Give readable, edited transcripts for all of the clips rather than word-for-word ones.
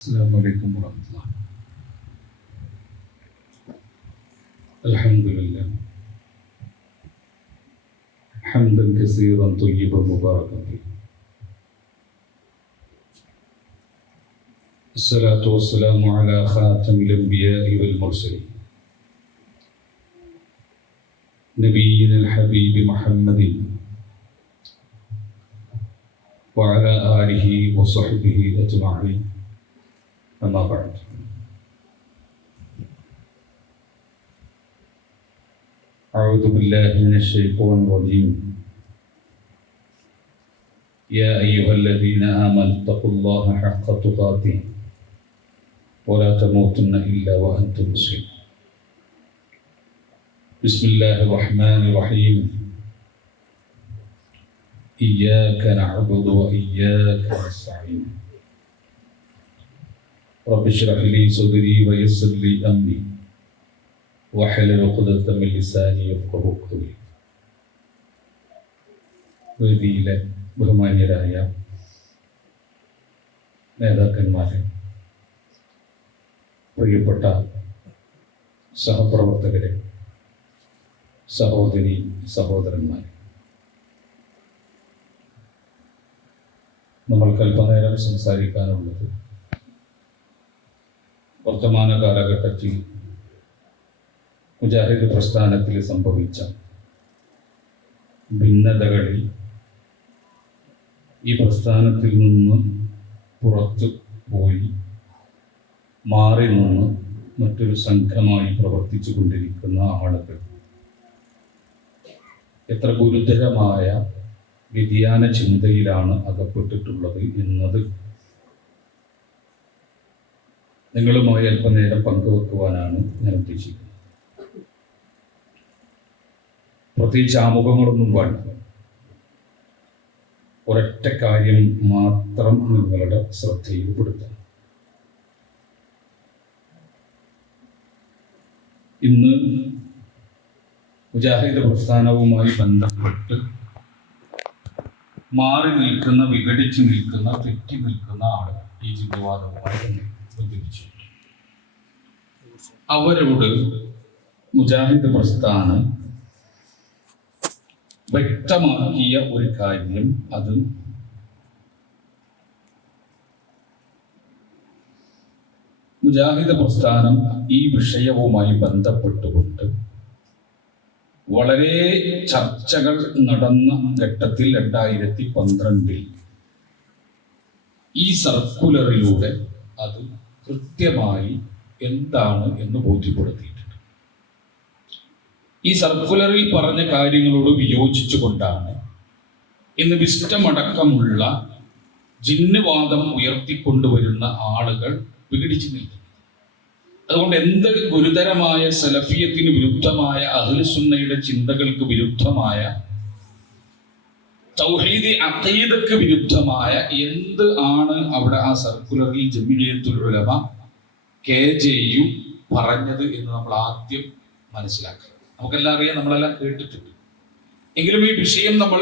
السلام عليكم ورحمة الله. الحمد لله حمدا كثيرا طيبا مباركا فيه. الصلاة والسلام على خاتم الأنبياء والمرسلين نبينا الحبيب محمد وعلى آله وصحبه أجمعين. أما بعد، أعوذ بالله من الشيطان الرجيم. يا أيها الذين آمنوا اتقوا الله حق تقاته ولا تموتن إلا وأنتم مسلمون. بسم الله الرحمن الرحيم. إياك نعبد وإياك نستعين. رب اشرح لي صدري ويسر لي أمري واحلل عقدة من لساني يفقهوا قولي. വേദിയിലെ ബഹുമാന്യരായ നേതാക്കന്മാരെ, പ്രിയപ്പെട്ട സഹപ്രവർത്തകരെ, സഹോദരി സഹോദരന്മാരെ, നമ്മൾക്ക് അല്പനേരം സംസാരിക്കാനുള്ളത് വർത്തമാന കാലഘട്ടത്തിൽ മുജാഹിദ് പ്രസ്ഥാനത്തിൽ സംഭവിച്ച ഭിന്നതകളിൽ ഈ പ്രസ്ഥാനത്തിൽ നിന്ന് പുറത്തു പോയി മാറി നിന്ന് മറ്റൊരു സംഘമായി പ്രവർത്തിച്ചു കൊണ്ടിരിക്കുന്ന ആളുകൾ എത്ര ഗുരുതരമായ വ്യതിയാന ചിന്തയിലാണ് അകപ്പെട്ടിട്ടുള്ളത് എന്നത് നിങ്ങളുമായി അല്പനേരം പങ്കുവെക്കുവാനാണ് ഞാൻ ഉദ്ദേശിക്കുന്നത്. പ്രത്യേകിച്ച് ആമുഖങ്ങളൊന്നും വേണ്ട, ഒരൊറ്റ കാര്യം മാത്രം നിങ്ങളുടെ ശ്രദ്ധയിൽപ്പെടുത്താം. ഇന്ന് മുജാഹിദ് പ്രസ്ഥാനവുമായി ബന്ധപ്പെട്ട് മാറി നിൽക്കുന്ന, വിഘടിച്ചു നിൽക്കുന്ന, തെറ്റി നിൽക്കുന്ന ആളുകൾ ഈ ജിന്ദവാദവുമായി ബന്ധിപ്പിച്ചു. അവരോട് മുജാഹിദ് പ്രസ്ഥാനം വ്യക്തമാക്കിയ ഒരു കാര്യം, അത് മുജാഹിദ് പ്രസ്ഥാനം ഈ വിഷയവുമായി ബന്ധപ്പെട്ടുകൊണ്ട് വളരെ ചർച്ചകൾ നടന്ന ഘട്ടത്തിൽ 2012 ഈ സർക്കുലറിലൂടെ അത് കൃത്യമായി എന്താണ് എന്ന് ബോധ്യപ്പെടുത്തിയിട്ടുണ്ട്. ഈ സർക്കുലറിൽ പറഞ്ഞ കാര്യങ്ങളോട് വിയോജിച്ചുകൊണ്ടാണ് ഇന്ന് വിസ്റ്റമടക്കമുള്ള ജിന്നുവാദം ഉയർത്തിക്കൊണ്ടുവരുന്ന ആളുകൾ വിഘടിച്ചു നിൽക്കുന്നത്. അതുകൊണ്ട് എന്ത് ഗുരുതരമായ സലഫിയത്തിന് വിരുദ്ധമായ, അഹ്ലുസുന്നയുടെ ചിന്തകൾക്ക് വിരുദ്ധമായ, തൗഹീദി അഖീദക്ക് വിരുദ്ധമായ എന്ത് ആണ് അവിടെ ആ സർക്കുലറിൽ ജമിയത്തുൽ ഉലമ KJU പറഞ്ഞത് എന്ന് നമ്മൾ ആദ്യം മനസ്സിലാക്കുക. നമുക്കെല്ലാം അറിയാം, നമ്മളെല്ലാം കേട്ടിട്ടുണ്ട്. എങ്കിലും ഈ വിഷയം നമ്മൾ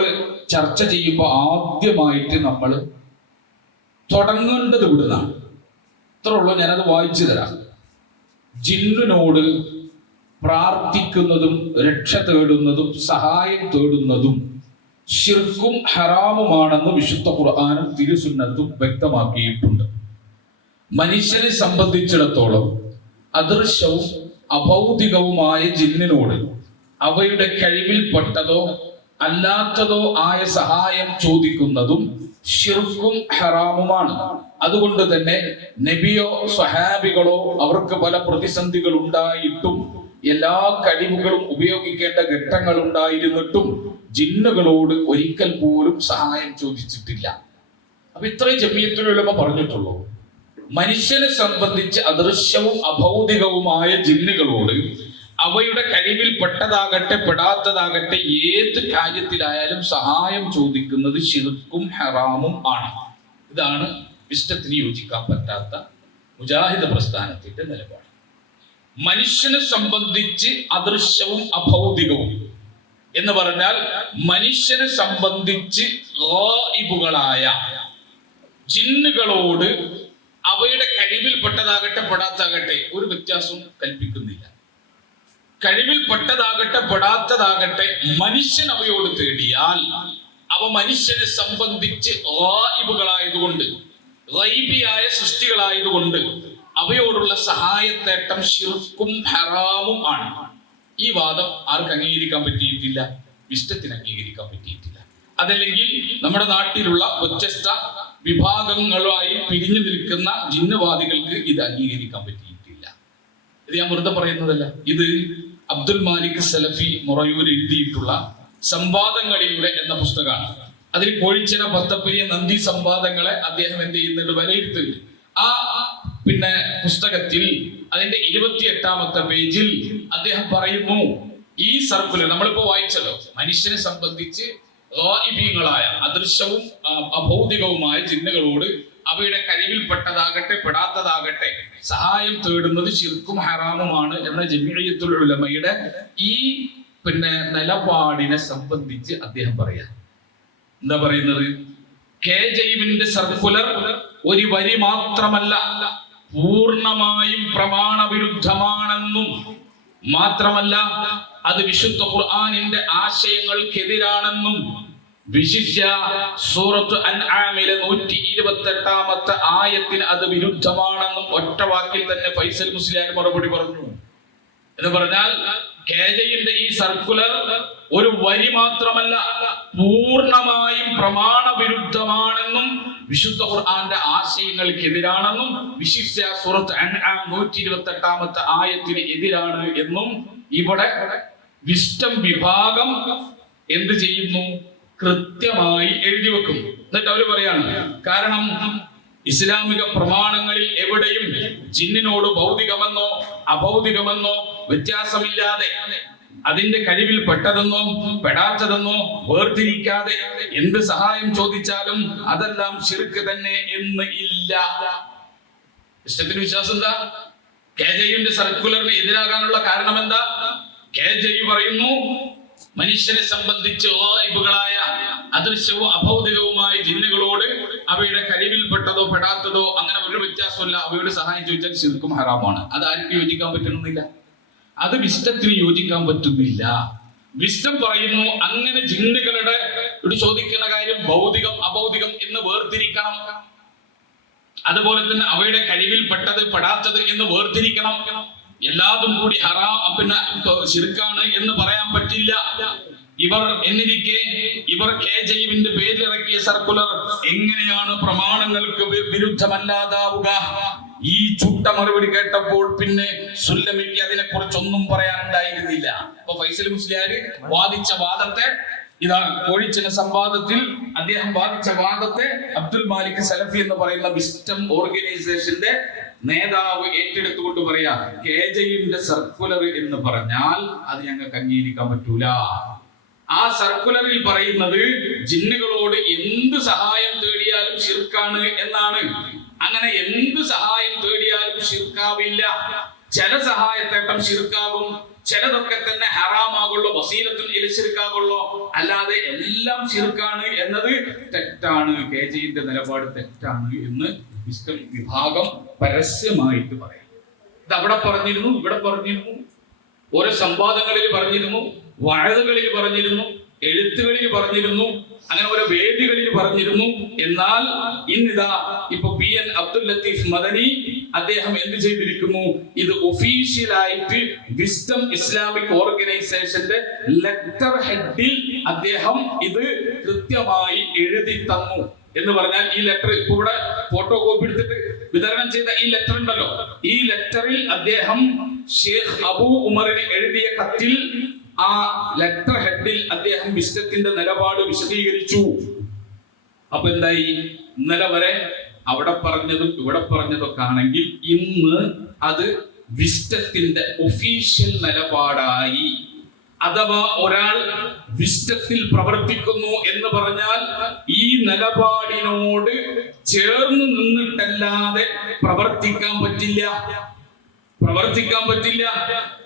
ചർച്ച ചെയ്യുമ്പോൾ ആദ്യമായിട്ട് നമ്മൾ തുടങ്ങേണ്ടത് ഇവിടുന്നാണ്. ഇത്ര ഉള്ളൂ, ഞാനത് വായിച്ചു തരാം. ജിന്നിനോട് പ്രാർത്ഥിക്കുന്നതും രക്ഷ തേടുന്നതും സഹായം തേടുന്നതും ശിർക്കും ഹറാമുമാണെന്ന് വിശുദ്ധ ഖുർആനും തിരുസുന്നത്തും വ്യക്തമാക്കിയിട്ടുണ്ട്. മനുഷ്യനെ സംബന്ധിച്ചിടത്തോളം അദൃശ്യവും അഭൗതികവുമായ ജിന്നിനോട് അവയുടെ കഴിവിൽപ്പെട്ടതോ അല്ലാത്തതോ ആയ സഹായം ചോദിക്കുന്നതും ശിർക്കും ഹറാമുമാണ്. അതുകൊണ്ട് തന്നെ നബിയോ സ്വഹാബികളോ അവർക്ക് പല പ്രതിസന്ധികൾ ഉണ്ടായിട്ടും എല്ലാ കഴിവുകളും ഉപയോഗിക്കേണ്ട ഘട്ടങ്ങൾ ഉണ്ടായിരുന്നിട്ടും ജിന്നുകളോട് ഒരിക്കൽ പോലും സഹായം ചോദിച്ചിട്ടില്ല. അപ്പൊ ഇത്രയും ജമിയത്തുൽ ഉലമ പറഞ്ഞിട്ടുള്ളൂ. മനുഷ്യനെ സംബന്ധിച്ച് അദൃശ്യവും അഭൗതികവുമായ ജിന്നുകളോട് അവയുടെ കഴിവിൽ പെട്ടതാകട്ടെ പെടാത്തതാകട്ടെ ഏത് കാര്യത്തിലായാലും സഹായം ചോദിക്കുന്നത് ശിർക്കും ഹറാമും ആണ്. ഇതാണ് ഇഷ്ടത്തിന് യോജിക്കാൻ പറ്റാത്ത മുജാഹിദ് പ്രസ്ഥാനത്തിന്റെ നിലപാട്. മനുഷ്യനെ സംബന്ധിച്ച് അദൃശ്യവും അഭൗതികവും എന്ന് പറഞ്ഞാൽ മനുഷ്യനെ സംബന്ധിച്ച് ഗായിബുകളായ ജിന്നുകളോട് അവയുടെ കഴിവിൽപ്പെട്ടതാകട്ടെ പെടാത്താകട്ടെ ഒരു വ്യത്യാസവും കൽപ്പിക്കുന്നില്ല. കഴിവിൽപ്പെട്ടതാകട്ടെ പെടാത്തതാകട്ടെ മനുഷ്യൻ അവയോട് തേടിയാൽ അവ മനുഷ്യനെ സംബന്ധിച്ച് ഗായിബുകളായതുകൊണ്ട്, ഗൈബിയായ സൃഷ്ടികളായതുകൊണ്ട് അവയോടുള്ള സഹായത്തേട്ടം ശിർക്കും ഹറാമും ആണ്. ഈ വാദം ആർക്ക് അംഗീകരിക്കാൻ പറ്റിയിട്ടില്ല? വിഷ്ടത്തിന് അംഗീകരിക്കാൻ പറ്റിയിട്ടില്ല. അതല്ലെങ്കിൽ നമ്മുടെ നാട്ടിലുള്ള വ്യത്യസ്ത വിഭാഗങ്ങളായി പിരിഞ്ഞു നിൽക്കുന്ന ജിന്നവാദികൾക്ക് ഇത് അംഗീകരിക്കാൻ പറ്റിയിട്ടില്ല. ഇത് ഞാൻ വെറുതെ പറയുന്നതല്ല. ഇത് അബ്ദുൽ മാലിക് സലഫി മൊറയൂർ എഴുതിയിട്ടുള്ള സംവാദങ്ങളിലൂടെ എന്ന പുസ്തകമാണ്. അതിൽ കോഴിച്ചന പത്തപ്പരിയ നന്ദി സംവാദങ്ങളെ അദ്ദേഹം എന്ത് ചെയ്യുന്നുണ്ട്? വിലയിരുത്തുന്നുണ്ട്. ആ പുസ്തകത്തിൽ അതിന്റെ 28ാമത്തെ പേജിൽ അദ്ദേഹം പറയുന്നു, ഈ സർക്കുലർ നമ്മളിപ്പോ വായിച്ചല്ലോ, മനുഷ്യനെ സംബന്ധിച്ച് ഗായിബീങ്ങളായ അദൃശ്യവും അഭൗതികവുമായ ജിന്നുകളോട് അവയുടെ കഴിവിൽപ്പെട്ടതാകട്ടെ പെടാത്തതാകട്ടെ സഹായം തേടുന്നത് ശിർക്കും ഹറാമുമാണ് എന്ന ജമീഅത്തുൽ ഉലമയുടെ ഈ നിലപാടിനെ സംബന്ധിച്ച് അദ്ദേഹം പറയാം. എന്താ പറയുന്നത്? KJവിന്റെ സർക്കുലർ ഒരു വരി മാത്രമല്ല, പൂർണ്ണമായും പ്രമാണവിരുദ്ധമാണെന്നും മാത്രമല്ല അത് വിശുദ്ധ ഖുർആനിന്റെ ആശയങ്ങൾക്കെതിരാണെന്നും വിശിഷ്യ സൂറത്ത് അൻആമിലെ 128ാമത്തെ ആയത്തിന് അത് വിരുദ്ധമാണെന്നും ഒറ്റ വാക്കിൽ തന്നെ ഫൈസൽ മുസ്ലിയാർ മറുപടി പറഞ്ഞു. എന്ന് പറഞ്ഞാൽ KJന്റെ ഈ സർക്കുലർ ഒരു വരി മാത്രമല്ല, പൂർണ്ണമായും പ്രമാണവിരുദ്ധമാണെന്നും വിശുദ്ധ ഖുർആന്റെ ആശയങ്ങൾക്കെതിരാണെന്നും വിശിഷ്യ സൂറത്ത് അൻആം 128ാമത്തെ ആയത്തിന് എതിരാണ് എന്നും ഇവിടെ വിസ്റ്റം വിഭാഗം എന്ത് ചെയ്യുന്നു? കൃത്യമായി എഴുതി വെക്കും. എന്നിട്ട് അവര് പറയാണ്, കാരണം ഇസ്ലാമിക പ്രമാണങ്ങളിൽ എവിടെയും ജിന്നിനോട് ഭൗതികമെന്നോ അഭൗതികമെന്നോ വ്യത്യാസമില്ലാതെ അതിന്റെ കഴിവിൽ പെട്ടതെന്നോ പെടാത്തതെന്നോ വേർതിരിക്കാതെ എന്ത് സഹായം ചോദിച്ചാലും അതെല്ലാം ശിർക്ക് തന്നെ എന്ന് ഇല്ല. ഇഷ്ടത്തിന് വിശ്വാസം എന്താ? KJയുടെ സർക്കുലറിന് എതിരാകാനുള്ള കാരണം എന്താ? KJ പറയുന്നു, മനുഷ്യനെ സംബന്ധിച്ച് ഗായിബുകളായ അദൃശ്യവും അഭൗതികവുമായ ജിന്നുകളോട് അവയുടെ കഴിവിൽപ്പെട്ടതോ പെടാത്തതോ അങ്ങനെ ഒരു വ്യത്യാസമല്ല, അവയോട് സഹായം ചോദിച്ചാൽ ശിർക്കും ഹറാമാണ്. അത് ആർക്കും യോജിക്കാൻ പറ്റുന്നില്ല. അത് വിഷ്ടത്തിന് യോജിക്കാൻ പറ്റുന്നില്ല. വിഷ്ടം പറയുന്നു അങ്ങനെ ജിന്നുകളുടെ ചോദിക്കുന്ന കാര്യം ഭൗതികം അഭൗതികം എന്ന് വേർതിരിക്കണം. അതുപോലെ തന്നെ അവയുടെ കഴിവിൽപ്പെട്ടത് പെടാത്തത് എന്ന് വേർതിരിക്കണം. എല്ലാതും കൂടി ശിർക്കാണ് എന്ന് പറയാൻ പറ്റില്ല. ഇവർ എന്നിരിക്കെ ഇവർ KJവിന്റെ പേരിലിറക്കിയ സർക്കുലർ എങ്ങനെയാണ് പ്രമാണങ്ങൾക്ക് വിരുദ്ധമല്ലാതാവുക? ഈ ചുട്ട മറുപടി കേട്ടപ്പോൾ പിന്നെ സുല്ലമിക്ക് അതിനെ കുറിച്ചൊന്നും പറയാനുണ്ടായിരുന്നില്ല. അപ്പൊ ഫൈസൽ മുസ്ലിയാർ വാദിച്ച വാദത്തെ ഇതാ കോഴിച്ചന സംവാദത്തിൽ അദ്ദേഹം വാദിച്ച വാദത്തെ അബ്ദുൽ മാലിക് സലഫി എന്ന് പറയുന്ന വിസ്റ്റം ഓർഗനൈസേഷന്റെ നേതാവ് ഏറ്റെടുത്തുകൊണ്ട് പറയാ, KJയുടെ സർക്കുലർ എന്ന് പറഞ്ഞാൽ അത് ഞങ്ങൾക്ക് അംഗീകരിക്കാൻ പറ്റൂല. ആ സർക്കുലറിൽ പറയുന്നത് ജിന്നുകളോട് എന്ത് സഹായം തേടിയാലും ശിർക്കാണ് എന്നാണ്. അങ്ങനെ എന്ത് സഹായം തേടിയാലും ശിർക്കാവില്ല. ചില സഹായത്തേട്ടം ശിർക്കാകും, ചിലതൊക്കെ തന്നെ ഹറാമാകുള്ളൂ, വസീലത്തുൽ ഇല ശിർക്കാകുള്ളൂ. അല്ലാതെ എല്ലാം ശിർക്കാണ് എന്നത് തെറ്റാണ്. KJയുടെ നിലപാട് തെറ്റാണ് എന്ന് ഇസ്ലാം വിഭാഗം പരസ്യമായിട്ട് പറയും. ഇത് അവിടെ പറഞ്ഞിരുന്നു, ഇവിടെ പറഞ്ഞിരുന്നു, ഓരോ സംവാദങ്ങളിൽ പറഞ്ഞിരുന്നു, വഅദുകളിൽ പറഞ്ഞിരുന്നു, എഴുത്തുകളിൽ പറഞ്ഞിരുന്നു, അങ്ങനെ ഓരോ വേദികളിൽ പറഞ്ഞിരുന്നു. എന്നാൽ ഇന്നിതാ ഇപ്പൊ PN അബ്ദുൽ ലത്തീഫ് മദനി അദ്ദേഹം എന്ത് ചെയ്തിരിക്കുന്നു? ഇത് ഒഫീഷ്യലായിട്ട് വിസ്ഡം ഇസ്ലാമിക് ഓർഗനൈസേഷന്റെ ലെറ്റർ ഹെഡിൽ അദ്ദേഹം ഇത് കൃത്യമായി എഴുതി തന്നു. എന്ന് പറഞ്ഞാൽ ഈ ലെറ്റർ ഇപ്പൊ ഇവിടെ ഫോട്ടോ കോപ്പി എടുത്തിട്ട് വിതരണം ചെയ്ത ഈ ലെറ്റർ ഉണ്ടല്ലോ, ഈ ലെറ്ററിൽ അദ്ദേഹം ഷേഖ് അബൂ ഉമറിന് എഴുതിയ കത്തിൽ ആ ലെറ്റർ ഹെഡിൽ അദ്ദേഹം വിസ്ഡത്തിന്റെ നിലപാട് വിശദീകരിച്ചു. അപ്പൊ എന്തായി? ഇന്നലെ വരെ അവിടെ പറഞ്ഞതും ഇവിടെ പറഞ്ഞതൊക്കെ ആണെങ്കിൽ ഇന്ന് അത് വിസ്ഡത്തിന്റെ ഒഫീഷ്യൽ നിലപാടായി. അഥവാ ഒരാൾ വിസ്ഡത്തിൽ പ്രവർത്തിക്കുന്നു എന്ന് പറഞ്ഞാൽ ഈ നിലപാടിനോട് ചേർന്ന് നിന്നിട്ടല്ലാതെ പ്രവർത്തിക്കാൻ പറ്റില്ല.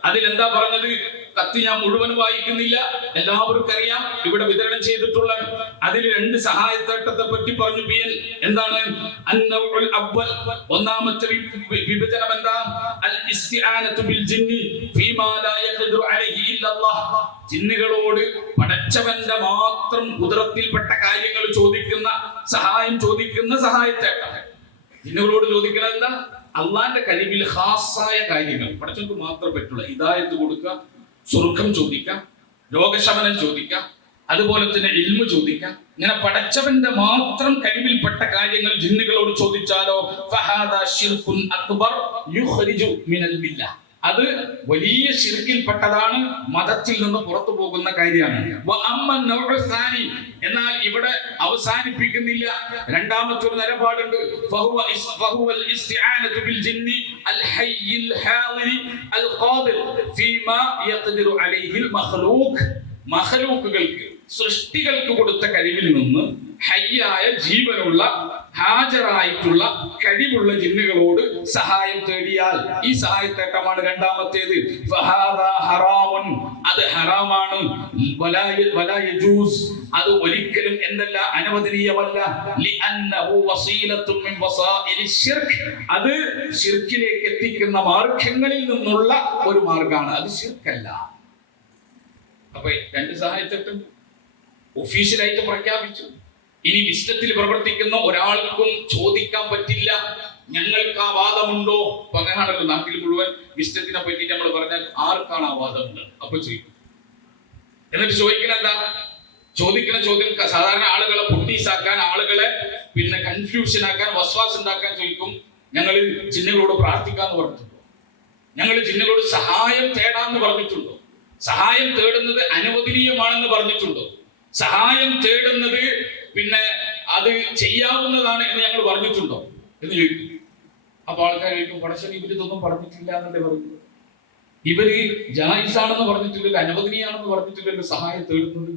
അതിലെന്താ പറഞ്ഞത്? കത്ത് ഞാൻ മുഴുവൻ വായിക്കുന്നില്ല, എല്ലാവർക്കും അറിയാം, ഇവിടെ വിതരണം ചെയ്തിട്ടുള്ള. അതിൽ 2 സഹായത്തേട്ടത്തെ പറ്റി പറഞ്ഞു പിയൽ. എന്താണ്? അന്നൗഉൽ അവ്വൽ, ഒന്നാമത്തെ വിഭജനം എന്താ? അൽ ഇസ്തിആനതു ബിൽ ജിന്നി ഫീമാ ലാ യഖ്ദിറു അലൈഹി ഇല്ലല്ലാഹ്. ജിന്നുകളോട് പടച്ചവന്റെ മാത്രം കുദറത്തിൽപ്പെട്ട കാര്യങ്ങൾ ചോദിക്കുന്ന, സഹായം ചോദിക്കുന്ന സഹായത്തേട്ടം. ജിന്നുകളോട് ചോദിക്കുന്നത് എന്താ? അള്ളാന്റെ കഴിവിൽ ഖാസായ കാര്യങ്ങൾ പടച്ചവർക്ക് മാത്രം പറ്റുള്ള ഹിദായത്ത് കൊടുക്കുക, സ്വർഗം ചോദിക്കാം, രോഗശമനം ചോദിക്കാം, അതുപോലെ തന്നെ ഇൽമു ചോദിക്കാം. ഇങ്ങനെ പടച്ചവന്റെ മാത്രം കഴിവിൽപ്പെട്ട കാര്യങ്ങൾ ജിന്നുകളോട് ചോദിച്ചാലോ ഫഹാദാ ശിർകുൻ അക്ബർ യുഖ്രിജു മിനൽ മില്ല. അത് വലിയ ശിർക്കിൽപ്പെട്ടതാണ്, മതത്തിൽ നിന്ന് പുറത്തു പോകുന്ന കാര്യമാണ്. എന്നാൽ ഇവിടെ അവസാനിപ്പിക്കുന്നില്ല, രണ്ടാമത്തെ ഒരു നിലപാടുണ്ട്. മഖ്ലൂഖുകൾക്ക്, സൃഷ്ടികൾക്ക് കൊടുത്ത കഴിവിൽ നിന്ന് ഹയ്യായ ജീവനുള്ള ഹാജരായിട്ടുള്ള കഴിവുള്ള ജിന്നുകളോട് സഹായം തേടിയാൽ ഈ സഹായത്തേട്ടമാണ് രണ്ടാമത്തേത്. അത് ഹറാമാണ്. അത് ഒരിക്കലും എന്തല്ല, അനുവദനീയമല്ല. അത് ശിർക്കിലേക്ക് എത്തിക്കുന്ന മാർഗങ്ങളിൽ നിന്നുള്ള ഒരു മാർഗമാണ്, അത് ശിർക്കല്ല. അപ്പൊ 2 സഹായത്തേട്ടം ഒഫീഷ്യലായിട്ട് പ്രഖ്യാപിച്ചു. ഇനി വിസ്റ്റത്തിൽ പ്രവർത്തിക്കുന്ന ഒരാൾക്കും ചോദിക്കാൻ പറ്റില്ല ഞങ്ങൾക്ക് ആ വാദമുണ്ടോ. അപ്പൊ അങ്ങനെയാണല്ലോ നാട്ടിൽ മുഴുവൻ വിസ്റ്റത്തിനെ പറ്റി നമ്മൾ പറഞ്ഞാൽ ആർക്കാണ് ആ വാദമുണ്ട് അപ്പൊ ചോദിക്കും. എന്നിട്ട് ചോദിക്കണ എന്താ? ചോദിക്കുന്ന ചോദ്യം സാധാരണ ആളുകളെ പൊട്ടീസാക്കാൻ, ആളുകളെ പിന്നെ കൺഫ്യൂഷൻ ആക്കാൻ, വസ്വാസ് ഉണ്ടാക്കാൻ ചോദിക്കും. ഞങ്ങൾ ജിന്നുകളോട് പ്രാർത്ഥിക്കാന്ന് പറഞ്ഞിട്ടുണ്ടോ? ഞങ്ങൾ ജിന്നുകളോട് സഹായം തേടാന്ന് പറഞ്ഞിട്ടുണ്ടോ? സഹായം തേടുന്നത് അനുവദനീയമാണെന്ന് പറഞ്ഞിട്ടുണ്ടോ? സഹായം തേടുന്നത് പിന്നെ അത് ചെയ്യാവുന്നതാണ് എന്ന് ഞങ്ങൾ പറഞ്ഞിട്ടുണ്ടോ എന്ന് ചോദിക്കും. അപ്പൊ ആൾക്കാർ ചോദിക്കും, പടച്ചവൻ ഇവരിതൊന്നും പറഞ്ഞിട്ടില്ല എന്നല്ലേ പറഞ്ഞു. ഇവര് ജായിസാണെന്ന് പറഞ്ഞിട്ടില്ലല്ലോ, അനുവദനീയാണെന്ന് പറഞ്ഞിട്ടില്ലല്ലോ സഹായം തേടുന്നത്.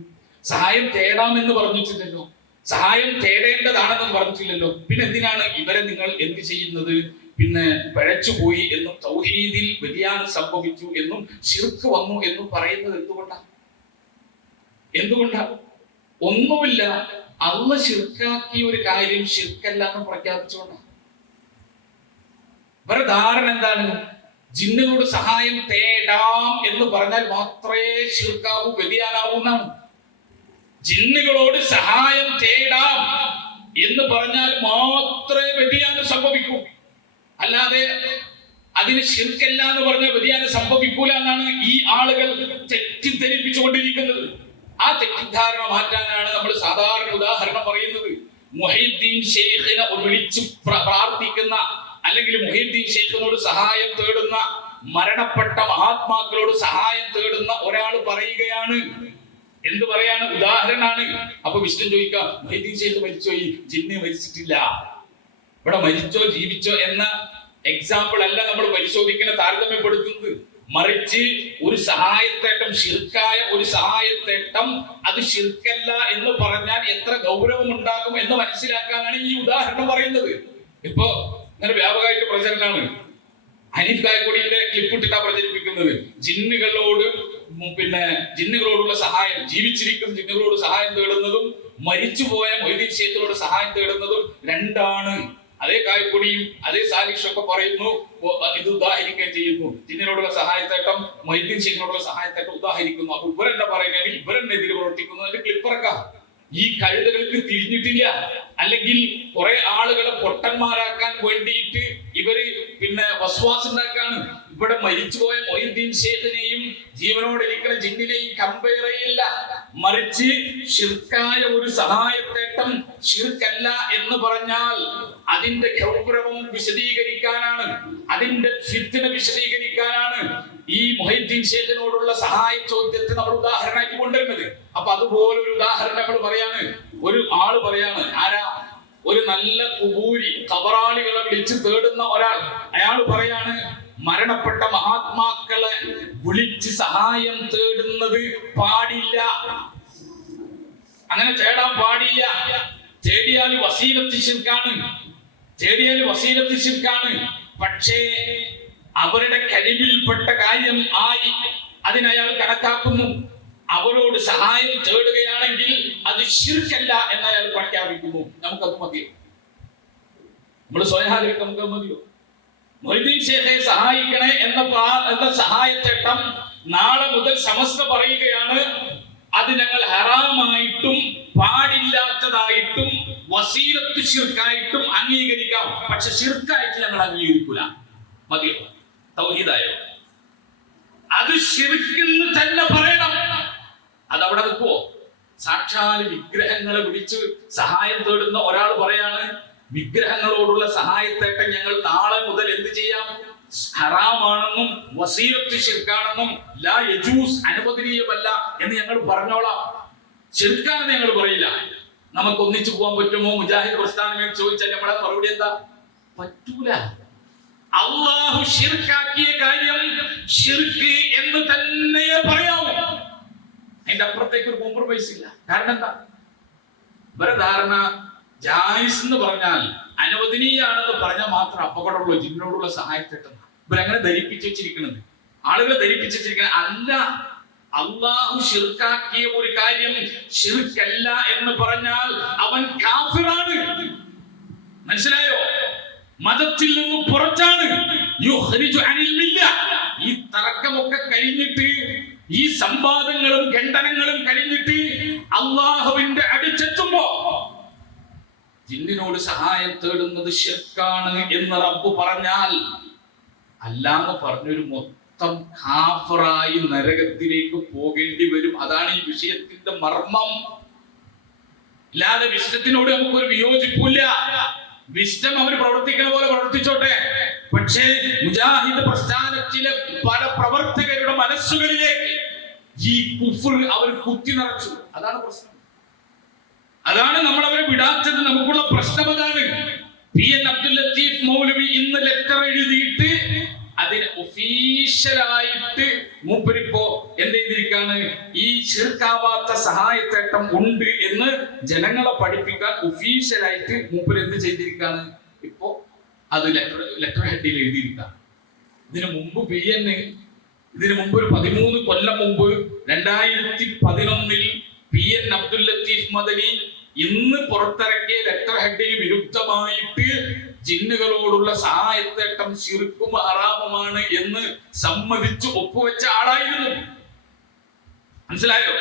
സഹായം തേടാമെന്ന് പറഞ്ഞിട്ടില്ലല്ലോ, സഹായം തേടേണ്ടതാണെന്ന് പറഞ്ഞിട്ടില്ലല്ലോ. പിന്നെ എന്തിനാണ് ഇവരെ നിങ്ങൾ എന്ത് ചെയ്യുന്നത്? പിന്നെ പിഴച്ചുപോയി എന്നും തൗഹീദിൽ വ്യതിയാനം സംഭവിച്ചു എന്നും ശിർക്ക് വന്നു എന്നും പറയുന്നത് എന്തുകൊണ്ടാ? ഒന്നുമില്ല, അള്ളാഹ് ശിർക്കാക്കിയ ഒരു കാര്യം ശിർക്കല്ല എന്ന് പ്രഖ്യാപിച്ചുകൊണ്ടാണ്. ഇവരുടെ ധാരണ എന്താണ്? ജിന്നുകളോട് സഹായം തേടാം എന്ന് പറഞ്ഞാൽ മാത്രമേ ശിർക്കാവൂ, വ്യതിയാനാവൂ എന്നാണ്. ജിന്നുകളോട് സഹായം തേടാം എന്ന് പറഞ്ഞാൽ മാത്രമേ വ്യതിയാനം സംഭവിക്കൂ, അല്ലാതെ അതിന് ശിർക്കല്ല എന്ന് പറഞ്ഞാൽ വ്യതിയാനം സംഭവിക്കൂല എന്നാണ് ഈ ആളുകൾ തെറ്റിദ്ധരിപ്പിച്ചുകൊണ്ടിരിക്കുന്നത്. ആ തെറ്റിദ്ധാരണ മാറ്റാനാണ് നമ്മൾ സാധാരണ ഉദാഹരണം പറയുന്നത്. മുഹീദ്ദീൻ ശൈഖിനെ വിളിച്ച് പ്രാർത്ഥിക്കുന്ന, അല്ലെങ്കിൽ മുഹീദ്ദീൻ ശൈഖിനോട് സഹായം തേടുന്ന, മരണപ്പെട്ട മഹാത്മാക്കളോട് സഹായം തേടുന്ന ഒരാൾ പറയുകയാണ്. എന്ത് പറയാണ്? ഉദാഹരണമാണ്. അപ്പൊ വിഷ്ണു ചോദിക്കാം, മുഹീദ്ദീൻ ശൈഖ് മരിച്ചോയി, ജിന്ന് മരിച്ചിട്ടില്ല. ഇവിടെ മരിച്ചോ ജീവിച്ചോ എന്ന എക്സാമ്പിൾ അല്ല നമ്മൾ പരിശോധിക്കുന്ന, താരതമ്യപ്പെടുത്തുന്നത്. മറിച്ച് ഒരു സഹായത്തേട്ടം, ശിർക്കായ ഒരു സഹായത്തേട്ടം, അത് ശിർക്കല്ല എന്ന് പറഞ്ഞാൽ എത്ര ഗൗരവം ഉണ്ടാകും എന്ന് മനസ്സിലാക്കാനാണ് ഈ ഉദാഹരണം പറയുന്നത്. ഇപ്പോ അങ്ങനെ വ്യാപകമായിട്ട് പ്രചരണമാണ്. ഹനീഫ് കായക്കൊടിയുടെ ക്ലിപ്പിട്ടിട്ടാ പ്രചരിപ്പിക്കുന്നത്. ജിന്നുകളോടുള്ള സഹായം, ജീവിച്ചിരിക്കുന്ന ജിന്നുകളോട് സഹായം തേടുന്നതും മരിച്ചുപോയ മൊയ്തീൻ ശൈഖിനോട് സഹായം തേടുന്നതും രണ്ടാണ്. അതേ കായക്കൊടിയും അതേ സാലിഷൊക്കെ പറയുന്നു, ഇത് ഉദാഹരിക്കുകയും ചെയ്യുന്നു. ജിന്നിനോടുള്ള സഹായത്തേട്ടം, മൊയ്തീൻ ശൈഖിനോടുള്ള സഹായത്തേട്ടം ഉദാഹരിക്കുന്നു. അപ്പൊ ഇവരെന്താ പറയുന്നത്? ഇവരെന്നെതിരെ പ്രവർത്തിക്കുന്നു. അതിന്റെ ക്ലിപ്പിറക്കാം. ഈ കഴുതകൾക്ക് തിരിഞ്ഞിട്ടില്ല, അല്ലെങ്കിൽ കുറെ ആളുകളെ പൊട്ടന്മാരാക്കാൻ വേണ്ടിയിട്ട് ഇവര് പിന്നെ വസ്വാസ് ഉണ്ടാക്കാണ്. ഇവിടെ മരിച്ചുപോയ മൊയ്തീൻ ശൈഖിനെയും ജീവനോടിരിക്കുന്ന ജിന്നിനെയും കമ്പയർ ചെയ്യില്ല. മറിച്ച് ശിർക്കായ ഒരു സഹായത്തേട്ടം ശിർക്കല്ല എന്ന് പറഞ്ഞാൽ അതിന്റെ ഗൗരവം വിശദീകരിക്കാനാണ്, അതിന്റെ ഫിത്ന വിശദീകരിക്കാനാണ് ഈ മുഹീദ്ദീൻ ശൈഖിനോടുള്ള സഹായ ചോദ്യത്തെ നമ്മൾ ഉദാഹരണമാക്കി കൊണ്ടുവരുന്നത്. അപ്പൊ അതുപോലെ ഒരു ഉദാഹരണം നമ്മൾ പറയാണ്. ഒരു ആള് പറയാണ്, ആരാ? ഒരു നല്ല കുബൂരി, ഖബറാളികളെ വിളിച്ച് തേടുന്ന ഒരാൾ. അയാൾ പറയാണ്, മരണപ്പെട്ട മഹാത്മാക്കളെ വിളിച്ച് സഹായം തേടുന്നത് പാടില്ല, അങ്ങനെ തേടാൻ പാടില്ല. തേടിയാൽ വസീലത്ത് ശിർക്കാണ്. പക്ഷേ അവരുടെ കഴിവിൽപ്പെട്ട കാര്യം ആയി അതിനയാൾ കണക്കാക്കുന്നു. അവരോട് സഹായം തേടുകയാണെങ്കിൽ അത് ശിർക്കല്ല എന്ന് അയാൾ പ്രഖ്യാപിക്കുന്നു. നമുക്കത് മതിയോ? നമ്മൾ സ്വയം നമുക്ക് മതിയോ? മൊയ്തീൻ ഷേഖെ സഹായിക്കണേ എന്ന സഹായത്തേട്ടം നാളെ മുതൽ സമസ്ത പറയുകയാണ്, അത് ഞങ്ങൾ ഹറാമായിട്ടും പാടില്ലാത്തതായിട്ടും വസീലത്ത് ശിർക്കായിട്ടും അംഗീകരിക്കാം, പക്ഷെ ശിർക്കായിട്ട് ഞങ്ങൾ അംഗീകരിക്കൂല. മതിയോ? തൗഹീദായോ? അത് ശിർക്കെന്ന് തന്നെ പറയണം. അതവിടെ നിൽക്കുവോ? സാക്ഷാൽ വിഗ്രഹങ്ങളെ വിളിച്ച് സഹായം തേടുന്ന ഒരാൾ പറയാണ്, വിഗ്രഹങ്ങളോടുള്ള സഹായത്തേട്ടം ഞങ്ങൾ നാളെ മുതൽ എന്ത് ചെയ്യാം? ഹറാമാണെന്നും വസീലത്ത് ശിർക്കാണെന്നും ലാ യജൂസ് അനുവദനീയമല്ല എന്ന് ഞങ്ങൾ പറഞ്ഞോളാം. ശിർക്കാണെന്ന് ഞങ്ങൾ പറയില്ല. നമുക്ക് ഒന്നിച്ചു പോകാൻ പറ്റുമോ മുജാഹിദ് പ്രസ്ഥാനം ചോദിച്ചാൽ നമ്മളെ മറുപടി എന്താ? പറ്റൂല. അള്ളാഹു ശിർക്കാക്കിയ കാര്യം ശിർക്ക് എന്ന് തന്നെ പറയാവൂ. അതിന്റെ അപ്പുറത്തേക്ക് ഒരു കോംപ്രമൈസ് ഇല്ല. കാരണം എന്താ? ഇവരെ ധാരണ ജായിസ് എന്ന് പറഞ്ഞാൽ അനുവദനീയാണെന്ന് പറഞ്ഞാൽ മാത്രം അപകടമുള്ള ജിന്നോടുള്ള സഹായത്തെട്ടുന്ന ഇവരങ്ങനെ ധരിപ്പിച്ചു വെച്ചിരിക്കുന്നത്, ആളുകളെ ധരിപ്പിച്ചു വെച്ചിരിക്കുന്നത് അല്ല. അള്ളാഹു ശിർക്കാക്കിയ ഒരു കാര്യം ശിർക്കല്ല എന്ന് പറഞ്ഞാൽ അവൻ കാഫിറാണ്. മനസ്സിലായോ? മതത്തിൽ നിന്ന് പുറത്താണ്. ഈ തർക്കമൊക്കെ കഴിഞ്ഞിട്ട്, ഈ സംവാദങ്ങളും ഖണ്ഡനങ്ങളും കഴിഞ്ഞിട്ട് അള്ളാഹുവിന്റെ അടുത്തെത്തുമ്പോ ജിന്നിനോട് സഹായം തേടുന്നത് ശിർക്കാണ് എന്ന് റബ്ബ് പറഞ്ഞാൽ അല്ലാന്ന് പറഞ്ഞൊരു മൊത്തം കാഫിറായി നരകത്തിലേക്ക് പോകേണ്ടി വരും. അതാണ് ഈ വിഷയത്തിന്റെ മർമ്മം. ഇല്ലാതെ വിശുദ്ധത്തിനോട് നമുക്കൊരു വിയോജിപ്പില്ല. വിശുദ്ധം അവർ പ്രവർത്തിക്കുന്ന പോലെ പ്രവർത്തിച്ചോട്ടെ. പക്ഷേ മുജാഹിദ് പ്രസ്ഥാനത്തിലെ പല പ്രവർത്തകരുടെ മനസ്സുകളിലേക്ക് ഈ കുഫ്ർ അവർ കുത്തി നിറച്ചു. അതാണ് പ്രശ്നം. അതാണ് നമ്മൾ അവരെ വിടാത്തത്. നമുക്കുള്ള പ്രശ്നം അതാണ്. PN അബ്ദുൽ ലത്തീഫ് മൗലവി ഇന്ന് ലെറ്റർ എഴുതിയിട്ട് അതിന് ഒഫീഷ്യലായിട്ട് മൂപ്പരിപ്പോ എന്ത് ചെയ്തിരിക്കാണ്? ഈ ശിർക്കാവാത്ത സഹായത്തേട്ടം ഉണ്ട് എന്ന് ജനങ്ങളെ പഠിപ്പിക്കാൻ ഒഫീഷ്യലായിട്ട് മൂപ്പര് എന്ത് ചെയ്തിരിക്കാണ്? ഇപ്പോ അത് ലെറ്റർ ഹെഡിൽ എഴുതിയിരിക്കാം. ഇതിനു മുമ്പ് ഇതിനു മുമ്പ് ഒരു 13 കൊല്ലം മുമ്പ് 2011 PN അബ്ദുൽ ലത്തീഫ് മദനി ഇന്ന് പുറത്തിറക്കിയ ലെറ്റർ ഹെഡിന് വിരുദ്ധമായിട്ട് ജിന്നുകളോടുള്ള സഹായത്തേട്ടം ശിർക്കും ഹറാമുമാണ് എന്ന് സമ്മതിച്ച് ഒപ്പുവെച്ച ആളായിരുന്നു. മനസ്സിലായോ?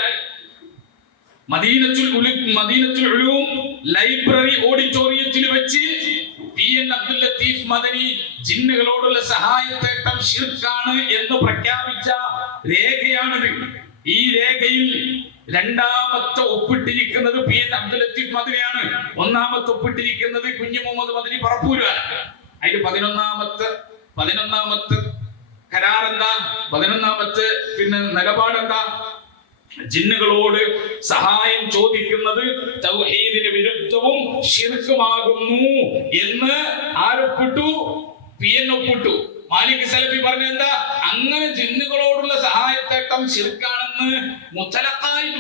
മദീനത്തുൽ ഉലൂം ലൈബ്രറി ഓഡിറ്റോറിയത്തിൽ വെച്ച് PN അബ്ദുൽ ലത്തീഫ് മദനി ജിന്നുകളോടുള്ള സഹായത്തേട്ടം ശിർക്കാണ് എന്ന് പ്രഖ്യാപിച്ച രേഖയാണിത്. ഈ രേഖയിൽ രണ്ടാമത്തെ ഒപ്പിട്ടിരിക്കുന്നത് PN അബ്ദുൽ ലത്തീഫ് മദനിയാണ്. ഒന്നാമത്തെ ഒപ്പിട്ടിരിക്കുന്നത് കുഞ്ഞു മുഹമ്മദ് മദനി പറപ്പൂരാണ്. അതിൽ 11ാമത്തെ കരാർ എന്താ? 11ാമത്തെ നിലപാടെന്താ? ജിന്നുകളോട് സഹായം ചോദിക്കുന്നത് തൗഹീദിന് വിരുദ്ധവും ശിർക്കുമാകുന്നു എന്ന് ആരൊപ്പിട്ടു? PN ഒപ്പിട്ടു. മാലിക് സലഫി പറഞ്ഞ എന്താ? അങ്ങനെ ജിന്നുകളോടുള്ള സഹായത്തേട്ടം ശിർക്കാണെന്ന്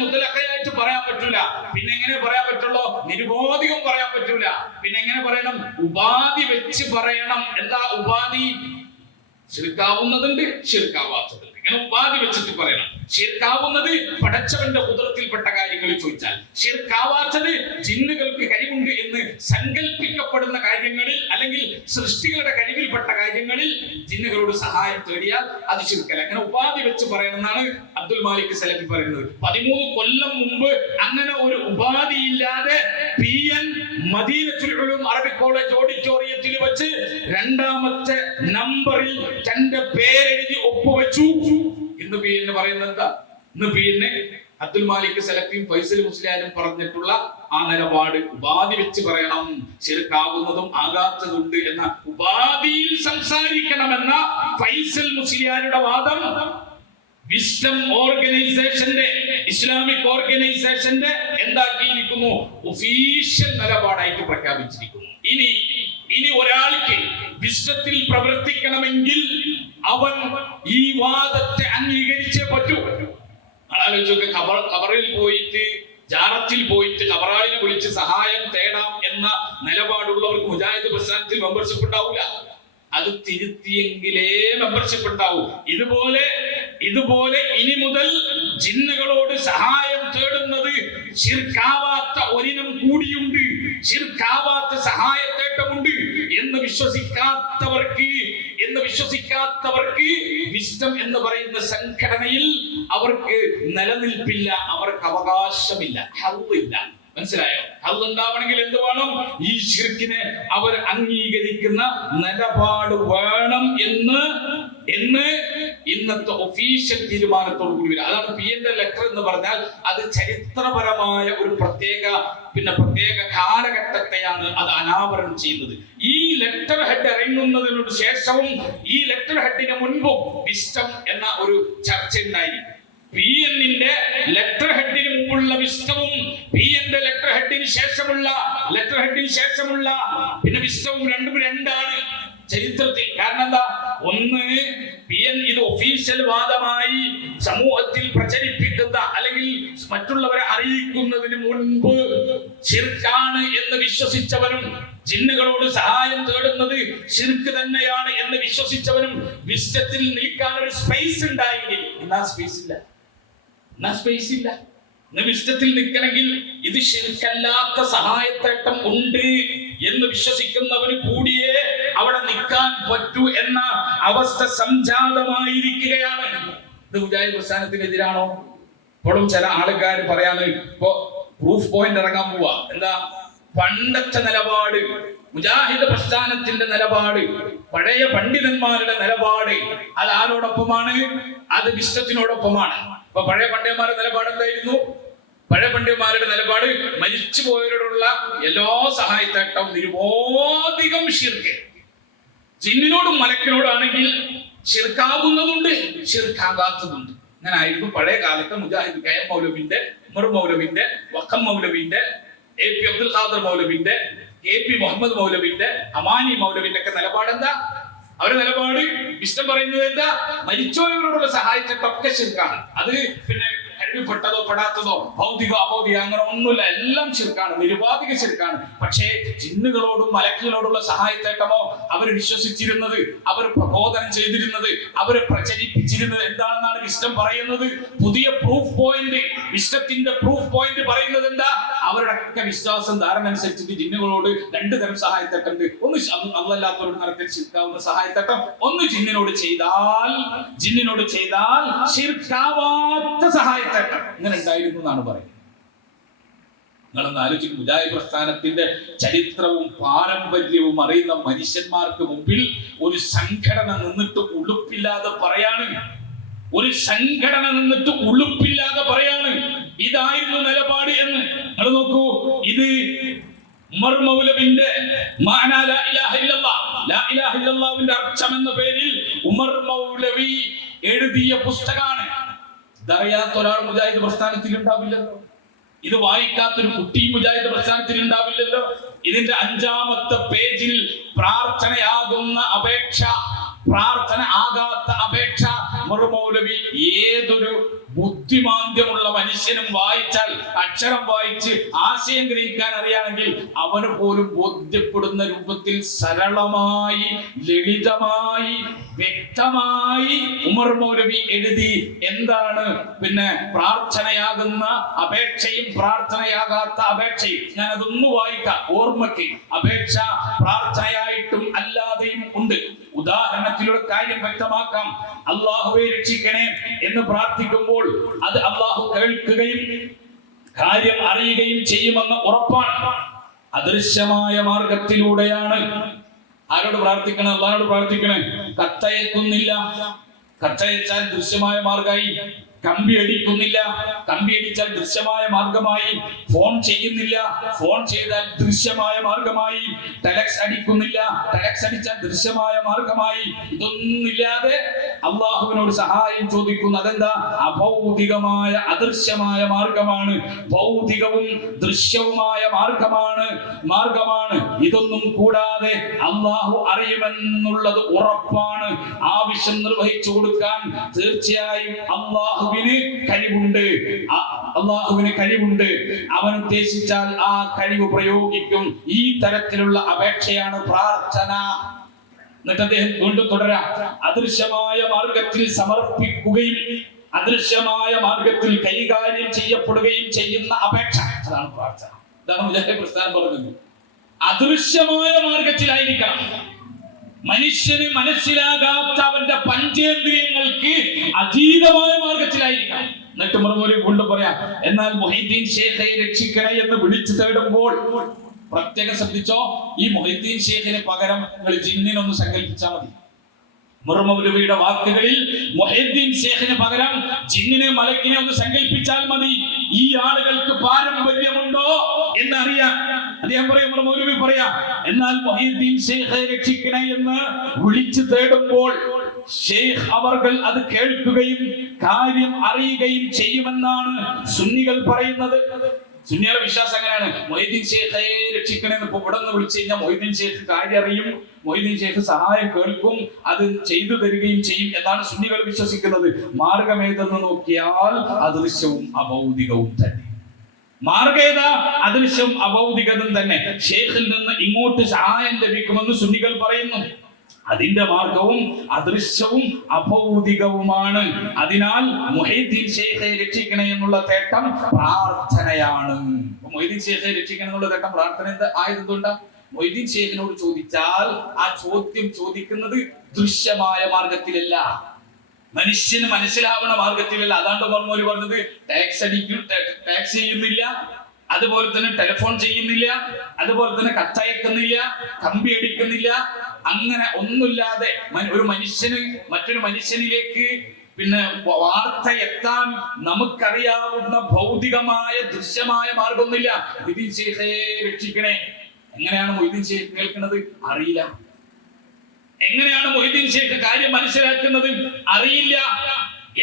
മുത്തലഖയായിട്ട് പറയാൻ പറ്റൂല. പിന്നെ എങ്ങനെ പറയാൻ പറ്റുള്ളൂ? നിരുപാധികം പറയാൻ പറ്റൂല. പിന്നെ എങ്ങനെ പറയണം? ഉപാധി വെച്ച് പറയണം. എന്താ ഉപാധി? ശിർക്കാവുന്നതുണ്ട്, ശിർക്കാവാത്തതുണ്ട്. ഇങ്ങനെ ഉപാധി വെച്ചിട്ട് പറയണം. ശിർക്കാവുന്നത് പടച്ചവന്റെ കുദറത്തിൽപ്പെട്ട കാര്യങ്ങളിൽ ചോദിച്ചാൽ, ശിർക്കാവാത്തത് ജിന്നുകൾക്ക് കഴിവുണ്ട് എന്ന് സങ്കല്പിക്കപ്പെടുന്ന കാര്യങ്ങളിൽ അല്ലെങ്കിൽ സൃഷ്ടികളുടെ കഴിവിൽപ്പെട്ട കാര്യങ്ങളിൽ ജിന്നുകളോട് സഹായം തേടിയാൽ അത് ശിർക്കല്ല. അങ്ങനെ ഉപാധി വെച്ച് പറയണം എന്നാണ് അബ്ദുൽ മാലിക് സലഫി പറയുന്നത്. 13 കൊല്ലം മുമ്പ് അങ്ങനെ ഒരു ഉപാധിയില്ലാതെ PN മദീനത്തുൽ ഉലൂം അറബിക് കോളേജ് ഓഡിറ്റോറിയത്തിൽ വെച്ച് 2ാമത്തെ നമ്പറിൽ തന്റെ പേരെഴുതി ഒപ്പുവെച്ചു. ഇന്ന് PN പറയുന്നത് എന്താ? ഇന്ന് PN അബ്ദുൽ മാലിക് സലഫിയും ഫൈസൽ മുസ്ലിയാരും പറഞ്ഞിട്ടുള്ള ആ നിലപാട് ഉപാധി വെച്ച് പറയണം. ശിർക്കാവുന്നതും ആകാത്തതുണ്ട് എന്ന ഉപാധിയിൽ സംസാരിക്കണമെന്ന ഫൈസൽ മുസ്ലിയാരുടെ വാദം വിസ്ഡം ഓർഗനൈസേഷന്റെ, ഇസ്ലാമിക് ഓർഗനൈസേഷന്റെ എന്താക്കിയിരിക്കുന്നു? ഒഫീഷ്യൽ നിലപാടായിട്ട് പ്രഖ്യാപിച്ചിരിക്കുന്നു. ഇനി ഒരാൾക്ക് വിസ്ഡത്തിൽ പ്രവർത്തിക്കണമെങ്കിൽ അവൻ ഈ വാദത്തെ അംഗീകരിച്ചേ പറ്റൂ. ആലോചിച്ചൊക്കെ ഖബറിൽ പോയിട്ട്, ജാറത്തിൽ പോയിട്ട് ഖബറാളിനെ വിളിച്ച് സഹായം തേടാം എന്ന നിലപാടുള്ളവർക്ക് മുജാഹിദ് പ്രസ്ഥാനത്തിൽ മെമ്പർഷിപ്പ് ഉണ്ടാവില്ല. അത് തിരുത്തിയെങ്കിലേ മെമ്പർഷിപ്പ് ഉണ്ടാവൂ. ഇതുപോലെ ഇതുപോലെ ഇനി മുതൽ ജിന്നുകളോട് സഹായം തേടുന്നത് ശിർക്കാവാത്ത ഒരിനം കൂടിയുണ്ട്, ശിർക്കാവാത്ത സഹായത്തേട്ടമുണ്ട് എന്ന് വിശ്വസിക്കാത്തവർക്ക് വിസ്ഡം എന്ന് പറയുന്ന സംഘടനയിൽ അവർക്ക് നിലനിൽപ്പില്ല, അവർക്ക് അവകാശമില്ല, ഹല്ലില്ല. മനസ്സിലായോ? അതുണ്ടാവണമെങ്കിൽ എന്ത് വേണം? ഈ ശിർക്കിനെ അവർ അംഗീകരിക്കുന്ന നിലപാട് വേണം എന്ന് ഇന്നത്തെ ഒഫീഷ്യൽ തീരുമാനത്തോടു കൂടി വരും. അതാണ് PN ലെറ്റർ എന്ന് പറഞ്ഞാൽ അത് ചരിത്രപരമായ ഒരു പ്രത്യേക കാലഘട്ടത്തെയാണ് അത് അനാവരണം ചെയ്യുന്നത്. ഈ ലെറ്റർ ഹെഡ് ഇറങ്ങുന്നതിനു ശേഷവും ഈ ലെറ്റർ ഹെഡിന് മുൻപും വിസ്ഡം എന്ന ഒരു ചർച്ച ഉണ്ടായി. PN-ന്റെ ലെറ്റർ ഹെഡിന് മുമ്പുള്ള വിസ്ഡവും PN-ന്റെ ലെറ്റർ ഹെഡിന് ശേഷമുള്ള പിന്നെ വിസ്ഡവും രണ്ടാണ് ചരിത്രത്തിൽ. കാരണം എന്താ? ഒന്ന്, PN ഇത് ഒഫീഷ്യൽ വാദമായി സമൂഹത്തിൽ പ്രചരിപ്പിക്കുന്ന അല്ലെങ്കിൽ മറ്റുള്ളവരെ അറിയിക്കുന്നതിന് മുൻപ് ശിർക്കാണ് എന്ന് വിശ്വസിച്ചവനും ജിന്നുകളോട് സഹായം തേടുന്നത് ശിർക്ക് തന്നെയാണ് എന്ന് വിശ്വസിച്ചവനും വിസ്ഡത്തിൽ നിൽക്കാൻ ഒരു സ്പേസ് ഉണ്ടായെങ്കിൽ എന്നാ സ്പേസ് ഇല്ല. വിസ്ഡത്തിൽ നിൽക്കണമെങ്കിൽ ഇത് ശിർക്കല്ലാത്ത സഹായത്തേട്ടം ഉണ്ട് എന്ന് വിശ്വസിക്കുന്നവന് കൂടിയേ അവിടെ നിൽക്കാൻ പറ്റൂ എന്ന അവസ്ഥ സംജാതമായിരിക്കുകയാണ്. ഇത് മുജാഹിദ് പ്രസ്ഥാനത്തിനെതിരാണോ? ഇപ്പോഴും ചില ആൾക്കാർ പറയാണ്, ഇപ്പോ പ്രൂഫ് പോയിന്റ് ഇറങ്ങാൻ പോവാ. എന്താ? പണ്ടത്തെ നിലപാട്, മുജാഹിദ് പ്രസ്ഥാനത്തിന്റെ നിലപാട്, പഴയ പണ്ഡിതന്മാരുടെ നിലപാട്, അത് ആരോടൊപ്പമാണ്? അത് വിസ്ഡത്തിനോടൊപ്പമാണ്. അപ്പൊ പഴയ പണ്ഡിതന്മാരുടെ നിലപാട് എന്തായിരുന്നു? പഴയ പണ്ഡിതന്മാരുടെ നിലപാട് മരിച്ചുപോയവരോടുള്ള എല്ലാ സഹായത്തേട്ടവും നിരുപാധികം ശിർക്ക്. ജിന്നിനോടും മലക്കിനോടാണെങ്കിൽ ശിർക്കാവുന്നതുണ്ട്, ശിർക്കാകാത്തതുണ്ട്. അങ്ങനെ ആയിരുന്നു പഴയ കാലത്ത് Mujahid KM മൗലവിന്റെ, Umar മൗലവിന്റെ, Vakkom മൗലവിന്റെ, AP Abdul Khader മൗലവിന്റെ, AP Muhammad മൗലവിന്റെ, Amani മൗലവിന്റെ ഒക്കെ നിലപാട് എന്താ? അവരുടെ നിലപാട് വിസ്ഡം പറയുന്നത് എന്താ? മരിച്ചവരോടുള്ള സഹായത്തൊക്കെ ശിർക്കാണ്. അത് പിന്നെ കഴിവിൽപ്പെട്ടതോ പെടാത്തതോ ഭൗതികോ അഭൗതികോ അങ്ങനെ ഒന്നുമില്ല, എല്ലാം ശിർക്കാണ്, നിരുപാധിക ശിർക്കാണ്. പക്ഷേ ജിന്നുകളോടും മലക്കുകളോടുള്ള സഹായത്തേട്ടമോ അവർ വിശ്വസിച്ചിരുന്നത്, അവർ പ്രബോധനം ചെയ്തിരുന്നത്, അവർ പ്രചരിപ്പിച്ചിരുന്നത് എന്താണെന്നാണ് വിസ്ഡം പറയുന്നത്. പുതിയ പ്രൂഫ് പോയിന്റ്, വിസ്ഡത്തിന്റെ പ്രൂഫ് പോയിന്റ് പറയുന്നത് എന്താ? അവരുടെ വിശ്വാസം ധാരണ അനുസരിച്ചിട്ട് ജിന്നുകളോട് രണ്ടു തരം സഹായത്തേട്ടുണ്ട്. ഒന്ന് അല്ലാത്തവരോട് നടത്തി ശിർക്കാവുന്ന സഹായത്തേട്ടം, ഒന്ന് ജിന്നിനോട് ചെയ്താൽ ശിർക്കാവാത്ത സഹായത്തേട്ടം. ഇങ്ങനെ ഉണ്ടായിരുന്നു എന്നാണ് പറയുന്നത്. നിങ്ങളൊന്ന് ആലോചിക്കും, മുജാഹിദ് പ്രസ്ഥാനത്തിന്റെ ചരിത്രവും പാരമ്പര്യവും അറിയുന്ന മനുഷ്യന്മാർക്ക് മുമ്പിൽ ഒരു സംഘടന നിന്നിട്ട് ഉളുപ്പില്ലാതെ പറയാണ്, ഇതായിരുന്നു നിലപാട് എന്ന്. നിങ്ങൾ നോക്കൂ, ഇത് ഉമർ മൗലവിന്റെ മാനാ ലാ ഇലാഹ ഇല്ലല്ലാഹുവിന്റെ അർത്ഥം എന്ന പേരിൽ ഉമർ മൗലവി എഴുതിയ പുസ്തകമാണ്. ഇതറിയാത്ത ഒരാൾ മുജാഹിദ് പ്രസ്ഥാനത്തിൽ ഉണ്ടാവില്ലല്ലോ. ഇത് വായിക്കാത്തൊരു കുട്ടി മുജാഹിദ് പ്രസ്ഥാനത്തിൽ ഉണ്ടാവില്ലല്ലോ. ഇതിന്റെ 5-ാമത്തെ പേജിൽ പ്രാർത്ഥനയാകുന്ന അപേക്ഷ, പ്രാർത്ഥന ആകാത്ത അപേക്ഷ ഉമർ മൗലവി ഏതൊരു ബുദ്ധിമാന്ദ്യമുള്ള മനുഷ്യനും വായിച്ചാൽ, അക്ഷരം വായിച്ച് ആശയം ഗ്രഹിക്കാൻ അറിയാമെങ്കിൽ അവന് പോലും ബോധ്യപ്പെടുന്ന രൂപത്തിൽ സരളമായി, ലളിതമായി, വ്യക്തമായി ഉമർ മൗലവി എഴുതി. എന്താണ് പിന്നെ പ്രാർത്ഥനയാകുന്ന അപേക്ഷയും പ്രാർത്ഥനയാകാത്ത അപേക്ഷയും? ഞാൻ അതൊന്ന് വായിക്കാം ഓർമ്മയ്ക്ക്. അപേക്ഷ പ്രാർത്ഥനയായിട്ടും അല്ലാതെയും ഉണ്ട്. ഉദാഹരണത്തിലൂടെ കാര്യം വ്യക്തമാക്കാം. അല്ലാഹുവേ രക്ഷിക്കണേ എന്ന് പ്രാർത്ഥിക്കുമ്പോൾ അത് അല്ലാഹു കേൾക്കുകയും കാര്യം അറിയുകയും ചെയ്യുമെന്ന് ഉറപ്പാണ്. അദൃശ്യമായ മാർഗത്തിലൂടെയാണ്. ആരോട് പ്രാർത്ഥിക്കണം? അല്ലാഹുവോട് പ്രാർത്ഥിക്കണേ. കത്തയക്കുന്നില്ല, കത്തയച്ചാൽ ദൃശ്യമായ മാർഗമായി. കമ്പി അടിക്കുന്നില്ല, കമ്പി അടിച്ചാൽ ദൃശ്യമായ മാർഗമായി. ഫോൺ ചെയ്യുന്നില്ല, ഫോൺ ചെയ്താൽ ദൃശ്യമായ മാർഗമായി. ടെലക്സ് അടിക്കുന്നില്ല, ടെലക്സ് അടിച്ചാൽ ദൃശ്യമായ മാർഗമായി. ഇതൊന്നുമില്ലാതെ അള്ളാഹുവിനോട് സഹായം ചോദിക്കുന്നു. അതെന്താ? അഭൗതികമായ അദൃശ്യമായ മാർഗമാണ്. ഭൗതികവും ദൃശ്യവുമായ മാർഗമാണ്. ഇതൊന്നും കൂടാതെ അള്ളാഹു അറിയുമെന്നുള്ളത് ഉറപ്പാണ്. ആവശ്യം നിർവഹിച്ചു കൊടുക്കാൻ തീർച്ചയായും അള്ളാഹുവിന് കഴിവുണ്ട്. അവൻ ഉദ്ദേശിച്ചാൽ ആ കഴിവ് പ്രയോഗിക്കും. ഈ തരത്തിലുള്ള അപേക്ഷയാണ് പ്രാർത്ഥന. എന്നിട്ട് അദ്ദേഹം വീണ്ടും തുടരാം. അദൃശ്യമായ മാർഗത്തിൽ സമർപ്പിക്കുകയും അദൃശ്യമായ മാർഗത്തിൽ കൈകാര്യം ചെയ്യപ്പെടുകയും ചെയ്യുന്ന അപേക്ഷ, അതാണ് പ്രാർത്ഥന. ഇതാണ് മുജാഹിദ് പ്രസ്ഥാനം പറഞ്ഞത്. അദൃശ്യമായ മാർഗത്തിലായിരിക്കണം. മനുഷ്യന് മനസ്സിലാകാത്ത അവന്റെ പഞ്ചേന്ദ്രിയങ്ങൾക്ക് അതീതമായ മാർഗത്തിലായിരിക്കണം. എന്നിട്ട് മറുപടി കൊണ്ട് പറയാം, എന്നാൽ മുഹൈദ്ദീൻ ശേഖയെ രക്ഷിക്കണേ എന്ന് വിളിച്ചു തേടുമ്പോൾ പ്രത്യേകം ശ്രദ്ധിച്ചോ, ഈ മുഹൈദ്ദീൻ ശേഖിന് പകരം നിങ്ങൾ ജിന്നിനൊന്ന് സങ്കല്പിച്ചാൽ മതി. മൗലവിയുടെ വാക്കുകളിൽ മുഹൈദ്ദീൻ ശേഖിന് പകരം ജിന്നിനെ മലക്കിനെ ഒന്ന് സങ്കല്പിച്ചാൽ മതി. ഈ ആളുകൾക്ക് പാരമ്പര്യമുണ്ടോ എന്നറിയാൻ അദ്ദേഹം പറയാം, മൗലവി പറയാ, എന്നാൽ മുഹൈദ്ദീൻ ശേഖെ രക്ഷിക്കണേ എന്ന് വിളിച്ചു തേടുമ്പോൾ ഷെയ്ഖ് അവർകൾ അത് കേൾക്കുകയും കാര്യം അറിയുകയും ചെയ്യുമെന്നാണ് സുന്നികൾ പറയുന്നത്. സുന്നിയുടെ വിശ്വാസം അങ്ങനെയാണ്. മൊയ്തീൻ ശേഖെ രക്ഷിക്കണമെന്ന് ഇപ്പൊ ഇവിടെ നിന്ന് വിളിച്ചു കഴിഞ്ഞാൽ മൊയ്തീൻ ശേഖ് കാര്യം അറിയും, മൊയ്തീൻ ശേഖ് സഹായം കേൾക്കും, അത് ചെയ്തു തരികയും ചെയ്യും എന്നാണ് സുന്നികൾ വിശ്വസിക്കുന്നത്. മാർഗമേതെന്ന് നോക്കിയാൽ അദൃശ്യവും അഭൗതികവും തന്നെ. മാർഗേത അദൃശ്യവും അഭൗതികതും തന്നെ. ഷേഖിൽ നിന്ന് ഇങ്ങോട്ട് സഹായം ലഭിക്കുമെന്ന് സുന്നികൾ പറയുന്നു. അതിന്റെ മാർഗവും അദൃശ്യവും അഭൗതികവുമാണ്. അതിനാൽ മുഹൈദ്ദീൻ ശേഖെ രക്ഷിക്കണേ എന്നുള്ള തേട്ടം പ്രാർത്ഥനയാണ്. മുഹൈദ്ദീൻ ശേഖെ രക്ഷിക്കണം എന്നുള്ള തേട്ടം പ്രാർത്ഥന ആയതുകൊണ്ട് മൊയ്തീൻ ശേഖിനോട് ചോദിച്ചാൽ ആ ചോദ്യം ചോദിക്കുന്നത് ദൃശ്യമായ മാർഗത്തിലല്ല, മനുഷ്യന് മനസ്സിലാവണ മാർഗത്തിലല്ല. അതാണ്ട് മൗലവി പറഞ്ഞത് ടാക്സ് ചെയ്യുന്നില്ല, അതുപോലെ തന്നെ ടെലിഫോൺ ചെയ്യുന്നില്ല, അതുപോലെ തന്നെ കത്തയക്കുന്നില്ല, കമ്പി അടിക്കുന്നില്ല, അങ്ങനെ ഒന്നുമില്ലാതെ ഒരു മനുഷ്യന് മറ്റൊരു മനുഷ്യനിലേക്ക് പിന്നെ വാർത്ത എത്താൻ നമുക്കറിയാവുന്ന ഭൗതികമായ ദൃശ്യമായ മാർഗമൊന്നുമില്ല. മൊയ്തീൻ ശേഖെ രക്ഷിക്കണേ. എങ്ങനെയാണ് മൊയ്തീൻ ശേഖ് കേൾക്കുന്നത്? അറിയില്ല. എങ്ങനെയാണ് മൊയ്തീൻ ശേഖ് കാര്യം മനസ്സിലാക്കുന്നത്? അറിയില്ല.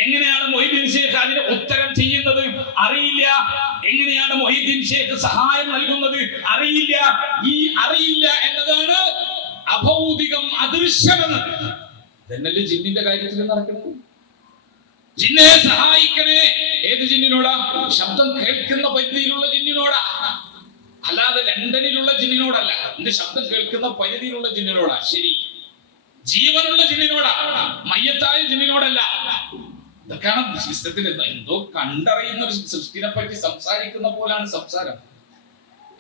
എങ്ങനെയാണ് മൊയ്തീൻ ശേഖ് അതിന് ഉത്തരം ചെയ്യുന്നത്? അറിയില്ല. എങ്ങനെയാണ് മൊയ്തീൻ ശേഖ് സഹായം നൽകുന്നത്? അറിയില്ല. ഈ അറിയില്ല എന്നതാണ് അഭൗതികം, അദൃശ്യമെന്നത്. ഇതന്നല്ലേ ജിന്നിന്റെ കാര്യത്തിൽ നടക്കുന്നത്. ജിന്നെ സഹായിക്കണേ. ഏത് ജിന്നിനോടാ? ശബ്ദം കേൾക്കുന്ന പരിധിയിലുള്ള ജിന്നിനോടാ, അല്ലാതെ ലണ്ടനിലുള്ള ജിന്നിനോടല്ല. എന്റെ ശബ്ദം കേൾക്കുന്ന പരിധിയിലുള്ള ജിന്നിനോടാ. ശരി, ജീവനുള്ള ജിന്നിനോടാ, മയ്യത്തായ ജിന്നിനോടല്ല. ഇതൊക്കെയാണ് സിസ്റ്റത്തിന്. എന്തോ കണ്ടറിയുന്ന ഒരു സൃഷ്ടിനെ പറ്റി സംസാരിക്കുന്ന പോലാണ് സംസാരം.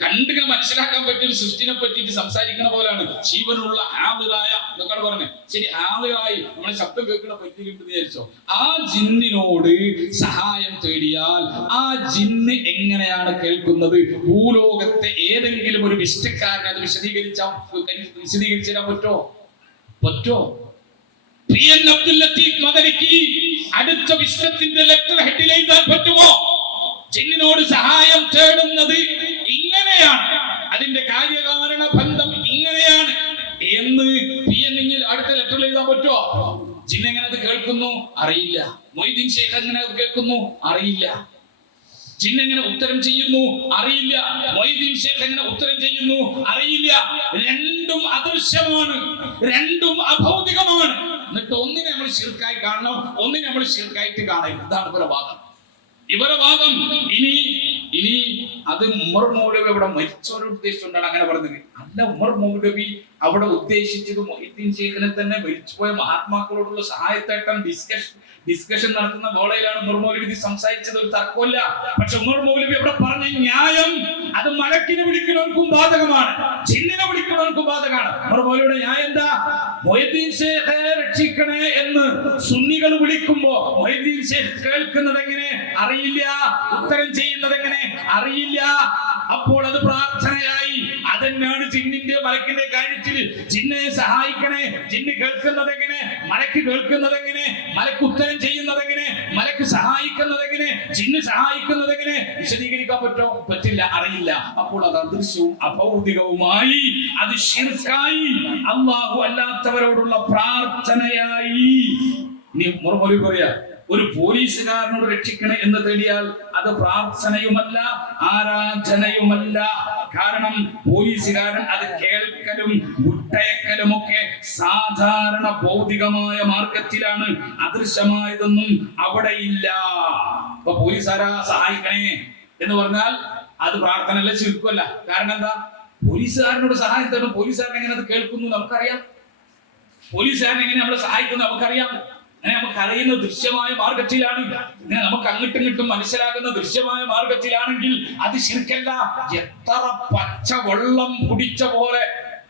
കണ്ടിങ്ങനെ മനസ്സിലാക്കാൻ പറ്റിയ ഒരു സൃഷ്ടിനെ പറ്റിയിട്ട് സംസാരിക്കുന്ന പോലാണ്. ജീവനുള്ള ഹാദിറായ എന്നൊക്കെയാണ് പറഞ്ഞത്. ശരി, ഹാദിറായി നമ്മളെ ശബ്ദം കേൾക്കുന്ന പറ്റിയിട്ടുണ്ട് വിചാരിച്ചോ. ആ ജിന്നിനോട് സഹായം തേടിയാൽ ആ ജിന്ന് എങ്ങനെയാണ് കേൾക്കുന്നത്? ഭൂലോകത്തെ ഏതെങ്കിലും ഒരു വിഷ്ടക്കാരനെ അത് വിശദീകരിച്ചു തരാൻ പറ്റോ? PN അബ്ദുൽ ലത്തീഫ് മദനിക്ക് അടുത്ത വിശ്വത്തിന്റെ ലെറ്റർ ഹെഡിൽ എഴുതാൻ പറ്റുമോ? ജിന്നിനോട് സഹായം തേടുന്നത് ഇങ്ങനെയാണ്, അതിന്റെ കാര്യകാരണ ബന്ധം ഇങ്ങനെയാണ് എന്ന് PN അടുത്ത ലെറ്ററിൽ എഴുതാൻ പറ്റുമോ? ജിന്ന് എങ്ങനെ അത് കേൾക്കുന്നു? അറിയില്ല. മൊയ്തീൻ ശേഖ് എങ്ങനെ അത് കേൾക്കുന്നു? അറിയില്ല. ജിന്ന് എങ്ങനെ ഉത്തരം ചെയ്യുന്നു? അറിയില്ല. മൊയ്തീൻ ശേഖ് എങ്ങനെ ഉത്തരം ചെയ്യുന്നു? അറിയില്ല. രണ്ടും അദൃശ്യമാണ്, രണ്ടും അഭൗതികമാണ്. എന്നിട്ട് ഒന്നിനെ നമ്മൾ ശിർക്കായി കാണണം, ഒന്നിനെ നമ്മൾ ശിർക്കായിട്ട് കാണണം. ഇതാണ് ഇവരുടെ വാദം. ഇവരുടെ വാദം. ഇനി അത് ഉമർ മൗലവി അവിടെ മരിച്ചവരെ ഉദ്ദേശിച്ചുകൊണ്ടാണ് അങ്ങനെ പറഞ്ഞത്. അല്ല, ഉമർ മൗലവി അവിടെ ഉദ്ദേശിച്ചത് മൊഹീദ്ദീൻ ശേഖിനെ തന്നെ മരിച്ചുപോയ മഹാത്മാക്കളോടുള്ള സഹായത്തേട്ടം ഡിസ്കഷൻ നടത്തുന്ന വേളയിലാണ് ഉമർ മൗലവി സംസാരിച്ചത്. ഒരു തർക്കമില്ല. പക്ഷെ ഉമർ മൗലവി അവിടെ പറഞ്ഞ ന്യായം അത് മലക്കിനെ വിളിക്കുന്നവർക്കും ബാധകമാണ്, ജിന്നിനെ വിളിക്കുന്നവർക്കും ബാധകമാണ്. ഉമർ മൗലവിയുടെ ന്യായം എന്താ? മൊഹീദ്ദീൻ ശേഖെ രക്ഷിക്കണേ എന്ന് സുന്നികൾ വിളിക്കുമ്പോ മൊഹീദ്ദീൻ ശേഖ് കേൾക്കുന്നത് എങ്ങനെ? അറിയില്ല. ഉത്തരം ചെയ്യുന്നത് എങ്ങനെ? അറിയില്ല. അപ്പോൾ അത് പ്രാർത്ഥനയായി. അതെന്നാണ് ജിന്നിന്റെ മലക്കിന്റെ കാര്യത്തിൽ. ജിന്നെ സഹായിക്കണേ. ജിന്ന് കേൾക്കുന്നത് എങ്ങനെ? മലക്ക് കേൾക്കുന്നത് എങ്ങനെ? മലക്ക് ഉത്തരം ചെയ്യുന്നത് എങ്ങനെ? മലക്ക് സഹായിക്കുന്നത് എങ്ങനെ? ജിന്ന് സഹായിക്കുന്നത് എങ്ങനെ? വിശദീകരിക്കാൻ പറ്റില്ല, അറിയില്ല. അപ്പോൾ അത് അദൃശ്യവും അഭൗതികവുമായി, അത് ശിർക്കായി, അല്ലാഹു അല്ലാത്തവരോടുള്ള പ്രാർത്ഥനയായി. ഇനി മറുപടി പറയാ, ഒരു പോലീസുകാരനോട് രക്ഷിക്കണേ എന്ന് തേടിയാൽ അത് പ്രാർത്ഥനയുമല്ല, ആരാധനയുമല്ല. കാരണം പോലീസുകാരൻ അത് കേൾക്കലും വിട്ടയക്കലും ഒക്കെ സാധാരണ ഭൗതികമായ മാർഗത്തിലാണ്. അദൃശ്യമായതൊന്നും അവിടെ ഇല്ല. അപ്പൊ പോലീസുകാരാ സഹായിക്കണേ എന്ന് പറഞ്ഞാൽ അത് പ്രാർത്ഥന അല്ല, ശിർക്കുമല്ല. കാരണം എന്താ? പോലീസുകാരനോട് സഹായം തരണം. പോലീസുകാരൻ എങ്ങനെ അത് കേൾക്കുന്നു നമുക്കറിയാം. പോലീസുകാരൻ എങ്ങനെ നമ്മളെ സഹായിക്കുന്നത് നമുക്കറിയാം. അങ്ങനെ നമുക്കറിയുന്ന ദൃശ്യമായ മാർഗത്തിലാണ്, ഇങ്ങനെ നമുക്ക് അങ്ങോട്ടും ഇങ്ങോട്ടും മനസ്സിലാകുന്ന ദൃശ്യമായ മാർഗത്തിലാണെങ്കിൽ അത് ശിർക്കല്ല. എത്ര പച്ചവെള്ളം കുടിച്ച പോലെ,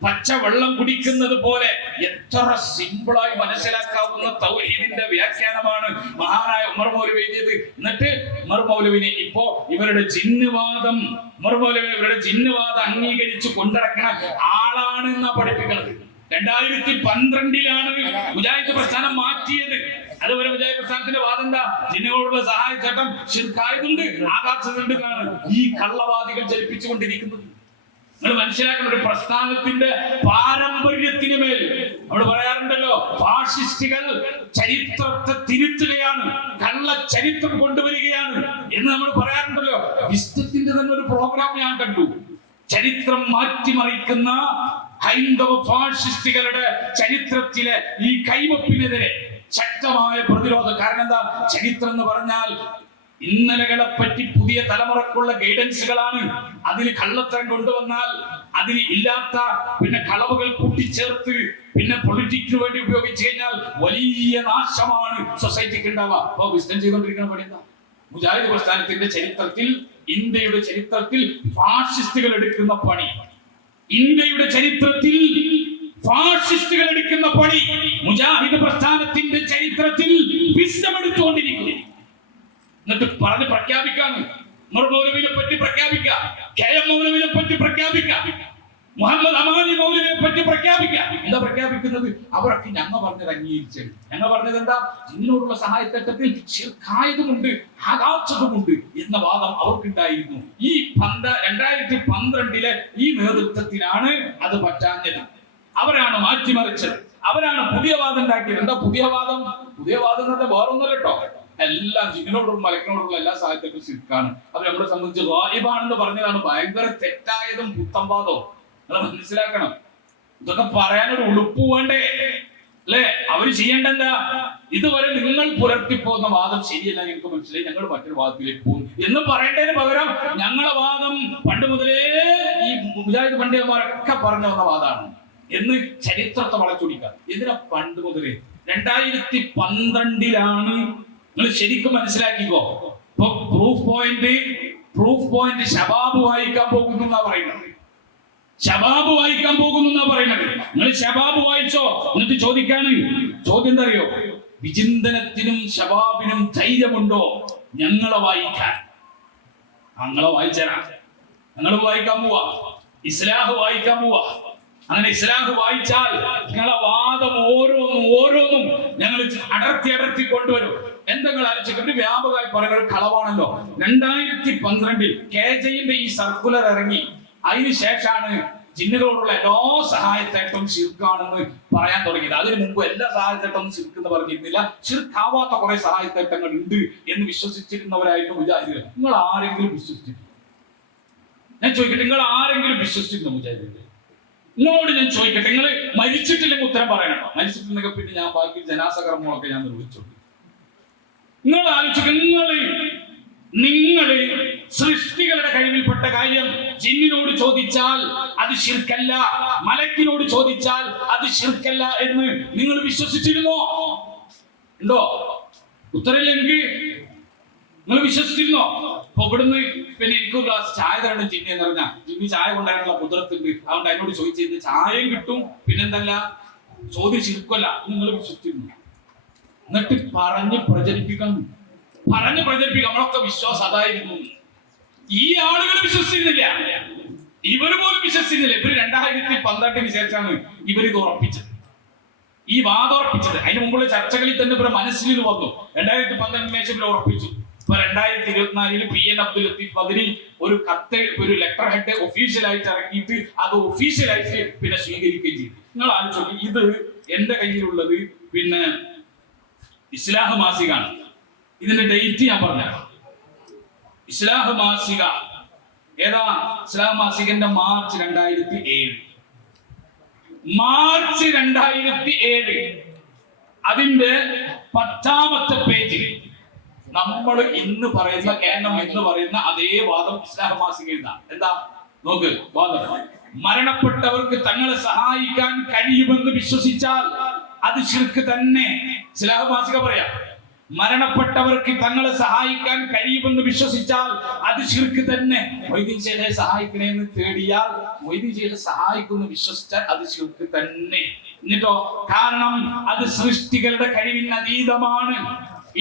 പച്ചവെള്ളം കുടിക്കുന്നത് പോലെ എത്ര സിമ്പിളായി മനസ്സിലാക്കാവുന്ന തൗഹീദിന്റെ വ്യാഖ്യാനമാണ് മഹാനായ ഉമർ മൗലവി എഴുതിയത്. എന്നിട്ട് ഉമർ മൗലവിനെ ഇപ്പോ ഇവരുടെ ജിന്നുവാദം, ഉമർ മൗലവി ഇവരുടെ ജിന്നുവാദം അംഗീകരിച്ച് കൊണ്ടിറക്കുന്ന ആളാണ് എന്നാ പഠിപ്പിക്കുന്നത്. 2012 മുജാഹിദ് പ്രസ്ഥാനം മാറ്റിയത്. അതുവരെ മുജാഹിദ് പ്രസ്ഥാനത്തിന്റെ വാദം എന്താ? ജിന്നുകളോടുള്ള സഹായ ചട്ടം ശിർക്കായതുണ്ട്, ആകാശത്തുണ്ട് എന്നാണ് ഈ കള്ളവാദികൾ ജലിപ്പിച്ചുകൊണ്ടിരിക്കുന്നത്. നിങ്ങൾ മനസ്സിലാക്കുന്ന ഒരു പ്രസ്ഥാനത്തിന്റെ പാരമ്പര്യത്തിന് മേൽ നമ്മൾ പറയാറുണ്ടല്ലോ, ഫാഷിസ്റ്റുകൾ ചരിത്രത്തെ തിരുത്തുകയാണ്, കള്ള ചരിത്രം കൊണ്ടുവരികയാണ് എന്ന് നമ്മൾ പറയാറുണ്ടല്ലോ. വിസ്തത്തിന്റെ തന്നെ ഒരു പ്രോഗ്രാം ഞാൻ കണ്ടു. ചരിത്രം മാറ്റിമറിക്കുന്ന ഹൈന്ദവ ഫാഷിസ്റ്റുകളുടെ ചരിത്രത്തിലെ ഈ കൈവപ്പിനെതിരെ ശക്തമായ പ്രതിരോധം. കാരണം എന്താ? ചരിത്രം എന്ന് പറഞ്ഞാൽ ഇന്നലകളെ പറ്റി പുതിയ തലമുറക്കുള്ള ഗൈഡൻസുകളാണ്. അതിൽ കള്ളത്തരം കൊണ്ടുവന്നാൽ അതിൽ ഇല്ലാത്ത പിന്നെ കളവുകൾ കൂട്ടിച്ചേർത്ത് പിന്നെ പൊളിറ്റിക്സിന് വേണ്ടി ഉപയോഗിച്ചു കഴിഞ്ഞാൽ വലിയ നാശമാണ് സൊസൈറ്റിക്ക് ഉണ്ടാവുക. അപ്പൊ വിസ്ഡം ചെയ്തുകൊണ്ടിരിക്കുന്ന പണി എന്താ? മുജാഹിദ് പ്രസ്ഥാനത്തിന്റെ ചരിത്രത്തിൽ, ഇന്ത്യയുടെ ചരിത്രത്തിൽ ഫാഷിസ്റ്റുകൾ എടുക്കുന്ന പണി, ഇന്ത്യയുടെ ചരിത്രത്തിൽ ഫാഷിസ്റ്റുകൾ എടുക്കുന്ന പണി മുജാഹിദ് പ്രസ്ഥാനത്തിന്റെ ചരിത്രത്തിൽ വിസ്ഡം എടുത്തുകൊണ്ടിരിക്കുന്നു. എന്നിട്ട് പറഞ്ഞ് പ്രഖ്യാപിക്കാണ്. ഉമർ മൗലവിനെ പറ്റി പ്രഖ്യാപിക്കാം, KM മൗലവിനെ പറ്റി പ്രഖ്യാപിക്കാം, മുഹമ്മദ് അമാനി മൗലവിനെ പറ്റി പ്രഖ്യാപിക്കാം. എന്താ പ്രഖ്യാപിക്കുന്നത്? അവരൊക്കെ ഞങ്ങൾ പറഞ്ഞത് അംഗീകരിച്ചത്. ഞങ്ങൾ പറഞ്ഞത് എന്താ? ജിന്നിനോടുള്ള സഹായത്തട്ടത്തിൽ ശിർക്കായതുമുണ്ട്, ആകാശതുമുണ്ട് എന്ന വാദം അവർക്കുണ്ടായിരുന്നു. ഈ 2012 ഈ നേതൃത്വത്തിനാണ് അത് പറ്റാഞ്ഞത്. അവരാണ് മാറ്റിമറിച്ചത്, അവരാണ് പുതിയ വാദം ഉണ്ടാക്കിയത്. എന്താ പുതിയ വാദം? പുതിയ വാദം എന്ന് പറഞ്ഞാൽ വേറൊന്നുമല്ല കേട്ടോ, എല്ലാം ജിന്നിനോടും മലക്കിനോടുള്ള എല്ലാ സാഹിത്യത്തിലും ശിർക്കാണ്. അത് നമ്മളെ സംബന്ധിച്ച് ഗായിബാണെന്ന് പറഞ്ഞതാണ് ഭയങ്കര തെറ്റായതും പുത്തംവാദവും. അത് മനസ്സിലാക്കണം. ഇതൊക്കെ പറയാനൊരു ഉളുപ്പ് വേണ്ടേ അല്ലെ? അവര് ചെയ്യേണ്ടെന്താ? ഇതുവരെ നിങ്ങൾ പുലർത്തിപ്പോകുന്ന വാദം ശരിയല്ല, എനിക്ക് മനസ്സിലായി, ഞങ്ങൾ മറ്റൊരു വാദത്തിലേക്ക് പോകും എന്ന് പറയേണ്ടതിന് പകരം ഞങ്ങളെ വാദം പണ്ട് മുതലേ ഈ മുജാഹിദ് പണ്ഡിതന്മാരൊക്കെ പറഞ്ഞു വന്ന വാദമാണ് എന്ന് ചരിത്രത്തെ വളച്ചൊടിക്കുക. എന്തിനാ പണ്ട് മുതലേ? 2012 നിങ്ങൾ ശരിക്കും മനസ്സിലാക്കിക്കോ. ഇപ്പൊ പ്രൂഫ് പോയിന്റ് ശബാബ് വായിക്കാൻ പോകുന്നു എന്നാ പറയുന്നത്. ശബാബ് വായിക്കാൻ പോകുന്നു എന്നാ പറയുന്നത്. നിങ്ങൾ ശബാബ് വായിച്ചോ? എന്നിട്ട് ചോദിക്കാണ്, ചോദ്യം എന്താ അറിയോ? വിചിന്തനത്തിനും ശബാബിനും ധൈര്യമുണ്ടോ ഞങ്ങളെ വായിക്കാൻ? ഞങ്ങളെ വായിച്ചാ ഞങ്ങൾ വായിക്കാൻ പോവാ, ഇസ്ലാഹ് വായിക്കാൻ പോവാ. അങ്ങനെ ഇസ്ലാഹ് വായിച്ചാൽ നിങ്ങളെ വാദം ഓരോന്നും ഞങ്ങൾ അടർത്തി കൊണ്ടുവരും. എന്തെങ്കിലും ആലോചിക്കും. വ്യാപകമായി പറയുന്ന ഒരു കളവാണല്ലോ. 2012 KJന്റെ ഈ സർക്കുലർ ഇറങ്ങി. അതിന് ശേഷമാണ് ജിന്നുകളോടുള്ള എല്ലാ സഹായത്തേട്ടവും ശിർക്കാണെന്ന് പറയാൻ തുടങ്ങിയത്. അതിനു മുമ്പ് എല്ലാ സഹായത്തേട്ടവും ശിർക്ക് എന്ന് പറഞ്ഞിരുന്നില്ല. ശിർക്കാവാത്ത കുറെ സഹായത്തേട്ടങ്ങൾ ഉണ്ട് എന്ന് വിശ്വസിച്ചിരുന്നവരായിരുന്നു മുജാഹിദുകൾ. നിങ്ങൾ ആരെങ്കിലും വിശ്വസിച്ചിരുന്നു? ഞാൻ ചോദിക്കട്ടെ, നിങ്ങൾ ആരെങ്കിലും വിശ്വസിച്ചിരുന്നു മുജാഹിദുകൾ? നിങ്ങളോട് ഞാൻ ചോദിക്കട്ടെ, നിങ്ങൾ മരിച്ചിട്ടില്ലെങ്കിൽ ഉത്തരം പറയണം. മരിച്ചിട്ടുണ്ടെങ്കിൽ പിന്നെ ഞാൻ ബാക്കി ജനാസ കർമ്മങ്ങളൊക്കെ ഞാൻ നിർവഹിച്ചു. നിങ്ങൾ ആലോചിക്കുക, നിങ്ങള് സൃഷ്ടികളുടെ കഴിവിൽപ്പെട്ട കാര്യം ജിന്നിനോട് ചോദിച്ചാൽ അത് ശിർക്കല്ല, മലക്കിനോട് ചോദിച്ചാൽ അത് ശിർക്കല്ല എന്ന് നിങ്ങൾ വിശ്വസിച്ചിരുന്നോ? ഉണ്ടോ? ഉത്തരമില്ലെങ്കിൽ നിങ്ങൾ വിശ്വസിച്ചിരുന്നോ? അപ്പൊ ഇവിടുന്ന് പിന്നെ എനിക്ക് ഒരു ഗ്ലാസ് ചായ തരണം ജിന്നി എന്ന് പറഞ്ഞാൽ, ജിന്നി ചായ കൊണ്ടുവരാനുള്ള കുതിരത്തുണ്ട്, അതുകൊണ്ട് അതിനോട് ചോദിച്ചിരുന്നു ചായയും കിട്ടും, പിന്നെന്തല്ല ചോദ്യം ശിർക്കല്ല. നിങ്ങൾ വിശ്വസിച്ചിരുന്നു. എന്നിട്ട് പറഞ്ഞ് പ്രചരിപ്പിക്കണം. നമ്മളൊക്കെ വിശ്വാസം അതായിരുന്നു. ഈ ആളുകൾ വിശ്വസിക്കുന്നില്ല, ഇവര് പോലും വിശ്വസിക്കുന്നില്ല. ഇവര് 2012 ശേഷമാണ് ഇവരിത് ഉറപ്പിച്ചത്, ഈ വാദം ഉറപ്പിച്ചത്. അതിന് മുമ്പുള്ള ചർച്ചകളിൽ തന്നെ ഇവരുടെ മനസ്സിൽ ഇത് വന്നു. 2012 ശേഷം ഇവർ ഉറപ്പിച്ചു. ഇപ്പൊ 2024 PN അബ്ദുൽ ലത്തീഫ് ബദരി ഒരു കത്ത്, ഒരു ലെറ്റർ ഹെഡ് ഒഫീഷ്യലായിട്ട് ഇറക്കിയിട്ട് അത് ഒഫീഷ്യലായിട്ട് പിന്നെ സ്വീകരിക്കുകയും ചെയ്തു. നിങ്ങൾ ആലോചിച്ചു, ഇത് എന്റെ കയ്യിലുള്ളത് പിന്നെ ഇസ്ലാഹ് മാസികാണ്. ഇതിന്റെ ഡേറ്റ് ഞാൻ പറഞ്ഞുതരാം. ഇസ്ലാഹ് മാസിക ഏതാ? Islah മാസികന്റെ March 2007. മാർച്ച് 2007 അതിന്റെ 10ാമത്തെ പേജിൽ നമ്മൾ ഇന്ന് പറയുന്ന കേന്ദ്രം എന്ന് പറയുന്ന അതേ വാദം ഇസ്ലാഹ് മാസിക എന്താ നോക്ക്. വാദം: മരണപ്പെട്ടവർക്ക് തങ്ങളെ സഹായിക്കാൻ കഴിയുമെന്ന് വിശ്വസിച്ചാൽ അത് ശിർക്ക് തന്നെ. ഇസ്ലാം മാസിക പറയാം, മരണപ്പെട്ടവർക്ക് തങ്ങളെ സഹായിക്കാൻ കഴിയുമെന്ന് വിശ്വസിച്ചാൽ അത് ശിർക്ക് തന്നെ. മൊയ്തീൻ ശേഖെ സഹായിക്കണേന്ന് തേടിയാൽ മൊയ്തീൻ ശേഖെ സഹായിക്കുന്നു വിശ്വസിച്ചാൽ അത് ശിർക്ക് തന്നെ. എന്നിട്ടോ കാരണം അത് സൃഷ്ടികളുടെ കഴിവിന് അതീതമാണ്.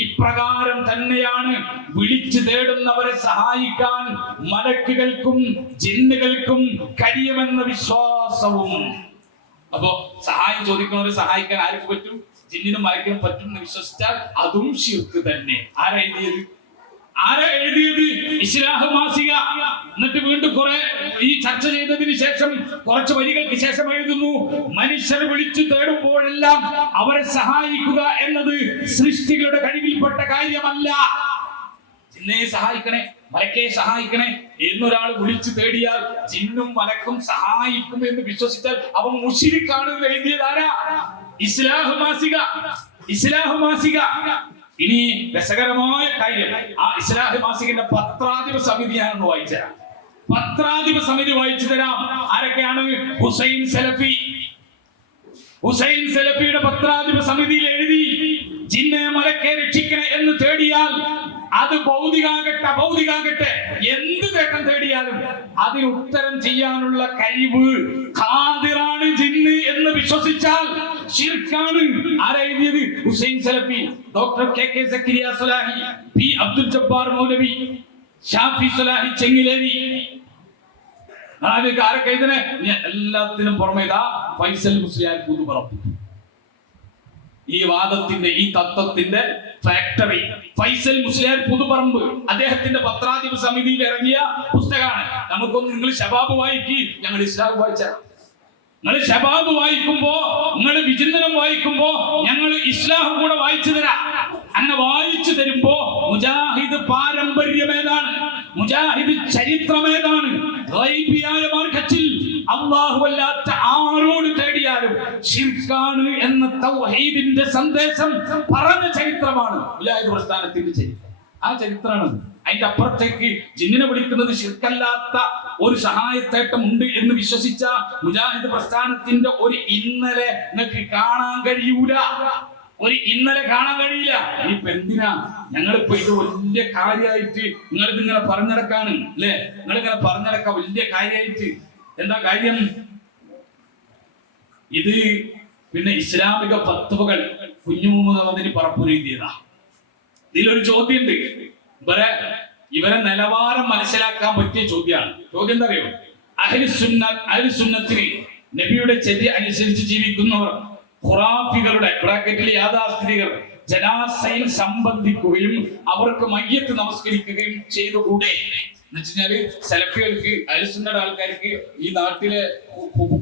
ഇപ്രകാരം തന്നെയാണ് വിളിച്ചു തേടുന്നവരെ സഹായിക്കാൻ മലക്കുകൾക്കും ജിന്നുകൾക്കും കഴിയുമെന്ന വിശ്വാസവും. അപ്പോ സഹായം ചോദിക്കുന്നവരെ സഹായിക്കാൻ ആർക്ക് പറ്റും? ജിന്നിനും മലക്കിനും പറ്റും എന്ന് വിശ്വസിച്ചാൽ അതും ശിർക്ക് തന്നെ. ആരാ എഴുതിയത്? ഇസ്ലാഹ് മാസിക. എന്നിട്ട് വീണ്ടും കുറെ ഈ ചർച്ച ചെയ്തതിന് ശേഷം കുറച്ച് വരികൾക്ക് ശേഷം എഴുതുന്നു, മനുഷ്യരെ വിളിച്ചു തേടുമ്പോഴെല്ലാം അവരെ സഹായിക്കുക എന്നത് സൃഷ്ടികളുടെ കഴിവിൽപ്പെട്ട കാര്യമല്ല. ജിന്നെ സഹായിക്കണേ, മലക്കെ സഹായിക്കണേ എന്നൊരാൾ വിളിച്ചു തേടിയാൽ ജിന്നും മലക്കും സഹായിക്കും എന്ന് വിശ്വസിച്ചാൽ അവൻ മുശ്രിക്കാണ് എന്ന് എഴുതിയതാരാ? ഇസ്ലാഹ് മാസിക. ഇസ്ലാഹ് മാസിക. ഇനി രസകരമായ കാര്യം, ആ ഇസ്ലാഹ് മാസികന്റെ പത്രാധിപ സമിതിയാണെന്ന് വായിച്ചുതരാം. പത്രാധിപ സമിതി വായിച്ചു തരാം. ആരൊക്കെയാണ്? ഹുസൈൻ സലഫി. ഹുസൈൻ സലഫിയുടെ പത്രാധിപ സമിതിയിൽ എഴുതി, ജിന്നെ മലക്കെ രക്ഷിക്കണേ എന്ന് തേടിയാൽ അത് ഭൗതികാകട്ടെ എന്ത് തേട്ടം തേടിയാലും അതിന് ഉത്തരം ചെയ്യാനുള്ള കഴിവ് ഖാദിറാണ് ജിന്ന് എന്ന് വിശ്വസിച്ചാൽ ശിർക്കാണ്. ആരെഴുതിയത്? ഹുസൈൻ സലഫി, ഡോക്ടർ കെ സക്കരിയ സ്വലാഹി, പി അബ്ദുൽ ജബ്ബാർ മൗലവി, ഷാഫി സ്വലാഹി ചെങ്ങിലേരി. ആരൊക്കെ ഇതിനെ എല്ലാത്തിനും പുറമെ ഇതാ ഫൈസൽ മുസ്ലിയാർ പുതുപ്പറമ്പ്. ഈ വാദത്തിന്റെ ഈ തത്വത്തിന്റെ ഫാക്ടറി ഫൈസൽ മുസ്ലിയാർ പുതുപ്പറമ്പ്. അദ്ദേഹത്തിന്റെ പത്രാധിപ സമിതിയിൽ ഇറങ്ങിയ പുസ്തകമാണ്. നമുക്കൊന്ന് നിങ്ങൾ ശബാബ് വായിക്കി, ഞങ്ങൾ ഇസ്ലാം വായിച്ചാൽ. നിങ്ങൾ ശബാബ് വായിക്കുമ്പോ, നിങ്ങൾ വിചിന്തനം വായിക്കുമ്പോ ഞങ്ങൾ ഇസ്ലാം കൂടെ വായിച്ചു തരാം. അങ്ങനെ വായിച്ചു തരുമ്പോ മുജാഹിദ് പാരമ്പര്യമേതാണ്, മുജാഹിദ് ചരിത്രമേതാണ്, ഗൈബിയായ മാർഗത്തിൽ അല്ലാഹുവല്ലാത്ത ആരോട് തേടിയാലും ശിർക്കാണ് എന്ന തൗഹീദിന്റെ സന്ദേശം പറഞ്ഞ ചരിത്രമാണ് മുജാഹിദ് പ്രസ്ഥാനത്തിന്റെ ചരിത്രം. ആ ചരിത്രമാണ്. അതിന്റെ അപ്പുറത്തേക്ക് ജിന്നിനെ വിളിക്കുന്നത് ശിർക്കല്ലാത്ത ഒരു സഹായത്തേട്ടം ഉണ്ട് എന്ന് വിശ്വസിച്ച മുജാഹിദ് പ്രസ്ഥാനത്തിന്റെ ഒരു ഇന്നലെ നിങ്ങൾക്ക് കാണാൻ കഴിയൂല. ഒരു ഇന്നലെ കാണാൻ കഴിയില്ല. ഇനിയിപ്പോ എന്തിനാ ഞങ്ങളിപ്പോ ഇത് വലിയ കാര്യമായിട്ട് നിങ്ങളിതിങ്ങനെ പറഞ്ഞിടക്കാണ് അല്ലെ? നിങ്ങളിങ്ങനെ പറഞ്ഞിടക്കാം വലിയ കാര്യമായിട്ട്. എന്താ കാര്യം? ഇത് പിന്നെ ഇസ്ലാമിക ഫത്വകൾ കുഞ്ഞു മുഹമ്മദിന് പറപ്പുരെഴുതിയതാ. ഇതിലൊരു ചോദ്യമുണ്ട്. ഇവരെ നിലവാരം മനസ്സിലാക്കാൻ പറ്റിയ ചോദ്യമാണ്. ചോദ്യം എന്താ അറിയോ? അഹ്ലുസുന്നത്തിന് നബിയുടെ ചര്യ അനുസരിച്ച് ജീവിക്കുന്നവർ ഖുറാഫികളുടെ ബ്രാക്കറ്റിൽ യാഥാസ്ഥിതികർ ജനാസയിൽ സംബന്ധിക്കുകയും അവർക്ക് മയ്യത്ത് നമസ്കരിക്കുകയും ചെയ്തുകൂടെ? എന്നുവെച്ചാല് സലഫികൾക്ക്, അഹ്ലുസുന്നയുടെ ആൾക്കാർക്ക് ഈ നാട്ടിലെ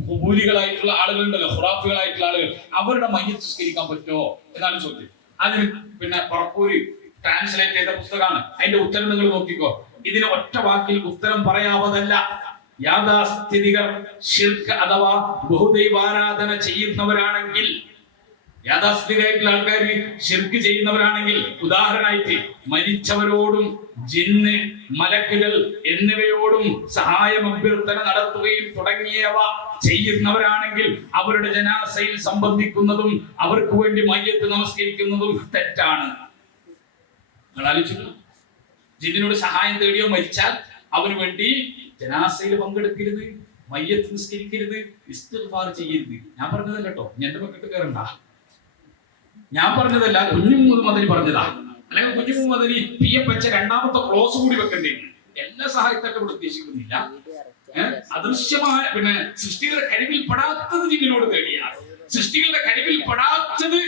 ഖുബൂരികളായിട്ടുള്ള ആളുകളുണ്ടല്ലോ, ഖുറാഫികളായിട്ടുള്ള ആളുകൾ, അവരുടെ മയ്യത്ത് നമസ്കരിക്കാൻ പറ്റുമോ എന്നാണ് ചോദ്യം. അതിന് പിന്നെ പറപ്പൂര് ട്രാൻസ്ലേറ്റ് ചെയ്ത പുസ്തകമാണ്. അതിന്റെ ഉത്തരം നിങ്ങൾ നോക്കിക്കോ. ഇതിന് ഒറ്റ വാക്കിൽ ഉത്തരം പറയാവതല്ല. യാഥാസ്ഥിതികർ ശിർക്ക് അഥവാ ബഹുദൈവാരാധന ചെയ്യുന്നവരാണെങ്കിൽ, യാഥാസ്ഥിതികരായിട്ടുള്ള ആൾക്കാർ ശിർക്ക് ചെയ്യുന്നവരാണെങ്കിൽ, ഉദാഹരണമായിട്ട് മരിച്ചവരോടും ജിന്ന്, മലക്കുകൾ എന്നിവയോടും സഹായം അഭ്യർത്ഥന നടത്തുകയും തുടങ്ങിയവ ചെയ്യുന്നവരാണെങ്കിൽ അവരുടെ ജനാസയിൽ സംബന്ധിക്കുന്നതും അവർക്ക് വേണ്ടി മയ്യത്ത് നമസ്കരിക്കുന്നതും തെറ്റാണ്. ജിന്നിനോട് സഹായം തേടിയോ മരിച്ചാൽ അവന് വേണ്ടി ജനാസയിൽ പങ്കെടുക്കരുത്, മയ്യത്ത് നിസ്കരിക്കരുത്, ഇസ്തിഗ്ഫാർ ചെയ്യരുത്. ഞാൻ പറഞ്ഞതല്ല കേട്ടോ, എന്റെ മക്കിട്ട് കയറണ്ട. ഞാൻ പറഞ്ഞതല്ല, കുഞ്ഞു മുഹമ്മദിനി പറഞ്ഞതാ. അല്ലെങ്കിൽ കുഞ്ഞു മുഹമ്മദിനി പിയപ്പച്ച രണ്ടാമത്തെ ക്ലോസ് കൂടി വെക്കേണ്ടി. എല്ലാ സഹായത്തൊക്കെ ഇവിടെ ഉദ്ദേശിക്കുന്നില്ല. അദൃശ്യമായ പിന്നെ സൃഷ്ടികളുടെ കഴിവിൽ പെടാത്തത് ജിന്നിനോട് തേടിയാണ്. സൃഷ്ടികളുടെ കഴിവിൽ പെടാത്തത്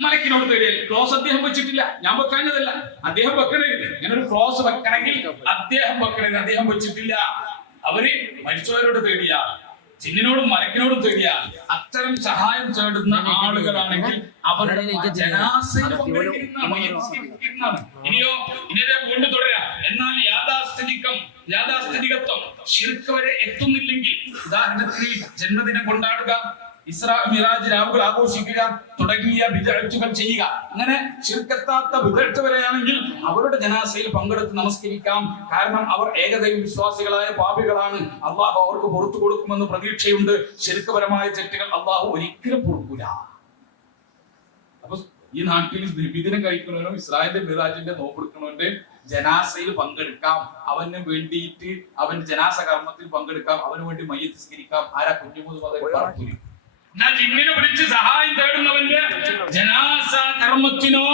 മലക്കിനോട് തേടിയാൽ. ക്ലോസ് അദ്ദേഹം വെച്ചിട്ടില്ല, ഞാൻ വെക്കാഞ്ഞതല്ല. അദ്ദേഹം വെക്കണേ. ഇങ്ങനെ ഒരു ക്ലോസ് വെക്കണമെങ്കിൽ അദ്ദേഹം വെക്കണേ, അദ്ദേഹം വെച്ചിട്ടില്ല. അവര് മരിച്ചവരോട് തേടിയ, ജിന്നിനോടും മലക്കിനോടും തേടിയ അത്തരം സഹായം തേടുന്ന ആളുകളാണെങ്കിൽ അവരുടെ ജനാസയിൽ പങ്കെടുക്കുന്നതാണ്. ഇനിയോ ഇനിയെ വീണ്ടും തുടരാം. എന്നാൽ യാഥാസ്ഥിതികത്വം ശിർക്ക് വരെ എത്തുന്നില്ലെങ്കിൽ, ഉദാഹരണത്തിന് ജന്മദിനം കൊണ്ടാടുക, ഇസ്രാ മിറാജ് രാവുകൾ ആഘോഷിക്കുക തുടങ്ങിയ ബിദ്അത്തുകൾ ചെയ്യുക, അങ്ങനെ ശിർക്കെത്താത്ത ബിദ്അത്ത് വരെയാണെങ്കിൽ അവരുടെ ജനാസയിൽ പങ്കെടുത്ത് നമസ്കരിക്കാം. കാരണം അവർ ഏകദൈവ വിശ്വാസികളായ പാപികളാണ്. അള്ളാഹു അവർക്ക് പുറത്തു കൊടുക്കുമെന്ന് പ്രതീക്ഷയുണ്ട്. ശിർക്ക്പരമായ തെറ്റുകൾ അള്ളാഹു ഒരിക്കലും പൊറുക്കൂല. ഈ നാട്ടിൽ നബിദിനം കഴിക്കണവനോ ഇസ്രായേലിന്റെ മിറാജിന്റെ നോമ്പെടുക്കണവന്റെ ജനാസയിൽ പങ്കെടുക്കാം, അവന് വേണ്ടിയിട്ട് അവന്റെ ജനാസ കർമ്മത്തിൽ പങ്കെടുക്കാം, അവന് വേണ്ടി മയ്യത്ത് സ്കരിക്കാം. ആരാ കുഞ്ഞുമൂന്ന് പറഞ്ഞു? എന്നാൽ ജിന്നിനെ വിളിച്ച് സഹായം തേടുന്നവന്റെ ജനാസ കർമ്മത്തിനോ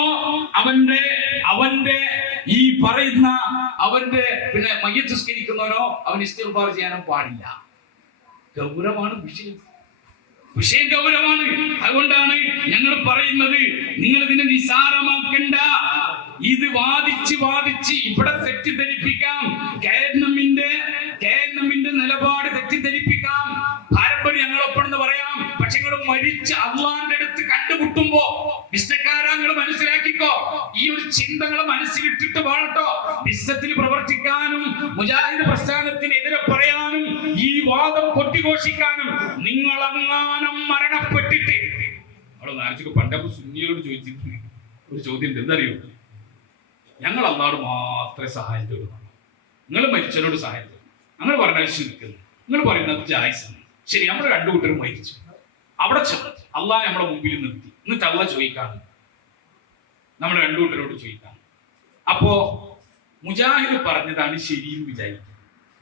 അവന്റെ ഈ പറയുന്ന അവന്റെ പിന്നെ മയ്യത്ത് സ്കരിക്കുന്നവനോ അവൻ ഇസ്തിഗ്ഫാർ ചെയ്യാനും പാടില്ല. ഗൗരവമാണ് വിഷയം ഗൗരവമാണ്. അതുകൊണ്ടാണ് ഞങ്ങൾ പറയുന്നത്, നിങ്ങൾ ഇതിനെ നിസാരമാക്കണ്ട. ഇത് വാദിച്ച് ഇവിടെ തെറ്റിദ്ധരിപ്പിക്കാം, കേരളമിന്റെ നിലപാട് തെറ്റിദ്ധരിപ്പിക്കാം, പാരമ്പര്യം ഞങ്ങളൊപ്പം എന്ന് പറയാം. പക്ഷെ നിങ്ങൾ മരിച്ച അള്ളാന്റെ അടുത്ത് കണ്ടുമുട്ടുമ്പോ വിശ്വക്കാരാങ്ങൾ മനസ്സിലാക്കിക്കോ, ഈ ഒരു ചിന്തകൾ മനസ്സിലിട്ടിട്ട് വാഴട്ടോ. വിശ്വത്തിൽ പ്രവർത്തിക്കാനും മുജാഹിദ് പ്രസ്ഥാനത്തിനെതിരെ പറയാനും ഈ വാദം കൊട്ടിഘോഷിക്കാനും നിങ്ങൾ അങ്ങാനം മരണപ്പെട്ടിട്ട് പണ്ടപ്പോ സുന്നിയോട് ചോദിച്ചിട്ടുണ്ട് ഒരു ചോദ്യം ഉണ്ട്, എന്തറിയോ? ഞങ്ങൾ അള്ളാഹോട് മാത്രമേ സഹായം തരുന്നുള്ളൂ, നിങ്ങൾ മരിച്ചവരോട് സഹായം തരും. അങ്ങനെ പറഞ്ഞാൽ ശരിക്കുന്നു, നിങ്ങൾ പറയുന്നത് ജായിസാണ്. ശരി, നമ്മൾ രണ്ടു കൂട്ടരും മരിച്ചു, അവിടെ ചെന്ന് അള്ളാഹ് നമ്മളെ മുമ്പിൽ നിർത്തി, എന്നിട്ട് അള്ളാഹ് ചോദിക്കാണ്, നമ്മൾ രണ്ടു കൂട്ടരോട് ചോദിക്കാണ്. അപ്പോ മുജാഹിദ് പറഞ്ഞതാണ് ശരിയെന്ന് വിചാരിക്കും.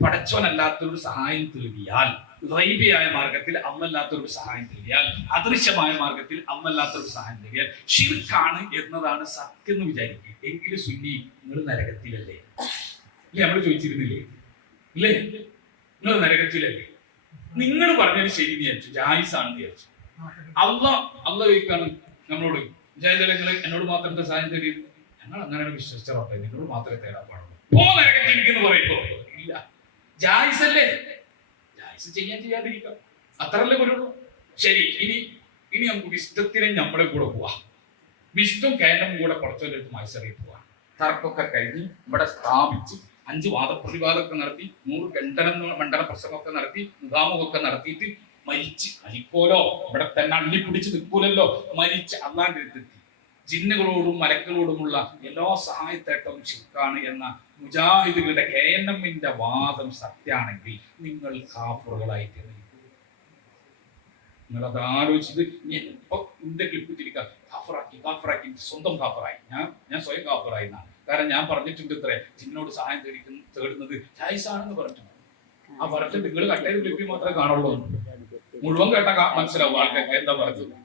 പടച്ചോനല്ലാത്തൊരു സഹായം തേടിയാൽ, ഗൈബിയായ മാർഗത്തിൽ അന്നല്ലാത്തൊരു സഹായം തേടിയാൽ, അദൃശ്യമായ മാർഗത്തിൽ അന്നല്ലാത്തൊരു സഹായം തേടിയാൽ ശിർക്കാണ് എന്നതാണ് സത്യം എന്ന് വിചാരിക്കുക. എങ്കിലും സുന്നി നിങ്ങൾ നരകത്തിലല്ലേ? ഇല്ലേ, നമ്മൾ ചോദിച്ചിരുന്നില്ലേ? ഇല്ലേ, നിങ്ങൾ നരകത്തിലല്ലേ? നിങ്ങൾ പറഞ്ഞത് ശരി വിചാരിച്ചു, ജായിസാണെന്ന് വിചാരിച്ചു. അള്ള ചോദിക്കാണ് നമ്മളോട്, ജയതലങ്ങൾ എന്നോട് മാത്രം സഹായം തേടിയത്? ഞങ്ങൾ അങ്ങനെയാണ് വിശ്വസിച്ചറപ്പ, നിന്നോട് മാത്രമേ തേടാൻ പാടുള്ളൂ. പോ നരകത്തിരിക്കുന്നു പറയുമ്പോ ഇല്ല, ജായിസല്ലേ, ജായിസ് ചെയ്യാതിരിക്കാം, അത്രല്ലേ പറയുള്ളൂ. ശരി, ഇനി നമുക്ക് വിസ്തത്തിനെ നമ്മളെ കൂടെ പോവാ, വിസ്തും കേന്ദ്രം കൂടെ കുറച്ചൊരു മത്സരം പോവാ. തർക്കമൊക്കെ കഴിഞ്ഞ് ഇവിടെ സ്ഥാപിച്ച് 5 വാദപ്രതിവാദമൊക്കെ നടത്തി, 100 മണ്ഡല പ്രസംഗമൊക്കെ നടത്തി, മുഖാമുഖമൊക്കെ നടത്തിയിട്ട് മരിച്ച് അലിക്കോലോ, ഇവിടെ തന്നെ അള്ളിപ്പിടിച്ച് നിൽക്കൂലല്ലോ, മരിച്ച് അള്ളാന്റെ അടുത്തെത്തി. ജിന്നുകളോടും മലക്കളോടുമുള്ള എല്ലാ സഹായത്തേട്ടവും ശിർക്കാണ് എന്ന മുജാഹിദുകളുടെ KNMന്റെ വാദം സത്യാണെങ്കിൽ നിങ്ങൾ കാഫറുകളായിട്ട് നിങ്ങൾ അത് ആലോചിച്ചത്. ഇപ്പൊ എന്റെ ക്ലിപ്പ് തിരിക്കാം, കാഫറാക്കി സ്വന്തം കാഫറായി, ഞാൻ സ്വയം കാഫറായി എന്നാണ്. കാരണം ഞാൻ പറഞ്ഞിട്ടുണ്ട് ഇത്രേ, ജിന്നോട് സഹായം തേടുന്നത് ജായിസാണെന്ന് പറഞ്ഞിട്ടുണ്ട്. ആ പറഞ്ഞിട്ട് നിങ്ങൾ കട്ടയിൽ ക്ലിപ്പിൽ മാത്രമേ കാണുള്ളൂ, മുഴുവൻ കേട്ട മനസ്സിലാവും ആൾക്കാർക്ക് എന്താ പറഞ്ഞത്.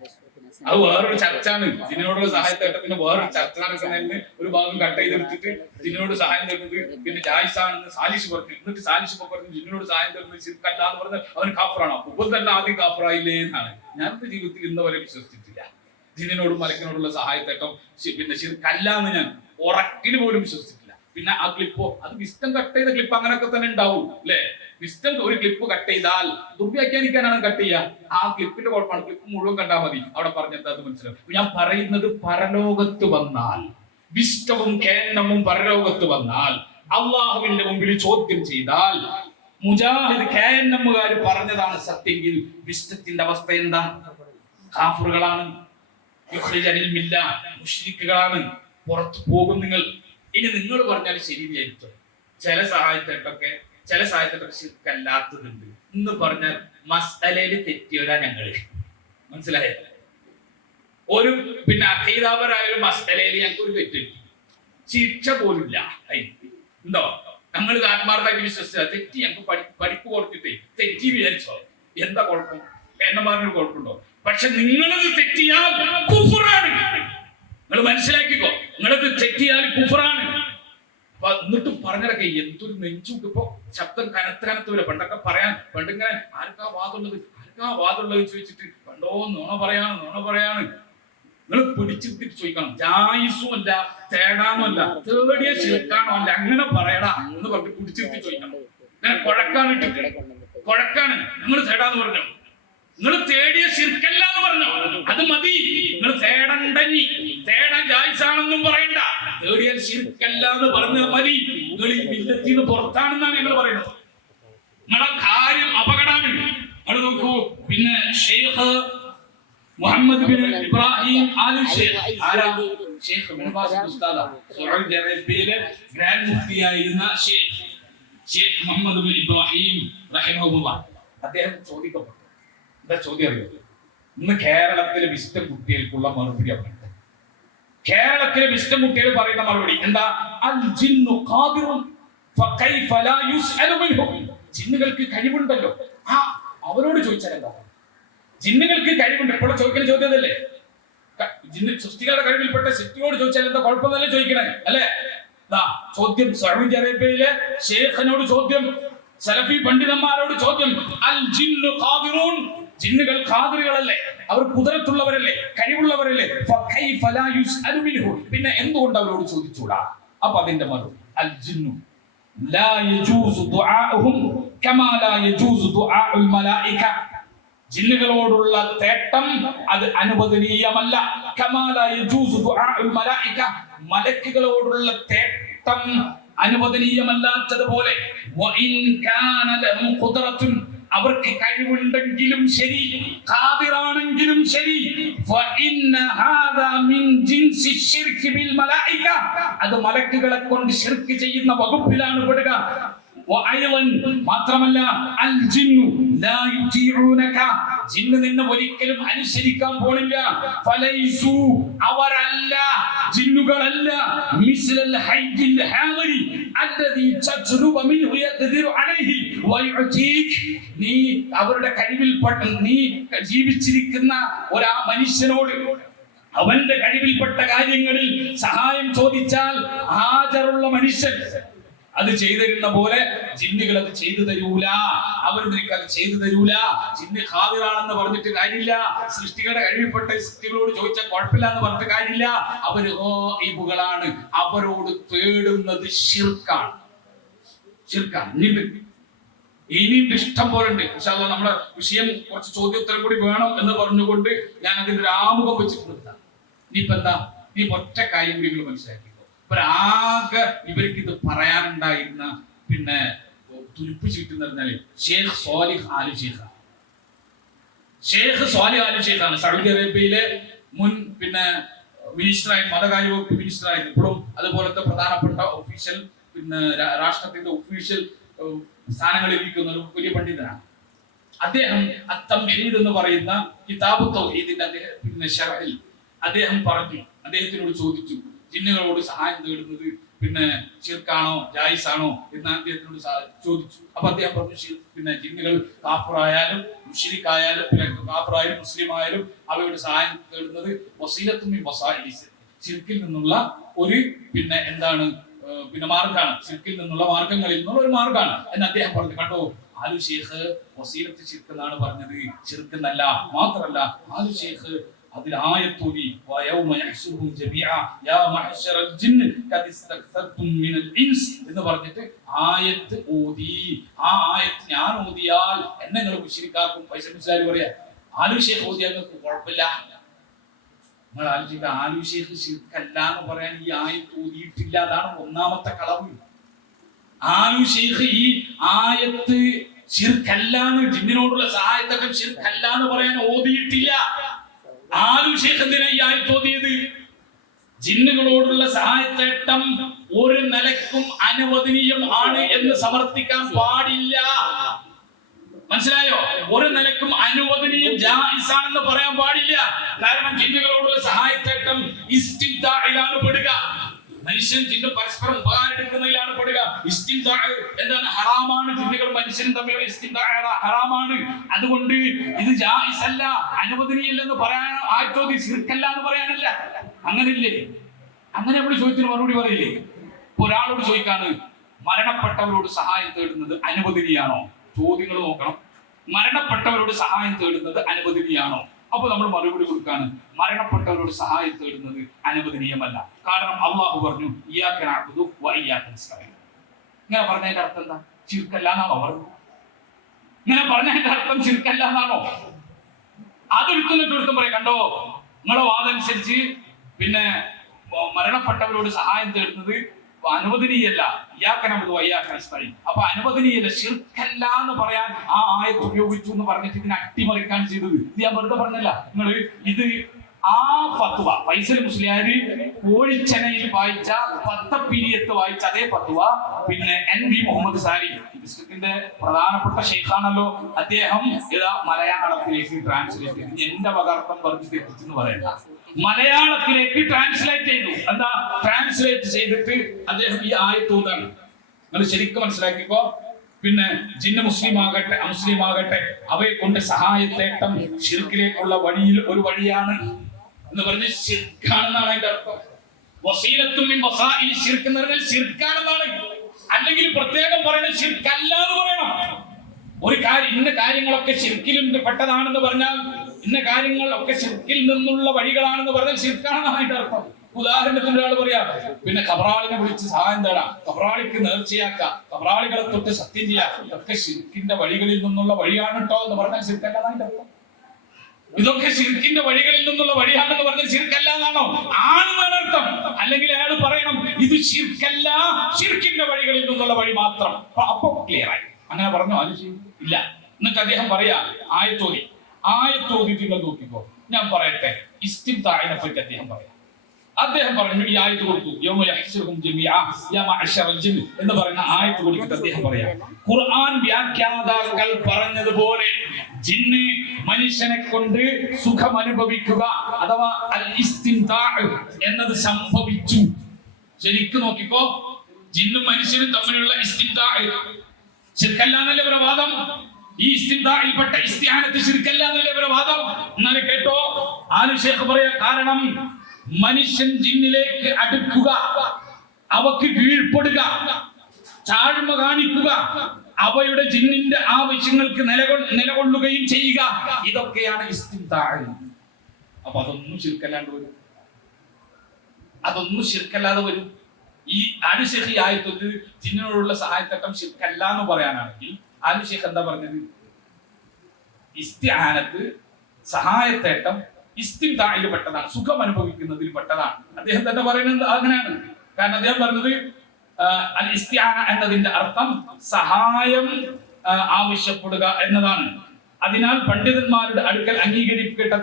അത് വേറൊരു ചർച്ചാണ്. ജിന്നോടുള്ള സഹായത്തേട്ടത്തിന് വേറൊരു ചർച്ച നടക്കുന്നതിന് ഒരു ഭാഗം കട്ട് ചെയ്തെടുത്തിട്ട് ജിന്നോട് സഹായം തരുന്നത് പിന്നെ ജായിസാണെന്ന് സാലിഷ് പറഞ്ഞു. എന്നിട്ട് സാലിഷ് പറഞ്ഞു ജിന്നോട് സഹായം തരുന്നത് ശിർക്കല്ല എന്ന് പറഞ്ഞാൽ അവൻ കാഫറാണോ? അപ്പോൾ തന്നെ ആദ്യം കാഫറായില്ലേ എന്നാണ്. ഞാനത്തെ ജീവിതത്തിൽ ഇന്ന് വരെ വിശ്വസിച്ചിട്ടില്ല. ജിന്നിനോടും മലക്കിനോടുള്ള സഹായത്തേട്ടം പിന്നെ ശിർക്കല്ല എന്ന് ഞാൻ ഉറക്കിന് പോലും വിശ്വസിച്ചിട്ടില്ല. പിന്നെ ആ ക്ലിപ്പോ, അത് വിസ്റ്റം കട്ട് ചെയ്ത ക്ലിപ്പ് അങ്ങനെയൊക്കെ തന്നെ ഉണ്ടാവും അല്ലെ? വിസ്റ്റം ഒരു ക്ലിപ്പ് കട്ട് ചെയ്താൽ ദുർവ്യാഖ്യാനിക്കാനാണ് കട്ട് ചെയ്യുക. ആ ക്ലിപ്പിന്റെ കുഴപ്പമാണ്, ക്ലിപ്പ് മുഴുവൻ കണ്ടാൽ മതി, അവിടെ പറഞ്ഞെന്താ അത് മനസ്സിലാവും. ഞാൻ പറയുന്നത് പരലോകത്ത് വന്നാൽ, വിസ്റ്റവും കേന്നമും പരലോകത്ത് വന്നാൽ, അള്ളാഹുവിന്റെ മുമ്പിൽ ചോദ്യം ചെയ്താൽ, മുജാഹിദ് KNMകാർ പറഞ്ഞതാണ് സത്യമെങ്കിൽ വിസ്റ്റത്തിന്റെ അവസ്ഥ എന്താ? കാഫറുകളാണ്, മുശ്രിക്കുകളാണ്, പുറത്തു പോകും നിങ്ങൾ. ഇനി നിങ്ങൾ പറഞ്ഞാൽ ശരി വിചാരിച്ചോ, ചില സഹായത്തേട്ടൊക്കെ ശിർക്കല്ലാത്തതുണ്ട് എന്ന് പറഞ്ഞാൽ മസ്അലയിൽ തെറ്റിയവരാ ഞങ്ങള്. മനസ്സിലായ? ഒരു പിന്നെ അഖീദാപരായ ഒരു മസ്അലയിൽ ഞങ്ങൾക്ക് ഒരു തെറ്റി, ശിക്ഷ പോലില്ല. ഉണ്ടോ? ഞങ്ങൾ ആത്മാർത്ഥമായിട്ട് വിശ്വസിച്ച തെറ്റി, ഞങ്ങൾക്ക് പഠിപ്പ് കൊടുത്തിട്ടേ തെറ്റി വിചാരിച്ചോ, എന്താ കുഴപ്പം? എന്നമാറിനൊരു കുഴപ്പമുണ്ടോ? പക്ഷെ നിങ്ങളത് തെറ്റിയാൽ കുഫ്റാണ്. നിങ്ങൾ മനസ്സിലാക്കിക്കോ, നിങ്ങളത് തെറ്റിയാൽ കുഫ്റാണ്. അപ്പൊ എന്നിട്ടും പറഞ്ഞതൊക്കെ എന്തൊരു നെഞ്ചുണ്ട്. ഇപ്പൊ ശബ്ദം കനത്ത് വരെ പണ്ടൊക്കെ പറയാൻ, പണ്ടിങ്ങനെ ആർക്കാ വാദമുള്ളത് ചോദിച്ചിട്ട് പണ്ടോ നുണ പറയാണ്. നിങ്ങൾ പിടിച്ചിട്ട് ചോദിക്കണം, ജായിസും അല്ല തേടാനും അല്ല, തേടിയ ശിർക്കാണോ അല്ല, അങ്ങനെ പറയടാ എന്ന് പറഞ്ഞിട്ട് പിടിച്ചിട്ട് ചോദിക്കണം. അങ്ങനെ കുഴക്കാണ് നിങ്ങൾ തേടാന്ന് പറഞ്ഞു, നിങ്ങൾ തേടിയ ശിർക്കല്ല എന്ന് പറഞ്ഞോ, അത് മതി. നിങ്ങൾ തേടാൻ ജായിസാണെന്നും പറയണ്ട, തേടിയാൽ ശിർക്കല്ല എന്ന് പറഞ്ഞത് മതി. നിങ്ങൾ ഈ മില്ലത്തിൽ നിന്ന് പുറത്താണെന്നാണ് ഞങ്ങൾ പറയുന്നത്. നിങ്ങളെ കാര്യം അപകടമാണ്. നിങ്ങൾ നോക്കൂ, പിന്നെ ഷെയ്ഖ് മുഹമ്മദ് ബിൻ ഇബ്രാഹിം ആലി ഷെയ്ഖ് സൗദി അറേബ്യയിലെ grand മുഫ്തിയായിരുന്ന Sheikh Muhammad bin Ibrahim റഹിമഹുല്ലാഹ്, അദ്ദേഹം ചോദിക്കപ്പെട്ടു. എന്താ ചോദ്യം അറിയോ? ഇന്ന് കേരളത്തിലെ വിശുദ്ധ കുട്ടികൾക്കുള്ള മറുപടി അവിടെ കേരളത്തിലെ വിസ്ഡം കുട്ടികൾ പറയുന്ന മറുപടി എന്താ? അൽ ജിന്നു ഖാദിറുൻ ഫകൈഫ ലാ യുസ്അലു മിൻഹു. ജിന്നുകൾക്ക് കഴിവുണ്ടല്ലോ, അവരോട് ചോദിച്ചാൽ എന്താ? ജിന്നുകൾക്ക് കഴിവുണ്ട്. ഇപ്പോൾ ചോദിക്കുന്ന ചോദ്യം അതല്ലേ? ജിന്ന് സൃഷ്ടികളുടെ കഴിവിൽപ്പെട്ട സൃഷ്ടിയോട് ചോദിച്ചാൽ എന്താ കുഴപ്പമെന്നല്ലേ ചോദിക്കണേ അല്ലേ? ചോദ്യം സൗദി അറേബ്യയിലെ ഷേഖിനോട് ചോദ്യം, സലഫി പണ്ഡിതന്മാരോട് ചോദ്യം. അൽ ജിന്നു ഖാദിറൂൻ, ജിന്നുകൾ ഖാദിറുകളല്ലേ, അവർ കുദറത്തുള്ളവരല്ലേ, കഴിവുള്ളവരല്ലേ? ഫകൈഫ ലാ യുസ്അലു മിൻഹു, പിന്നെ എന്തുകൊണ്ട് അവരോട് ചോദിച്ചൂടാ? അപ്പൊ അതിന്റെ മറുപടി അൽ ജിന്നു ലാ യജൂസു ദുആഉഹും കമാ ലാ യജൂസു ദുആഉൽ മലായിക. ജിന്നുകളോടുള്ള തേട്ടം അത് അനുവദനീയമല്ല. കമാ ലാ യജൂസു ദുആഉൽ മലായിക, മലക്കുകളോടുള്ള തേട്ടം അനുവദനീയമല്ലാത്തതുപോലെ വഇൻ കാന ലഹും ഖുദ്റത്തുൻ, അവർക്ക് കഴിവുണ്ടെങ്കിലും ശരി, ഖാദിറാണെങ്കിലും ശരി, ഫഇന്ന ഹാദാ മിൻ ജിൻസി ശിർക്ക് ബിൽ മലായിക, അത് മലക്കുകളെ കൊണ്ട് ശിർക്ക് ചെയ്യുന്ന വകുപ്പിലാണ് പെടുക. മാത്രമല്ല അൽ ജിന്നു ലാ യുതീഉനക, ജിന്ന് നിന്നെ ഒരിക്കലും അനുസരിക്കാൻ പോണില്ല. ഫലൈസു, അവരല്ല, ജിന്നുകളല്ല, മിസ്ലൽ ഹയ്യിൽ ഹാദിരി അല്ലദീ തജ്റുബ മിൻഹു യഖ്ദിറു അലൈഹി വയുതീക്. നീ അവരുടെ കഴിവിൽപ്പെട്ട, നീ ജീവിച്ചിരിക്കുന്ന ഒരാ മനുഷ്യനോട് അവന്റെ കഴിവിൽപ്പെട്ട കാര്യങ്ങളിൽ സഹായം ചോദിച്ചാൽ ഹാജറുള്ള മനുഷ്യൻ അത് ചെയ്തിരുന്ന പോലെ ജിന്നുകൾ അത് ചെയ്തു തരൂല. അവർ നിനക്ക് അത് ചെയ്തു തരൂല. ജിന്ന് ഖാദിറാണെന്ന് പറഞ്ഞിട്ട് കാര്യമില്ല. സൃഷ്ടികളുടെ കഴിവിൽപ്പെട്ട സൃഷ്ടികളോട് ചോദിച്ചാൽ കുഴപ്പമില്ല എന്ന് പറഞ്ഞിട്ട് കാര്യമില്ല. അവര് ഗായിബുകളാണ്. അവരോട് തേടുന്നത് ശിർക്കാണ്. ഇനിയും ഇഷ്ടം പോലെ ഉണ്ട്. ഇൻഷാ അല്ലാഹ് നമ്മുടെ വിഷയം കുറച്ച് ചോദ്യോത്തരം കൂടി വേണം എന്ന് പറഞ്ഞുകൊണ്ട് ഞാൻ അതിന്റെ ഒരു ആമുഖം വെച്ചിട്ടുണ്ട്. ഇനിയിപ്പോ എന്താ, നീ ഒറ്റ കാര്യം കൂടി മനസ്സിലാക്കി. ആകെ ഇവർക്ക് ഇത് പറയാനുണ്ടായിരുന്ന പിന്നെ തുരുപ്പ് ചീട്ടെന്ന് പറഞ്ഞാല് ഷേഖ് സ്വാലിഹ് ആലു ഷെയ്ഖാണ്. ഷേഖ് സ്വാലിഹ് ആലു ഷെയ്ഖാണ് സൗദി അറേബ്യയിലെ മുൻ പിന്നെ മിനിസ്റ്ററായി, മതകാര്യ വകുപ്പ് മിനിസ്റ്ററായിരുന്നു. ഇപ്പോഴും അതുപോലത്തെ പ്രധാനപ്പെട്ട ഒഫീഷ്യൽ പിന്നെ രാഷ്ട്രത്തിന്റെ ഒഫീഷ്യൽ സ്ഥാനങ്ങളിൽ ഇരിക്കുന്ന ഒരു വലിയ പണ്ഡിതനാണ്. അദ്ദേഹം അത്തംഹീദ് എന്ന് പറയുന്ന കിതാബ് തൗഹീദിന്റെ അദ്ദേഹം പിന്നെ ശറഹിൽ അദ്ദേഹം പറഞ്ഞു, അദ്ദേഹത്തിനോട് ചോദിച്ചു, ജിന്നുകളോട് സഹായം തേടുന്നത് പിന്നെ ശിർക്കാണോ ജായിസാണോ എന്ന് അദ്ദേഹത്തിനോട് ചോദിച്ചു. അപ്പൊ അദ്ദേഹം പറഞ്ഞു, പിന്നെ ജിന്നുകൾ കാഫിറായാലും മുശ്രിക്കായാലും പിന്നെ കാഫിറായാലും മുസ്ലിം ആയാലും അവയുടെ സഹായം തേടുന്നത് വസീലത്തും ശിർക്കിൽ നിന്നുള്ള ഒരു പിന്നെ എന്താണ് പിന്നെ മാർഗാണ്, ശിർക്കിൽ നിന്നുള്ള മാർഗങ്ങളിൽ നിന്നുള്ള ഒരു മാർഗാണ് എന്ന് അദ്ദേഹം പറഞ്ഞു. കണ്ടോ, ആലു ഷെയ്ഖ് വസീലത്ത് ശിർക്ക് എന്നാണ് പറഞ്ഞത്, ശിർക്ക് എന്നല്ല. മാത്രമല്ല ആലു ഷെയ്ഖ് അതിൽ ആയത്തോതി വയൗമ യഹ്ശുറുഹും ജമീഅ യാ മഹ്ശറൽ ജിന്ന് ഖദ് ഇസ്തക്സർതും മിനൽ ഇൻസ് എന്ന് പറഞ്ഞിട്ട് ആയത്ത് ഓതി. ആ ആയത്ത് ഞാൻ ഓതിയാൽ എന്നെ നിങ്ങൾ മുശ്രിക്കാക്കും. ഫൈസൽ മുസ്ലിയാർ പറയാ, ആലു ഷെയ്ഖ് ഓതിയാൽ നിങ്ങൾക്ക് കുഴപ്പമില്ല. നിങ്ങൾ ആലോചിക്കുക, ആലു ഷെയ്ഖ് ശിർക്കല്ല എന്ന് പറയാൻ ഈ ആയത്ത് ഓതിയിട്ടില്ല. അതാണ് ഒന്നാമത്തെ കളവ്. ആലു ഷെയ്ഖ് ഈ ആയത്ത് ശിർക്കല്ലാന്ന്, ജിന്നിനോടുള്ള സഹായത്തൊക്കെ ശിർക്കല്ല എന്ന് പറയാൻ ഓതിയിട്ടില്ല. ആലു ഷെയ്ഖ് എന്തിനാ ഈ ആയത്ത് ഓതിയത്? ജിന്നുകളോടുള്ള സഹായത്തേട്ടം ഒരു നിലക്കും അനുവദനീയം ആണ് എന്ന് സമർത്ഥിക്കാൻ പാടില്ല. മനസ്സിലായോ? ഒരു നിലക്കും അനുവദനീയം ജായിസാണെന്ന് പറയാൻ പാടില്ല. കാരണം ജിന്നുകളോടുള്ള സഹായത്തേട്ടം ഇസ്തിംതാഇലാണ് പെടുക. മനുഷ്യൻ ജിന്നും പരസ്പരം ഉപകാരം എടുക്കുന്നതിലാണ് പെടുക. ഇസ്തിംതാ എന്താണ്? ഹറാമാണ്. ജിന്നുകളും മനുഷ്യനും തമ്മിലുള്ള ഇസ്തിംതാ ഹറാമാണ്. അതുകൊണ്ട് ഇത് ജായിസ് അല്ല, അനുവദനീയല്ലെന്ന് പറയാൻ ആയത്തോതി ശിർക്കല്ല എന്ന് പറയാനല്ല. അങ്ങനില്ലേ? അങ്ങനെ നമ്മൾ ചോദ്യത്തിന് മറുപടി പറയില്ലേ? ഒരാളോട് ചോദിക്കാണ്, മരണപ്പെട്ടവരോട് സഹായം തേടുന്നത് അനുവദനീയാണോ? ചോദ്യങ്ങൾ നോക്കണം. മരണപ്പെട്ടവരോട് സഹായം തേടുന്നത് അനുവദനീയാണോ? അപ്പൊ നമ്മൾ മറുപടി കൊടുക്കാണ്, മരണപ്പെട്ടവരോട് സഹായം തേടുന്നത് അനുവദനീയമല്ല. കാരണം അള്ളാഹു പറഞ്ഞു, ഇയ്യാക നഅ്ബുദു വ ഇയ്യാക നസ്തഈൻ. ഇങ്ങനെ പറഞ്ഞതിന്റെ അർത്ഥം എന്താ? ശിർക്കല്ല എന്നാണോ പറഞ്ഞത്? ഇങ്ങനെ പറഞ്ഞതിന്റെ അർത്ഥം ശിർക്കല്ല എന്നാണോ? അതെടുത്തും പറയാം, കണ്ടോ നിങ്ങളുടെ വാദമനുസരിച്ച് പിന്നെ മരണപ്പെട്ടവരോട് സഹായം തേടുന്നത് അനുവദനീയല്ല. അപ്പൊ അനുവദനീയല്ല, ശിർക്കല്ല എന്ന് പറയാൻ ആ ആയത്ത് ഉപയോഗിച്ചു എന്ന് പറഞ്ഞിട്ട് ഇതിനെ അട്ടിമറിക്കാൻ ചെയ്തത്. ഇത് ഞാൻ വെറുതെ പറഞ്ഞല്ല. നിങ്ങൾ ഇത് ആ ഫത്വ ഫൈസൽ മുസ്ലിയാർ കോഴിച്ചനയിൽ വായിച്ച പത്തപ്പീരിയത്ത് വായിച്ച അതേ ഫത്വ പിന്നെ NV മുഹമ്മദ് സാരി ഇസ്ലാമിന്റെ പ്രധാനപ്പെട്ട ഷെയ്ഖാണല്ലോ, അദ്ദേഹം ഇതാ മലയാളത്തിലേക്ക് ട്രാൻസ്ലേറ്റ് ചെയ്ത് എന്റെ പകർത്തം പറഞ്ഞ് തെറ്റിച്ചെന്ന് പറയണ്ട. മലയാളത്തിലേക്ക് ട്രാൻസ്ലേറ്റ് ചെയ്തു. എന്താ ട്രാൻസ്ലേറ്റ് ചെയ്തിട്ട് അദ്ദേഹം ഈ ആയത്ത് ഓതാണ്. നിങ്ങൾ ശരിക്കും മനസ്സിലാക്കിക്കോ. പിന്നെ ജിന്ന് മുസ്ലിം ആകട്ടെ അമുസ്ലിം ആകട്ടെ അവയെ കൊണ്ട് സഹായത്തേട്ടം ശിർക്കിലേക്കുള്ള വഴിയിൽ ഒരു വഴിയാണ് എന്ന് പറഞ്ഞ് ശിർക്കാണെന്നാണ് അതിന്റെ അർത്ഥം. വസീലത്തും മിൻ വസാഇലി ശിർക്ക് എന്ന് പറഞ്ഞാൽ ശിർക്കാണെന്നാണ്. അല്ലെങ്കിൽ പ്രത്യേകം പറയുന്നത് ശിർക്കല്ല എന്ന് പറയണം. ഒരു കാര്യം ഇന്ന കാര്യങ്ങളൊക്കെ ശിർക്കിൽ പെട്ടതാണെന്ന് പറഞ്ഞാൽ ഇന്ന കാര്യങ്ങളൊക്കെ ശിർക്കിൽ നിന്നുള്ള വഴികളാണെന്ന് പറഞ്ഞാൽ ശിർക്കാണെന്നാണ് അതിന്റെ അർത്ഥം. ഉദാഹരണത്തിന് ഒരാൾ പറയാ പിന്നെ കബറാളിനെ വിളിച്ച് സഹായം തേടാം, കബറാളിക്ക് നേർച്ചയാക്കാം, കബറാളികളെ തൊട്ട് സത്യം ചെയ്യാം, ഇതൊക്കെ ശിർക്കിന്റെ വഴികളിൽ നിന്നുള്ള വഴിയാണ് കേട്ടോ എന്ന് പറഞ്ഞാൽ ശിർക്കല്ല അതിന്റെ അർത്ഥം. ഇതൊക്കെ ശിർക്കിന്റെ വഴികളിൽ നിന്നുള്ള വഴിയാണെന്ന് പറഞ്ഞാൽ ശിർക്കല്ല എന്നാണോ? ആണെന്നാണ് അർത്ഥം. അല്ലെങ്കിൽ അയാൾ പറയണം ഇത് ശിർക്കല്ല, ശിർക്കിന്റെ വഴികളിൽ നിന്നുള്ള വഴി മാത്രം. അപ്പൊ ക്ലിയർ ആയി. അങ്ങനെ പറഞ്ഞോ? അത് ഇല്ല. എന്നിട്ട് അദ്ദേഹം പറയാ ആയത്തോതി നിങ്ങൾ നോക്കിക്കോ. ഞാൻ പറയട്ടെ, ഇസ്തിംതാഇനെ പറ്റി അദ്ദേഹം പറയാം. അദ്ദേഹം പറഞ്ഞു ഈ ആയത്ത് കൊടുത്തു എന്ന് പറയുന്ന ആയത്ത് കൊടുത്തിട്ട് അദ്ദേഹം പറയാം, ഖുർആൻ വ്യാഖ്യാതാക്കൾ പറഞ്ഞതുപോലെ ജിന്ന് മനുഷ്യനെ കൊണ്ട് സുഖം അനുഭവിക്കുക അഥവാ അൽ ഇസ്തിംതാഅ് എന്നത് സംഭവിച്ചു. ശരിക്കും നോക്കിക്കോ, ജിന്നും മനുഷ്യനും തമ്മിലുള്ള ഇസ്തിംതാഅ് ശിർക്കല്ല എന്നല്ലേ ഇവരുടെ വാദം. ഈ ഇസ്തിംതാഇൽപ്പെട്ട ഇസ്തിആനത്ത് ശിർക്കല്ല എന്നല്ലേ ഇവരുടെ വാദം. എന്നാൽ കേട്ടോ, ആലു ശൈഖ് പറയാ, കാരണം മനുഷ്യൻ ജിന്നിലേക്ക് അടുക്കുക, അവക്ക് കീഴ്പ്പെടുക, താഴ്മ കാണിക്കുക, അവയുടെ ജിന്നിന്റെ ആവശ്യങ്ങൾക്ക് നിലകൊള്ളുകയും ചെയ്യുക, ഇതൊക്കെയാണ് ഇസ്തിംതാഅ്. അപ്പൊ അതൊന്നും ശിർക്കല്ലാണ്ട് വരും, അതൊന്നും ശിർക്കല്ലാതെ വരും. ഈ ആലുശേഖ് ഈ ആയത്തൊരു ജിന്നിനോടുള്ള സഹായത്തട്ടം ശിർക്കല്ല എന്ന് പറയാനാണെങ്കിൽ ആലുശേഖ് എന്താ പറഞ്ഞത്? ഇസ്തിആനത്ത് സഹായത്തേട്ടം ഇസ്തിംതാഇൽ പെട്ടതാണ്, സുഖം അനുഭവിക്കുന്നതിൽ പെട്ടതാണ്. അദ്ദേഹം തന്നെ പറയുന്നത് അങ്ങനെയാണ്. കാരണം അദ്ദേഹം പറഞ്ഞത് അൽ ഇസ്തിആന എന്നതിന്റെ അർത്ഥം സഹായം ആവശ്യപ്പെടുക എന്നതാണ്. അതിനാൽ പണ്ഡിതന്മാരുടെ അടുക്കൽ അംഗീകരിക്കപ്പെട്ട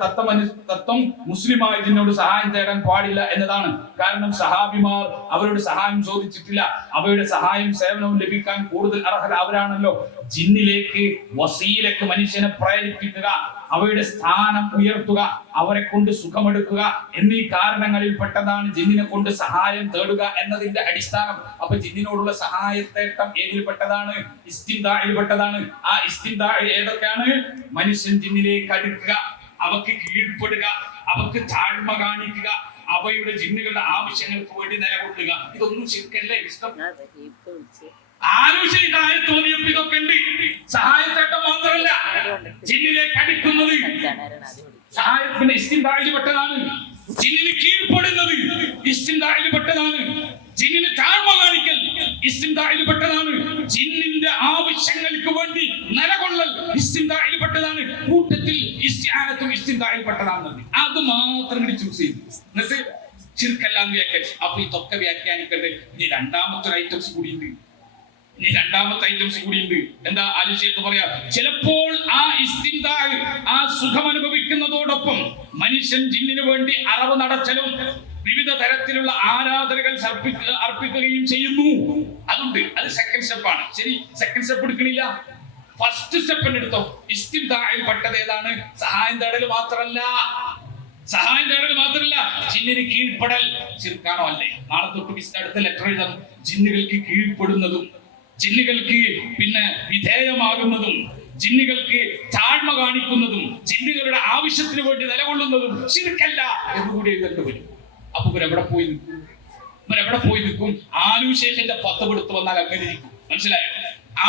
തത്വം മുസ്ലിമായ ജിന്നോട് സഹായം തേടാൻ പാടില്ല എന്നതാണ്. കാരണം സഹാബിമാർ അവരോട് സഹായം ചോദിച്ചിട്ടില്ല. അവയുടെ സഹായം സേവനവും ലഭിക്കാൻ കൂടുതൽ അർഹത അവരാണല്ലോ. ജിന്നിലേക്ക് വസീലക്ക് മനുഷ്യനെ പ്രേരിപ്പിക്കുക, അവയുടെ സ്ഥാനം ഉയർത്തുക, അവരെ കൊണ്ട് സുഖമെടുക്കുക എന്നീ കാരണങ്ങളിൽ പെട്ടതാണ് ജിന്നിനെ കൊണ്ട് സഹായം തേടുക എന്നതിന്റെ അടിസ്ഥാനം. അപ്പൊ ജിന്നിനോടുള്ള സഹായത്തേട്ടം ഏതിൽപ്പെട്ടതാണ്? ഇസ്തിംതാഇൽപ്പെട്ടതാണ്. ആ ഇസ്തിംതാഇ ഏതൊക്കെയാണ്? മനുഷ്യൻ ജിന്നിലേക്ക് അടുക്കുക, അവക്ക് കീഴ്പ്പെടുക, അവക്ക് താഴ്മ കാണിക്കുക, അവയുടെ ജിന്നുകളുടെ ആവശ്യങ്ങൾക്ക് വേണ്ടി നിലകൊള്ളുക. ഇതൊന്നും ശിർക്കല്ലേ? ഇഷ്ടം ആലോചിക്കായി തോന്നിയപ്പോ ഇതൊക്കെ ഉണ്ട്. സഹായത്തേട്ടം മാത്രമല്ല, ജിന്നിലേക്ക് അടുക്കുന്നത് സഹായത്തിന് ഇസ്തിംതാഇൽ പെട്ടതാണ്. ജിന്നിന് കീഴ്പ്പെടുന്നത് ഇസ്തിംതാഇൽ പെട്ടതാണ്. ജിന്നിന് താഴ്മ കാണിക്കൽ ഇസ്തിംതാഇൽ പെട്ടതാണ്. ജിന്നിന്റെ ആവശ്യങ്ങൾക്ക് വേണ്ടി നിലകൊള്ളൽ ഇസ്തിംതാഇൽ പെട്ടതാണ്. കൂട്ടത്തിൽ ഇസ്തിആനത്തും ഇസ്തിംതാഇൽ പെട്ടതാണ്. അത് മാത്രം ചൂസ് ചെയ്തു. എന്നിട്ട് ശിർക്കല്ലാന്ന് വ്യാഖ്യാനിച്ചു. അപ്പൊ ഇതൊക്കെ വ്യാഖ്യാനിക്കണ്ടേ? ഇനി രണ്ടാമത്തെ ഐറ്റംസ് കൂടിയുണ്ട്. എന്താ ആലുശേഖ് പറയാ? ചിലപ്പോൾ ആ ഇസ്തിംതാഇ, ആ സുഖം അനുഭവിക്കുന്നതോടൊപ്പം മനുഷ്യൻ ജിന്നിനു വേണ്ടി അറവ് നടത്തലും വിവിധ തരത്തിലുള്ള ആരാധനകൾ അർപ്പിക്കുകയും ചെയ്യുന്നു. അതുണ്ട്. അത് സെക്കൻഡ് സ്റ്റെപ്പാണ്. ശരി, സെക്കൻഡ് സ്റ്റെപ്പ് എടുക്കണില്ല, ഫസ്റ്റ് സ്റ്റെപ്പ് എടുത്തോ. ഇസ്തിംതാഇൽ പെട്ടത് ഏതാണ്? സഹായം തേടൽ മാത്രമല്ല, ജിന്നിന് കീഴ്പ്പെടൽ. ശിർക്കാണോ? അല്ലേ? നാളെ തൊട്ട് അടുത്ത ലെറ്റർ എഴുതണം. ജിന്നുകൾക്ക് കീഴ്പ്പെടുന്നതും ജിന്നുകൾക്ക് പിന്നെ വിധേയമാകുന്നതും ജിന്നുകൾക്ക് താഴ്മ കാണിക്കുന്നതും ജിന്നുകളുടെ ആവശ്യത്തിന് വേണ്ടി നിലകൊള്ളുന്നതും ശിർക്കല്ല എന്നുകൂടി എഴുതേണ്ടി വരും. അപ്പൊ ഇവരെവിടെ പോയി നിൽക്കും? ആലുശേഖിന്റെ ഫത്വ എടുത്തു വന്നാൽ അങ്ങനെ ഇരിക്കും. മനസ്സിലായോ?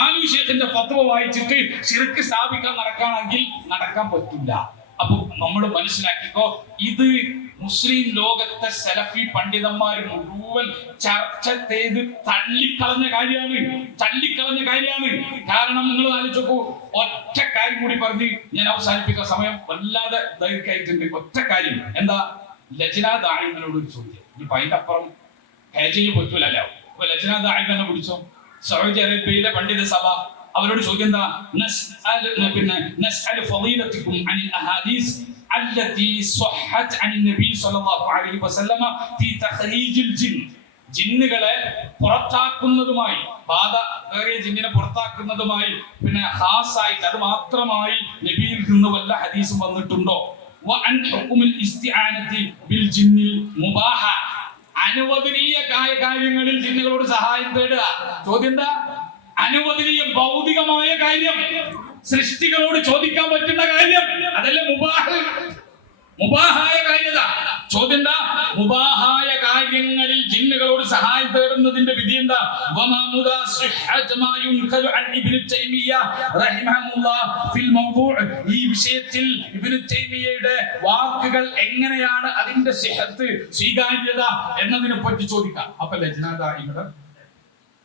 ആലുശേഖിന്റെ ഫത്വ വായിച്ചിട്ട് ശിർക്ക് സ്ഥാപിക്കാൻ നടക്കുകയാണെങ്കിൽ നടക്കാൻ പറ്റില്ല. അപ്പൊ നമ്മൾ മനസ്സിലാക്കിക്കോ, ഇത് മുസ്ലിം ലോകത്തെ സലഫി പണ്ഡിതന്മാർ മുഴുവൻ ചർച്ച ചെയ്ത് തള്ളിക്കളഞ്ഞ കാര്യമാണ്. കാരണം നിങ്ങൾ ആലോചിച്ചോക്കൂ, ഒറ്റ കാര്യം കൂടി പറഞ്ഞ് ഞാൻ അവസാനിപ്പിക്കുന്ന സമയം വല്ലാതെ ദൈർഘ്യമായിട്ടുണ്ട്. ഒറ്റ കാര്യം എന്താ? ലജ്ന ദാഇമിനോട് ഒരു ചോദ്യം. ഇപ്പൊ അതിന്റെ അപ്പുറം ഹേജയ്ക്ക് പറ്റൂലല്ലോ. അപ്പൊ ലജ്ന ദാഇമിനെ വിളിച്ചോ. സൗദി അറേബ്യയിലെ പണ്ഡിത സഭ അവരോട് ചോദ്യം എന്താ? നസ്അലു ഫളീലതകും അനിൽ അഹാദീസ് അല്ലതി സ്വഹഹത് അനിൻ നബി സ്വല്ലല്ലാഹു അലൈഹി വസല്ലമ ഫീ തഖ്രീജിൽ ജിൻ. ജിന്നുകളെ പുറത്താക്കുന്നതുമായി, ബാധ ഏറിയ ജിന്നിനെ പുറത്താക്കുന്നതുമായി പിന്നെ ഖാസായിട്ട് അത് മാത്രമായി നബിയിൽ നിന്ന് വല്ല ഹദീസും വന്നിട്ടുണ്ടോ? വഅൻ ഹുക്മുൽ ഇസ്തിആനതി ബിൽ ജിന്നിൽ മുബാഹ. അനുവദനീയ കാര്യങ്ങളിൽ ജിന്നുകളോട് സഹായം തേടുക. ചോദ്യം എന്താ? അനുവദനീയ ഭൗതികമായ കാര്യം, സൃഷ്ടികളോട് ചോദിക്കാൻ പറ്റുന്ന കാര്യം, അതല്ലേ മുബാഹ്. മുബാഹായ കാര്യത. ചോദ്യം എന്താ? മുബാഹായ കാര്യങ്ങളിൽ ജിന്നുകളോട് സഹായം തേടുന്നതിന്റെ വിധി എന്താ? ഈ വിഷയത്തിൽ ഇബ്നു തൈമിയ്യയുടെ വാക്കുകൾ എങ്ങനെയാണ്, അതിന്റെ സിഹത്ത്, സ്വീകാര്യത എന്നതിനെ പറ്റി ചോദിക്കാം. അപ്പൊ ലജ്നാദായികള്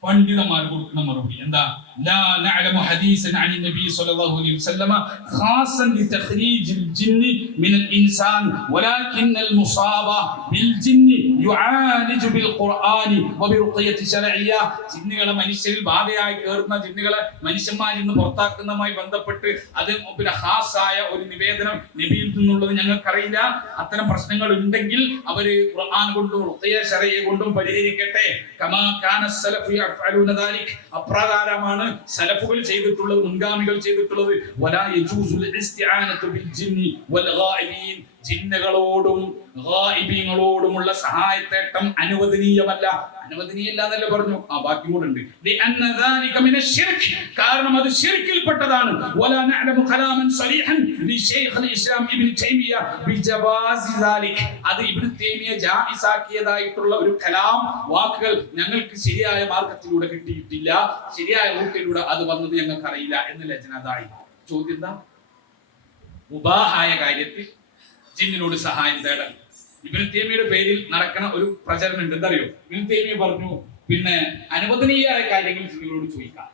പണ്ഡിതന്മാർ കൊടുക്കുന്ന മറുപടി എന്താ? ലാ നഅലമു ഹദീസൻ അനി നബി സ്വല്ലല്ലാഹു അലൈഹി വസല്ലമ ഖാസൻ ലിതഖ്രീജിൽ ജിന്നി മിനൽ ഇൻസാൻ വലാകിന്നൽ മുസാബ ബിൽ ജിന്നി യുആലിജു ബിൽ ഖുർആനി വബിറുഖിയത്തി ശർഇയ്യ. ജിന്നുകളെ മനുഷ്യരിൽ ബാധയായി കേറുന്ന ജിന്നുകളെ മനുഷ്യന്മാരിൽ നിന്ന് പുറത്താക്കുന്നതുമായി ബന്ധപ്പെട്ട് അത് പിന്നെ ഖാസായ ഒരു നിവേദനം നബിയിൽ നിന്നുള്ളത് ഞങ്ങൾക്കറിയില്ല. അത്തരം പ്രശ്നങ്ങൾ ഉണ്ടെങ്കിൽ അവര് ഖുർആൻ കൊണ്ടും റുഖിയ ശർഇയ്യ കൊണ്ടും പരിഹരിക്കട്ടെ. കമാ കാന സലഫു യഫ്അലൂന ദാലിക്. അപ്രകാരമാണ് സലഫുകൾ ചെയ്തിട്ടുള്ളത്, മുൻഗാമികൾ ചെയ്തിട്ടുള്ളത്. വലാ യജൂസുൽ ഇസ്തിആനതു ബിൽ ജിന്നി വൽ ഗായിബീൻ. ജിന്നുകളോടും ഗായിബീങ്ങളോടുമുള്ള സഹായത്തേട്ടം അനുവദനീയമല്ല. അനുവദനീയമല്ല എന്നല്ലേ പറഞ്ഞു? ആ ബാക്കി കൂടെ ഉണ്ട്. ലിഅന്ന ദാലിക മിനശ് ശിർക്ക്. കാരണം അത് ശിർക്കിൽപ്പെട്ടതാണ്. വലാ നഅലമു കലാമൻ സരീഹൻ ലിശൈഖുൽ ഇസ്ലാം ഇബ്നു തൈമിയ്യ ബിജവാസി ദാലിക്. അത് ഇബ്നു തൈമിയ്യ ജായിസാക്കിയതായിട്ടുള്ള ഒരു കലാം, വാക്കുകൾ ഞങ്ങൾക്ക് ശരിയായ മാർഗത്തിലൂടെ കിട്ടിയിട്ടില്ല, ശരിയായ റൂട്ടിലൂടെ അത് വന്നത് ഞങ്ങൾക്ക് അറിയില്ല എന്ന് ലജ്നാദായി. ചോദ്യം എന്താ? മുബാഹായ കാര്യത്തിൽ ജിന്നിനോട് സഹായം തേടാൻ ഇബ്നു തൈമിയ്യയുടെ പേരിൽ നടക്കുന്ന ഒരു പ്രചരണം ഉണ്ട്. എന്തറിയോ? ഇബ്നു തൈമിയ്യ പറഞ്ഞു, പിന്നെ അനുവദനീയമായ കാര്യങ്ങൾ ജിന്നുകളോട് ചോദിക്കാം.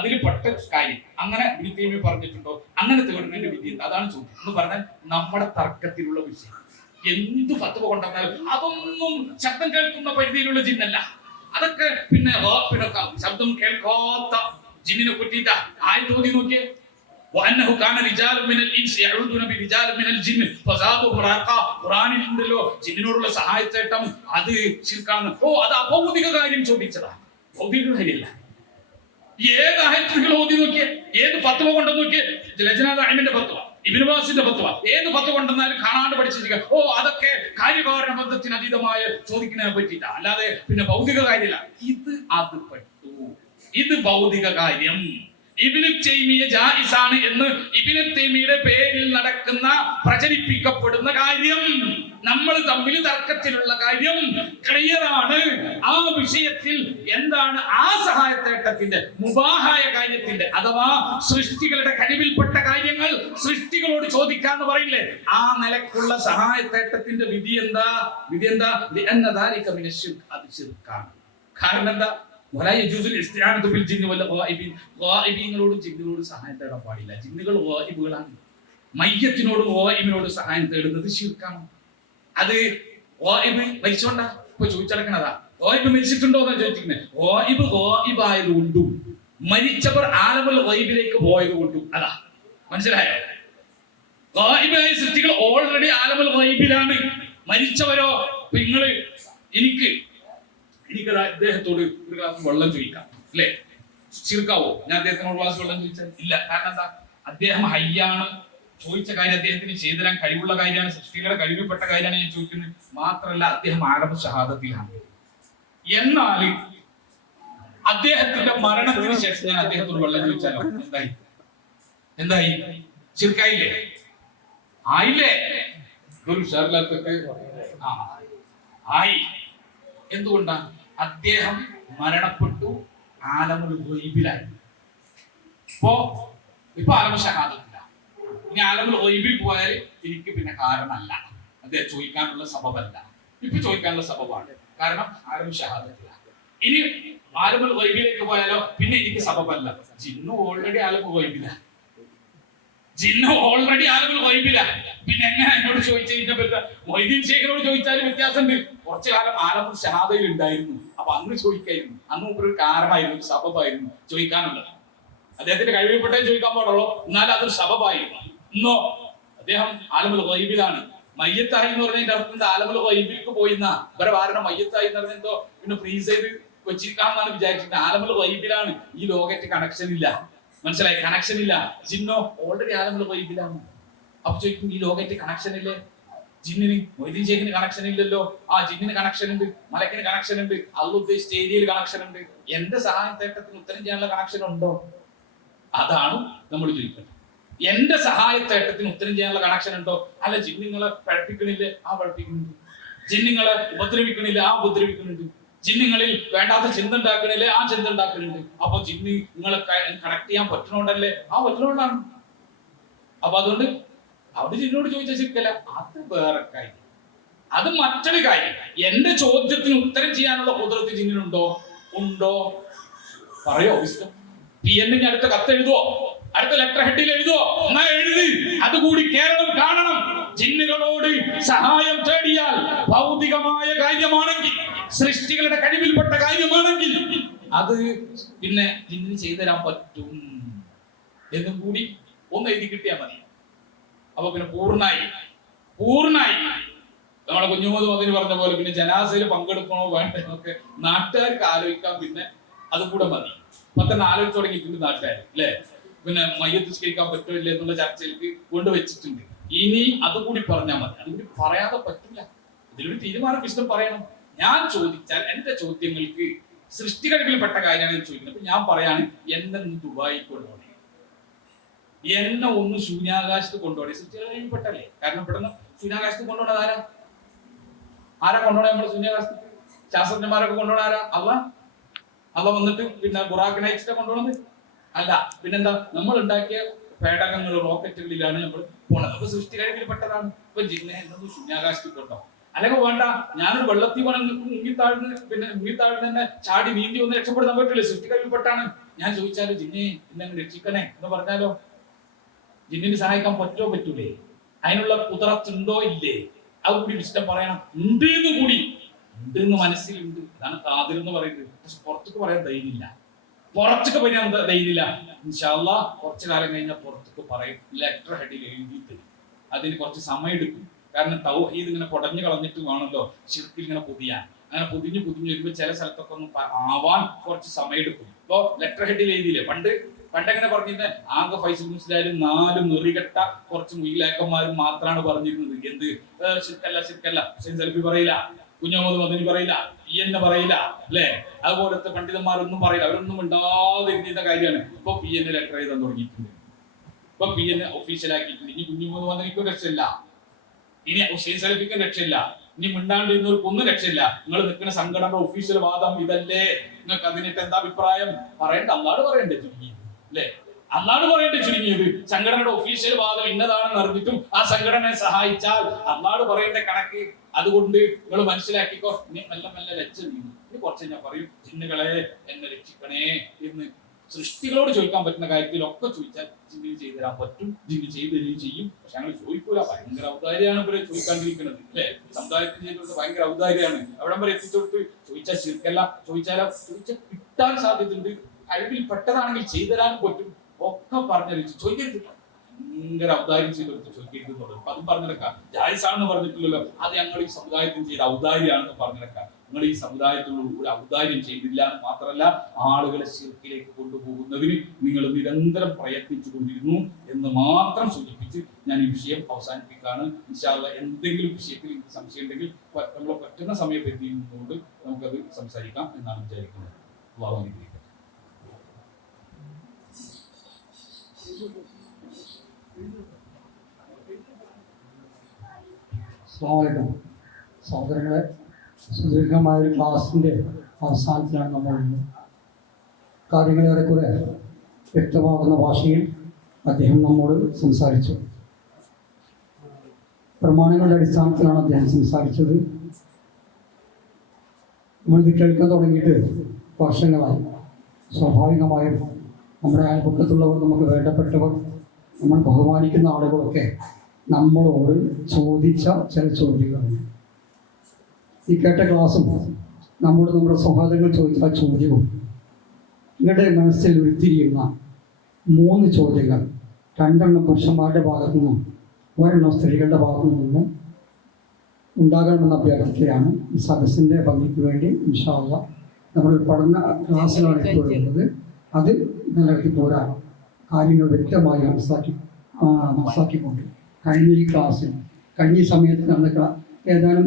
അതിൽ പെട്ട കാര്യം അങ്ങനെ ഇബ്നു തൈമിയ്യ പറഞ്ഞിട്ടുണ്ടോ? അങ്ങനെ തേടുന്നതിന്റെ വിധി അതാണ് ചോദ്യം. എന്ന് പറഞ്ഞാൽ നമ്മുടെ തർക്കത്തിലുള്ള വിഷയം എന്ത് ഫത്വ കൊണ്ടുവന്നാലും അതൊന്നും ശബ്ദം കേൾക്കുന്ന പരിധിയിലുള്ള ജിന്നല്ല. അതൊക്കെ പിന്നെ ശബ്ദം കേൾക്കാത്ത ജിന്നിനെ പറ്റിയിട്ടാ. ആയിട്ട് ഓതി നോക്കിയേ. وأنه كان رجال من الإنس يعودون برجال من الجن فزادوا رهقا. ഖുർആനിൽ ഉണ്ടല്ലോ ജിന്നിനോടുള്ള സഹായത്തേട്ടം, അത് ശിർക്കാണ്. ഓ, അത് അഭൗതിക കാര്യം ചോദിച്ചതാ, ഭൗതിക കാര്യമല്ല. ഏത് ആയത്തുകൾ ഓതി നോക്കിയേ, ഏത് ഫത്വ കൊണ്ടു നോക്കിയേ, ലജ്നാദായിമിന്റെ ഫത്വ, ഇബ്നു ബാസിന്റെ ഫത്വ, ഏത് ഫത്വ കൊണ്ടെന്നാലും കാണാണ്ട് പഠിച്ചിരിക്കുക. ഓ, അതൊക്കെ കാര്യകാരണ ബന്ധത്തിന് അതീതമായ ചോദിക്കുന്നതിനെ പറ്റിയിട്ടാ, അല്ലാതെ പിന്നെ ഭൗതിക കാര്യമല്ല. അത് പെട്ടു, ഇത് ഭൗതിക കാര്യം. ഇബ്നു തൈമിയ്യ ജായിസാണ് എന്ന് ഇബ്നു തൈമിയ്യയുടെ പേരിൽ നടക്കുന്ന പ്രചരിപ്പിക്കപ്പെടുന്ന കാര്യം, നമ്മൾ തമ്മിൽ തർക്കത്തിലുള്ള കാര്യം ക്ലിയർ ആണ്. ആ വിഷയത്തിൽ എന്താണ് ആ സഹായത്തേട്ടത്തിന്റെ, മുബാഹായ കാര്യത്തിന്റെ, അഥവാ സൃഷ്ടികളുടെ കഴിവിൽപ്പെട്ട കാര്യങ്ങൾ സൃഷ്ടികളോട് ചോദിക്കാന്ന് പറയില്ലേ, ആ നിലക്കുള്ള സഹായത്തേട്ടത്തിന്റെ വിധി എന്താ? ലിഅന്ന ദാലിക മിനശ് ശിർക്ക്. അത് ശിർക്കാണ്. കാരണം എന്താ? ഗായിബീങ്ങളോടും ജിന്നുകളോട് സഹായം തേടാൻ പാടില്ല. ജിന്നുകൾ ഗായിബുകളാണ്. മയ്യത്തിനോടും ഗായിബിനോട് സഹായം തേടുന്നത് ശിർക്കാണ്. അത് ഗായിബ് മരിച്ചോണ്ടാ ഇപ്പൊ ചോദിച്ചടക്കണതാ. ഗായിബ് മരിച്ചിട്ടുണ്ടോ എന്നാ ചോദിച്ചിരിക്കുന്നത്. ഗായിബ് ഗായിബായതുകൊണ്ടും മരിച്ചവർ ആലമുൽ ഗൈബിലേക്ക് പോയത് കൊണ്ടും. അതാ മനസ്സിലായോ? ഗായിബായ സൃഷ്ടികൾ ഓൾറെഡി ആലമുൽ ഗൈബിലാണ്. മരിച്ചവരോ നിങ്ങള് എനിക്ക് അദ്ദേഹത്തോട് ഒരു ഗ്ലാസ് വെള്ളം ചോദിക്കാം, അല്ലേ? ശിർക്കാവോ ഞാൻ അദ്ദേഹത്തിനോട് ഗ്ലാസ് വെള്ളം ചോദിച്ചാൽ? ഇല്ല. കാരണം എന്താ? അദ്ദേഹം ഹയ്യാണ്. ചോദിച്ച കാര്യം അദ്ദേഹത്തിന് ചെയ്തു തരാൻ കഴിവുള്ള കാര്യമാണ്, സൃഷ്ടികളുടെ കഴിവിൽപ്പെട്ട കാര്യമാണ് ഞാൻ ചോദിക്കുന്നത്. മാത്രമല്ല, അദ്ദേഹം ആരംഭ ഷഹാദത്തിലാണ്. എന്നാൽ അദ്ദേഹത്തിന്റെ മരണത്തിന് ശേഷം ഞാൻ അദ്ദേഹത്തോട് വെള്ളം ചോദിച്ചാലോ എന്തായി? ശിർക്കായില്ലേ? ആയില്ലേ? ഒരു ഷർലത്തൊക്കെ ആയി. എന്തുകൊണ്ടാ? അദ്ദേഹം മരണപ്പെട്ടു, ആലമുൽ ഗൈബിലായി. ഇപ്പൊ ആലമു ഷഹാദത്തില്ല. ഇനി ആലമുൽ ഗൈബിൽ പോയാൽ എനിക്ക് പിന്നെ കാരണമല്ല, അദ്ദേഹം ചോദിക്കാനുള്ള സബബല്ല. ഇപ്പൊ ചോദിക്കാനുള്ള സബബാണ്, കാരണം ആലമു ഷഹാദത്തില്ല. ഇനി ആലമുൽ ഗൈബിലേക്ക് പോയാലോ പിന്നെ എനിക്ക് സബബല്ല. ജിന്നു ഓൾറെഡി ആലമുൽ ഗൈബിലാണ്. പിന്നെ എങ്ങനെ എന്നോട് ചോദിച്ചു കഴിഞ്ഞാൽ മൊയ്തീൻ ശേഖരോട് ചോദിച്ചാലും വ്യത്യാസമുണ്ട്. കുറച്ചു കാലം ആലമുൽ ഷഹാദയിൽ ഉണ്ടായിരുന്നു. അപ്പൊ അന്ന് ചോദിക്കായിരുന്നു. അന്ന് മുമ്പ് ഒരു കാരണമായിരുന്നു, ഒരു സബബായിരുന്നു ചോദിക്കാനുള്ളത്. അദ്ദേഹത്തിന്റെ കഴിവിൽപ്പെട്ടേ ചോദിക്കാൻ പാടുള്ളൂ, എന്നാലും അതൊരു സബബായിരുന്നു. ഇന്നോ അദ്ദേഹം ആലമുൽ ഗൈബിലാണ്. മയ്യത്തായി എന്ന് പറഞ്ഞതിന്റെ അർത്ഥം ആലമുൽ ഗൈബിലേക്ക് പോയിന്ന ഇവരെ വാരണം. മയ്യത്തായി എന്ന് പറഞ്ഞ എന്തോ പിന്നെ ഫ്രീസ് ചെയ്ത് വെച്ചിരിക്കാമെന്നാണ് വിചാരിച്ചിട്ട്. ആലമുൽ ഗൈബിലാണ്. ഈ ലോകറ്റ് കണക്ഷൻ ഇല്ല. മനസ്സിലായി? കണക്ഷൻ ഇല്ല. ജിന്നോ ഓൾറെഡി ആലമുൽ ഗൈബിലാണ്. അപ്പൊ ചോദിക്കും ഈ ലോകമായിട്ട് കണക്ഷൻ ഇല്ലേ? ജിന്നിന് മൊയ്തീൻ ഷേഖിന് കണക്ഷൻ ഇല്ലല്ലോ. ആ ജിന്നിന് കണക്ഷൻ ഉണ്ട്, മലക്കിന് കണക്ഷൻ ഉണ്ട്, അള്ള ഉദ്ദേശിച്ച ഏരിയയിൽ കണക്ഷൻ ഉണ്ട്. എന്റെ സഹായ തേട്ടത്തിന് ഉത്തരം ചെയ്യാനുള്ള കണക്ഷൻ ഉണ്ടോ? അതാണ് നമ്മൾ ചോദിക്കുന്നത്. എന്റെ സഹായത്തേട്ടത്തിന് ഉത്തരം ചെയ്യാനുള്ള കണക്ഷൻ ഉണ്ടോ? അല്ല ജിന്നിങ്ങളെ പഴപ്പിക്കണില്ലേ? ആ പഴപ്പിക്കുന്നുണ്ട്. ജിന്നിങ്ങളെ ഉപദ്രവിക്കണില്ലേ? ആ ഉപദ്രവിക്കുന്നുണ്ട്. ജിന്നിങ്ങളിൽ വേണ്ടാത്ത ചിന്ത ഉണ്ടാക്കണില്ലേ? ആ ചിന്ത ഉണ്ടാക്കുന്നുണ്ട്. അപ്പൊ ജിന്നി നിങ്ങളെ കണക്ട് ചെയ്യാൻ പറ്റണോണ്ടല്ലേ? ആ പറ്റണോണ്ടാണ്. അപ്പൊ അതുകൊണ്ട് അവിടെ ജിന്നോട് ചോദിച്ച ശരിക്കല്ല, അത് വേറെ കാര്യം, അത് മറ്റൊരു കാര്യം. എന്റെ ചോദ്യത്തിന് ഉത്തരം ചെയ്യാനുള്ള കുതിരത്ത് ജിന്നിനുണ്ടോ? ഉണ്ടോ? പറയോ വിസ്ഡം? PN അടുത്ത കത്ത് എഴുതുവോ? അടുത്ത ലെറ്റർ ഹെഡിൽ എഴുതുവോ? എന്നാ എഴുതി. അതുകൂടി കേരളം കാണണം. ജിന്നുകളോട് സഹായം തേടിയാൽ ഭൗതികമായ കാര്യമാണെങ്കിൽ, സൃഷ്ടികളുടെ കഴിവിൽപ്പെട്ട കാര്യമാണെങ്കിൽ അത് പിന്നെ ജിന്നിന് ചെയ്തു തരാൻ പറ്റും എന്നും കൂടി ഒന്ന് എഴുതി കിട്ടിയാൽ മതി. അപ്പൊ പിന്നെ പൂർണ്ണായി നമ്മളെ കുഞ്ഞുമത് മതിന് പറഞ്ഞ പോലെ പിന്നെ ജനാസയിൽ പങ്കെടുക്കണോ വേണ്ടതൊക്കെ നാട്ടുകാർക്ക് ആലോചിക്കാൻ പിന്നെ അതും കൂടെ മതി. ഇപ്പൊ തന്നെ ആലോചിച്ച് തുടങ്ങിയിട്ടുണ്ട് നാട്ടുകാർ അല്ലെ. പിന്നെ മയ്യത്ത് നിസ്കരിക്കാൻ പറ്റോ ഇല്ല എന്നുള്ള ചർച്ചയിലേക്ക് കൊണ്ടുവച്ചിട്ടുണ്ട്. ഇനി അതുകൂടി പറഞ്ഞാൽ മതി. അതുകൂടി പറയാതെ പറ്റില്ല. ഇതിലൊരു തീരുമാനം വിശദം പറയണം. ഞാൻ ചോദിച്ചാൽ എന്റെ ചോദ്യങ്ങൾക്ക് സൃഷ്ടി കഴിവിൽപ്പെട്ട കാര്യമാണ് ചോദിക്കുന്നത്. അപ്പൊ ഞാൻ പറയാണ്, എന്നെ ദുബായി കൊണ്ടുപോകണേ, എന്നെ ഒന്ന് ശൂന്യാകാശത്ത് കൊണ്ടുപോകണേ. സൃഷ്ടി കഴിവിൽപ്പെട്ടല്ലേ? കാരണം പെട്ടെന്ന് ശൂന്യാകാശത്ത് കൊണ്ടുപോകണത് ആരാ കൊണ്ടുപോകണേ? നമ്മള് ശൂന്യാകാശത്ത് ശാസ്ത്രജ്ഞന്മാരൊക്കെ കൊണ്ടുപോകണ ആരാ? അല്ല വന്നിട്ട് പിന്നെ ബുറാക്കിനെ അയച്ചിട്ട് കൊണ്ടുപോകുന്നത് അല്ല. പിന്നെന്താ? നമ്മൾ ഉണ്ടാക്കിയ പേടകങ്ങൾ, റോക്കറ്റുകളിലാണ് നമ്മൾ പോണത്. അപ്പൊ സൃഷ്ടി കഴിവിൽപ്പെട്ടതാണ്. ഇപ്പൊ ജിന്നെ എന്നൊന്നും ശൂന്യാകാശത്തിൽ കൊണ്ടോ? അല്ലെങ്കിൽ വേണ്ട, ഞാനൊരു വെള്ളത്തിൽ മുങ്ങിത്താഴ്ന്ന് തന്നെ ചാടി നീന്തി ഒന്ന് രക്ഷപ്പെടുത്താൻ പറ്റില്ലേ? സൃഷ്ടി കഴിവിൽപ്പെട്ടാണ്. ഞാൻ ചോദിച്ചാലോ ജിന്നെ എന്നെ രക്ഷിക്കണേ എന്ന് പറഞ്ഞാലോ ജിന്നിന് സഹായിക്കാൻ പറ്റൂലേ? അതിനുള്ള കുതിരത്തുണ്ടോ ഇല്ലേ? അത് കൂടി വിശദം പറയണം. ഉണ്ട് എന്ന് മനസ്സിലുണ്ട്. ഇതാണ് കാതിൽ എന്ന് പറയുന്നത്. പക്ഷെ പുറത്തേക്ക് പറയാൻ ധൈര്യമില്ല. ഇൻഷാ അല്ലാഹ് കുറച്ചു കാലം കഴിഞ്ഞാൽ പുറത്തേക്ക് പറയും. ലെറ്റർ ഹെഡിൽ എഴുതി തരും. അതിന് കുറച്ച് സമയം എടുക്കും. കാരണം തൗഹീദ് ഇങ്ങനെ കുടഞ്ഞു കളഞ്ഞിട്ട് വേണമല്ലോ ശിർക്കിൽ ഇങ്ങനെ പൊതിയാൻ. അങ്ങനെ പൊതിഞ്ഞു വരുമ്പോൾ ചില സ്ഥലത്തൊക്കെ ഒന്ന് ആവാൻ കുറച്ച് സമയം എടുക്കും. ഇപ്പൊ ലെറ്റർ ഹെഡിൽ എഴുതിയില്ലേ? പണ്ടെങ്ങനെ പറഞ്ഞിരുന്നത്? ആകെ ഫൈസൽ മുസ്ലിയാരും 4 നെറികെട്ട കുറച്ച് മുയിലാക്കന്മാരും മാത്രമാണ് പറഞ്ഞിരുന്നത്. എന്ത് ശിർക്കല്ല ഹുസൈൻ സലഫി പറയില്ല, കുഞ്ഞഹമ്മദ് മദനി പറയില്ല, PN പറയില്ല അല്ലെ? അതുപോലത്തെ പണ്ഡിതന്മാരൊന്നും പറയില്ല. അവരൊന്നും ഉണ്ടാതിരുന്ന കാര്യമാണ്. ഇപ്പൊ PN ലെറ്റർ എഴുതാൻ തുടങ്ങിയിട്ടുണ്ട്. ഇപ്പൊ PN ഒഫീഷ്യലാക്കിയിട്ടുണ്ട്. ഇനി കുഞ്ഞഹമ്മദ് മദനിക്കും രക്ഷയില്ല, ഇനി ഹുസൈൻ സലഫിക്കും രക്ഷയില്ല, ഇനി മിണ്ടാണ്ടിരുന്നവർക്കും ഒന്നും രക്ഷയില്ല. നിങ്ങൾ നിൽക്കുന്ന സംഘടന ഒഫീഷ്യൽ വാദം ഇതല്ലേ? നിങ്ങൾക്ക് അതിനിട്ട് എന്താ അഭിപ്രായം? പറയണ്ട, അല്ലാണ്ട് പറയണ്ടേ ചുരുങ്ങിയത് അല്ലെ? അല്ലാണ്ട് പറയണ്ടേ ചുരുങ്ങിയത്? സംഘടനയുടെ ഒഫീഷ്യൽ വാദം ഇന്നതാണെന്ന് അറിഞ്ഞിട്ടും ആ സംഘടനയെ സഹായിച്ചാൽ അല്ലാണ്ട് പറയേണ്ട കണക്ക്. അതുകൊണ്ട് നിങ്ങൾ മനസ്സിലാക്കിക്കോ. ഇനി മെല്ലെ ലക്ഷ്യം ഇനി കുറച്ച് ഞാൻ പറയും, ജിന്നുകളെ എന്നെ രക്ഷിക്കണേ എന്ന് സൃഷ്ടികളോട് ചോദിക്കാൻ പറ്റുന്ന കാര്യത്തിലൊക്കെ ചോദിച്ചാൽ ജിന്നിന് ചെയ്തു തരാൻ പറ്റും. ജിന്ന് ചെയ്ത് തരികയും ചെയ്യും. പക്ഷെ ഞങ്ങൾ ചോദിക്കൂല. ഭയങ്കര ഔദാര്യാണ് ഇവരെ ചോദിക്കാണ്ടിരിക്കുന്നത് അല്ലെ? സമുദായത്തിന് ചെയ്തത് ഭയങ്കര ഔദാര്യാണ്. അവിടം വരെ എത്തിച്ചോട്ട് ചോദിച്ചാൽ ശരിക്കല്ല. ചോദിച്ചാൽ കിട്ടാൻ സാധ്യതയുണ്ട്. കഴിവിൽ പെട്ടതാണെങ്കിൽ ചെയ്തു തരാനും പറ്റും. ഒക്കെ പറഞ്ഞറിയിച്ചു ചോദിക്കരുത്. ഭയങ്കര ഔദാര്യം ചെയ്തെടുത്ത് ചോദിക്കരുത്. അതും പറഞ്ഞെടുക്കാം. ജായിസാണെന്ന് പറഞ്ഞിട്ടില്ലല്ലോ. അത് ഞങ്ങൾ ഈ സമുദായത്തിന് ചെയ്ത ഔദാര്യാണെന്ന് പറഞ്ഞെടുക്കാം. നിങ്ങൾ ഈ സമുദായത്തിനോട് ഒരു ഔദാര്യം ചെയ്തില്ല എന്ന് മാത്രമല്ല, ആളുകളെ ശിർക്കിലേക്ക് കൊണ്ടുപോകുന്നതിന് നിങ്ങൾ നിരന്തരം പ്രയത്നിച്ചു കൊണ്ടിരുന്നു എന്ന് മാത്രം സൂചിപ്പിച്ച് ഞാൻ ഈ വിഷയം അവസാനിപ്പിക്കുകയാണ്. ഇൻഷാ അല്ലാഹ് എന്തെങ്കിലും വിഷയത്തിൽ സംശയം ഉണ്ടെങ്കിൽ നമ്മളെ പറ്റുന്ന സമയപരിധി നിന്നുകൊണ്ട് നമുക്കത് സംസാരിക്കാം എന്നാണ് വിചാരിക്കുന്നത്. അല്ലാഹു അനുഗ്രഹിക്കട്ടെ. സഹോദരങ്ങളെ, സുദീർഘമായ ഒരു ക്ലാസിൻ്റെ അവസാനത്തിലാണ് നമ്മൾ കാര്യങ്ങളേറെക്കുറെ വ്യക്തമാകുന്ന ഭാഷയിൽ അദ്ദേഹം നമ്മോട് സംസാരിച്ചു. പ്രമാണങ്ങളുടെ അടിസ്ഥാനത്തിലാണ് അദ്ദേഹം സംസാരിച്ചത്. നമ്മളിത് കേൾക്കാൻ തുടങ്ങിയിട്ട് വർഷങ്ങളായി. സ്വാഭാവികമായും നമ്മുടെ അയൽപക്കത്തുള്ളവർ, നമുക്ക് വേണ്ടപ്പെട്ടവർ, നമ്മൾ ബഹുമാനിക്കുന്ന ആളുകളൊക്കെ നമ്മളോട് ചോദിച്ച ചില ചോദ്യങ്ങളുണ്ട്. ഈ കേട്ട ക്ലാസ്സും നമ്മുടെ സഹോദരങ്ങൾ ചോദിച്ച ചോദ്യവും നിങ്ങളുടെ മനസ്സിൽ ഉരുത്തിരിയുന്ന 3 ചോദ്യങ്ങൾ, 2 പുരുഷന്മാരുടെ ഭാഗത്തു നിന്നും 1 സ്ത്രീകളുടെ ഭാഗത്തു നിന്നും ഉണ്ടാകണമെന്ന് അഭ്യർത്ഥിക്കുകയാണ്. ഈ സദസ്സിൻ്റെ ഭംഗിക്ക് വേണ്ടി ഇൻഷാ അല്ലാഹ് നമ്മൾ പഠന ക്ലാസ്സിലാണ് ഇപ്പോഴുള്ളത്. അത് നിലനിർത്തി പോരാൻ കാര്യങ്ങൾ വ്യക്തമായി മനസ്സിലാക്കിക്കൊണ്ട് കഴിഞ്ഞ ഈ ക്ലാസ്സിൽ കഴിഞ്ഞ സമയത്ത് നടന്ന ഏതാനും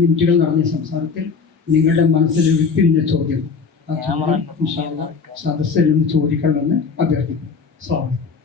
മിനിറ്റുകൾ നടന്ന ഈ സംസാരത്തിൽ നിങ്ങളുടെ മനസ്സിൽ ഉരുത്തിരിഞ്ഞ ചോദ്യം ആ ചോദ്യം ഇൻഷാ അല്ലാഹ് സദസ്സിൽ നിന്ന് ചോദിക്കണമെന്ന് അഭ്യർത്ഥിക്കുന്നു. സ്വാഗതം.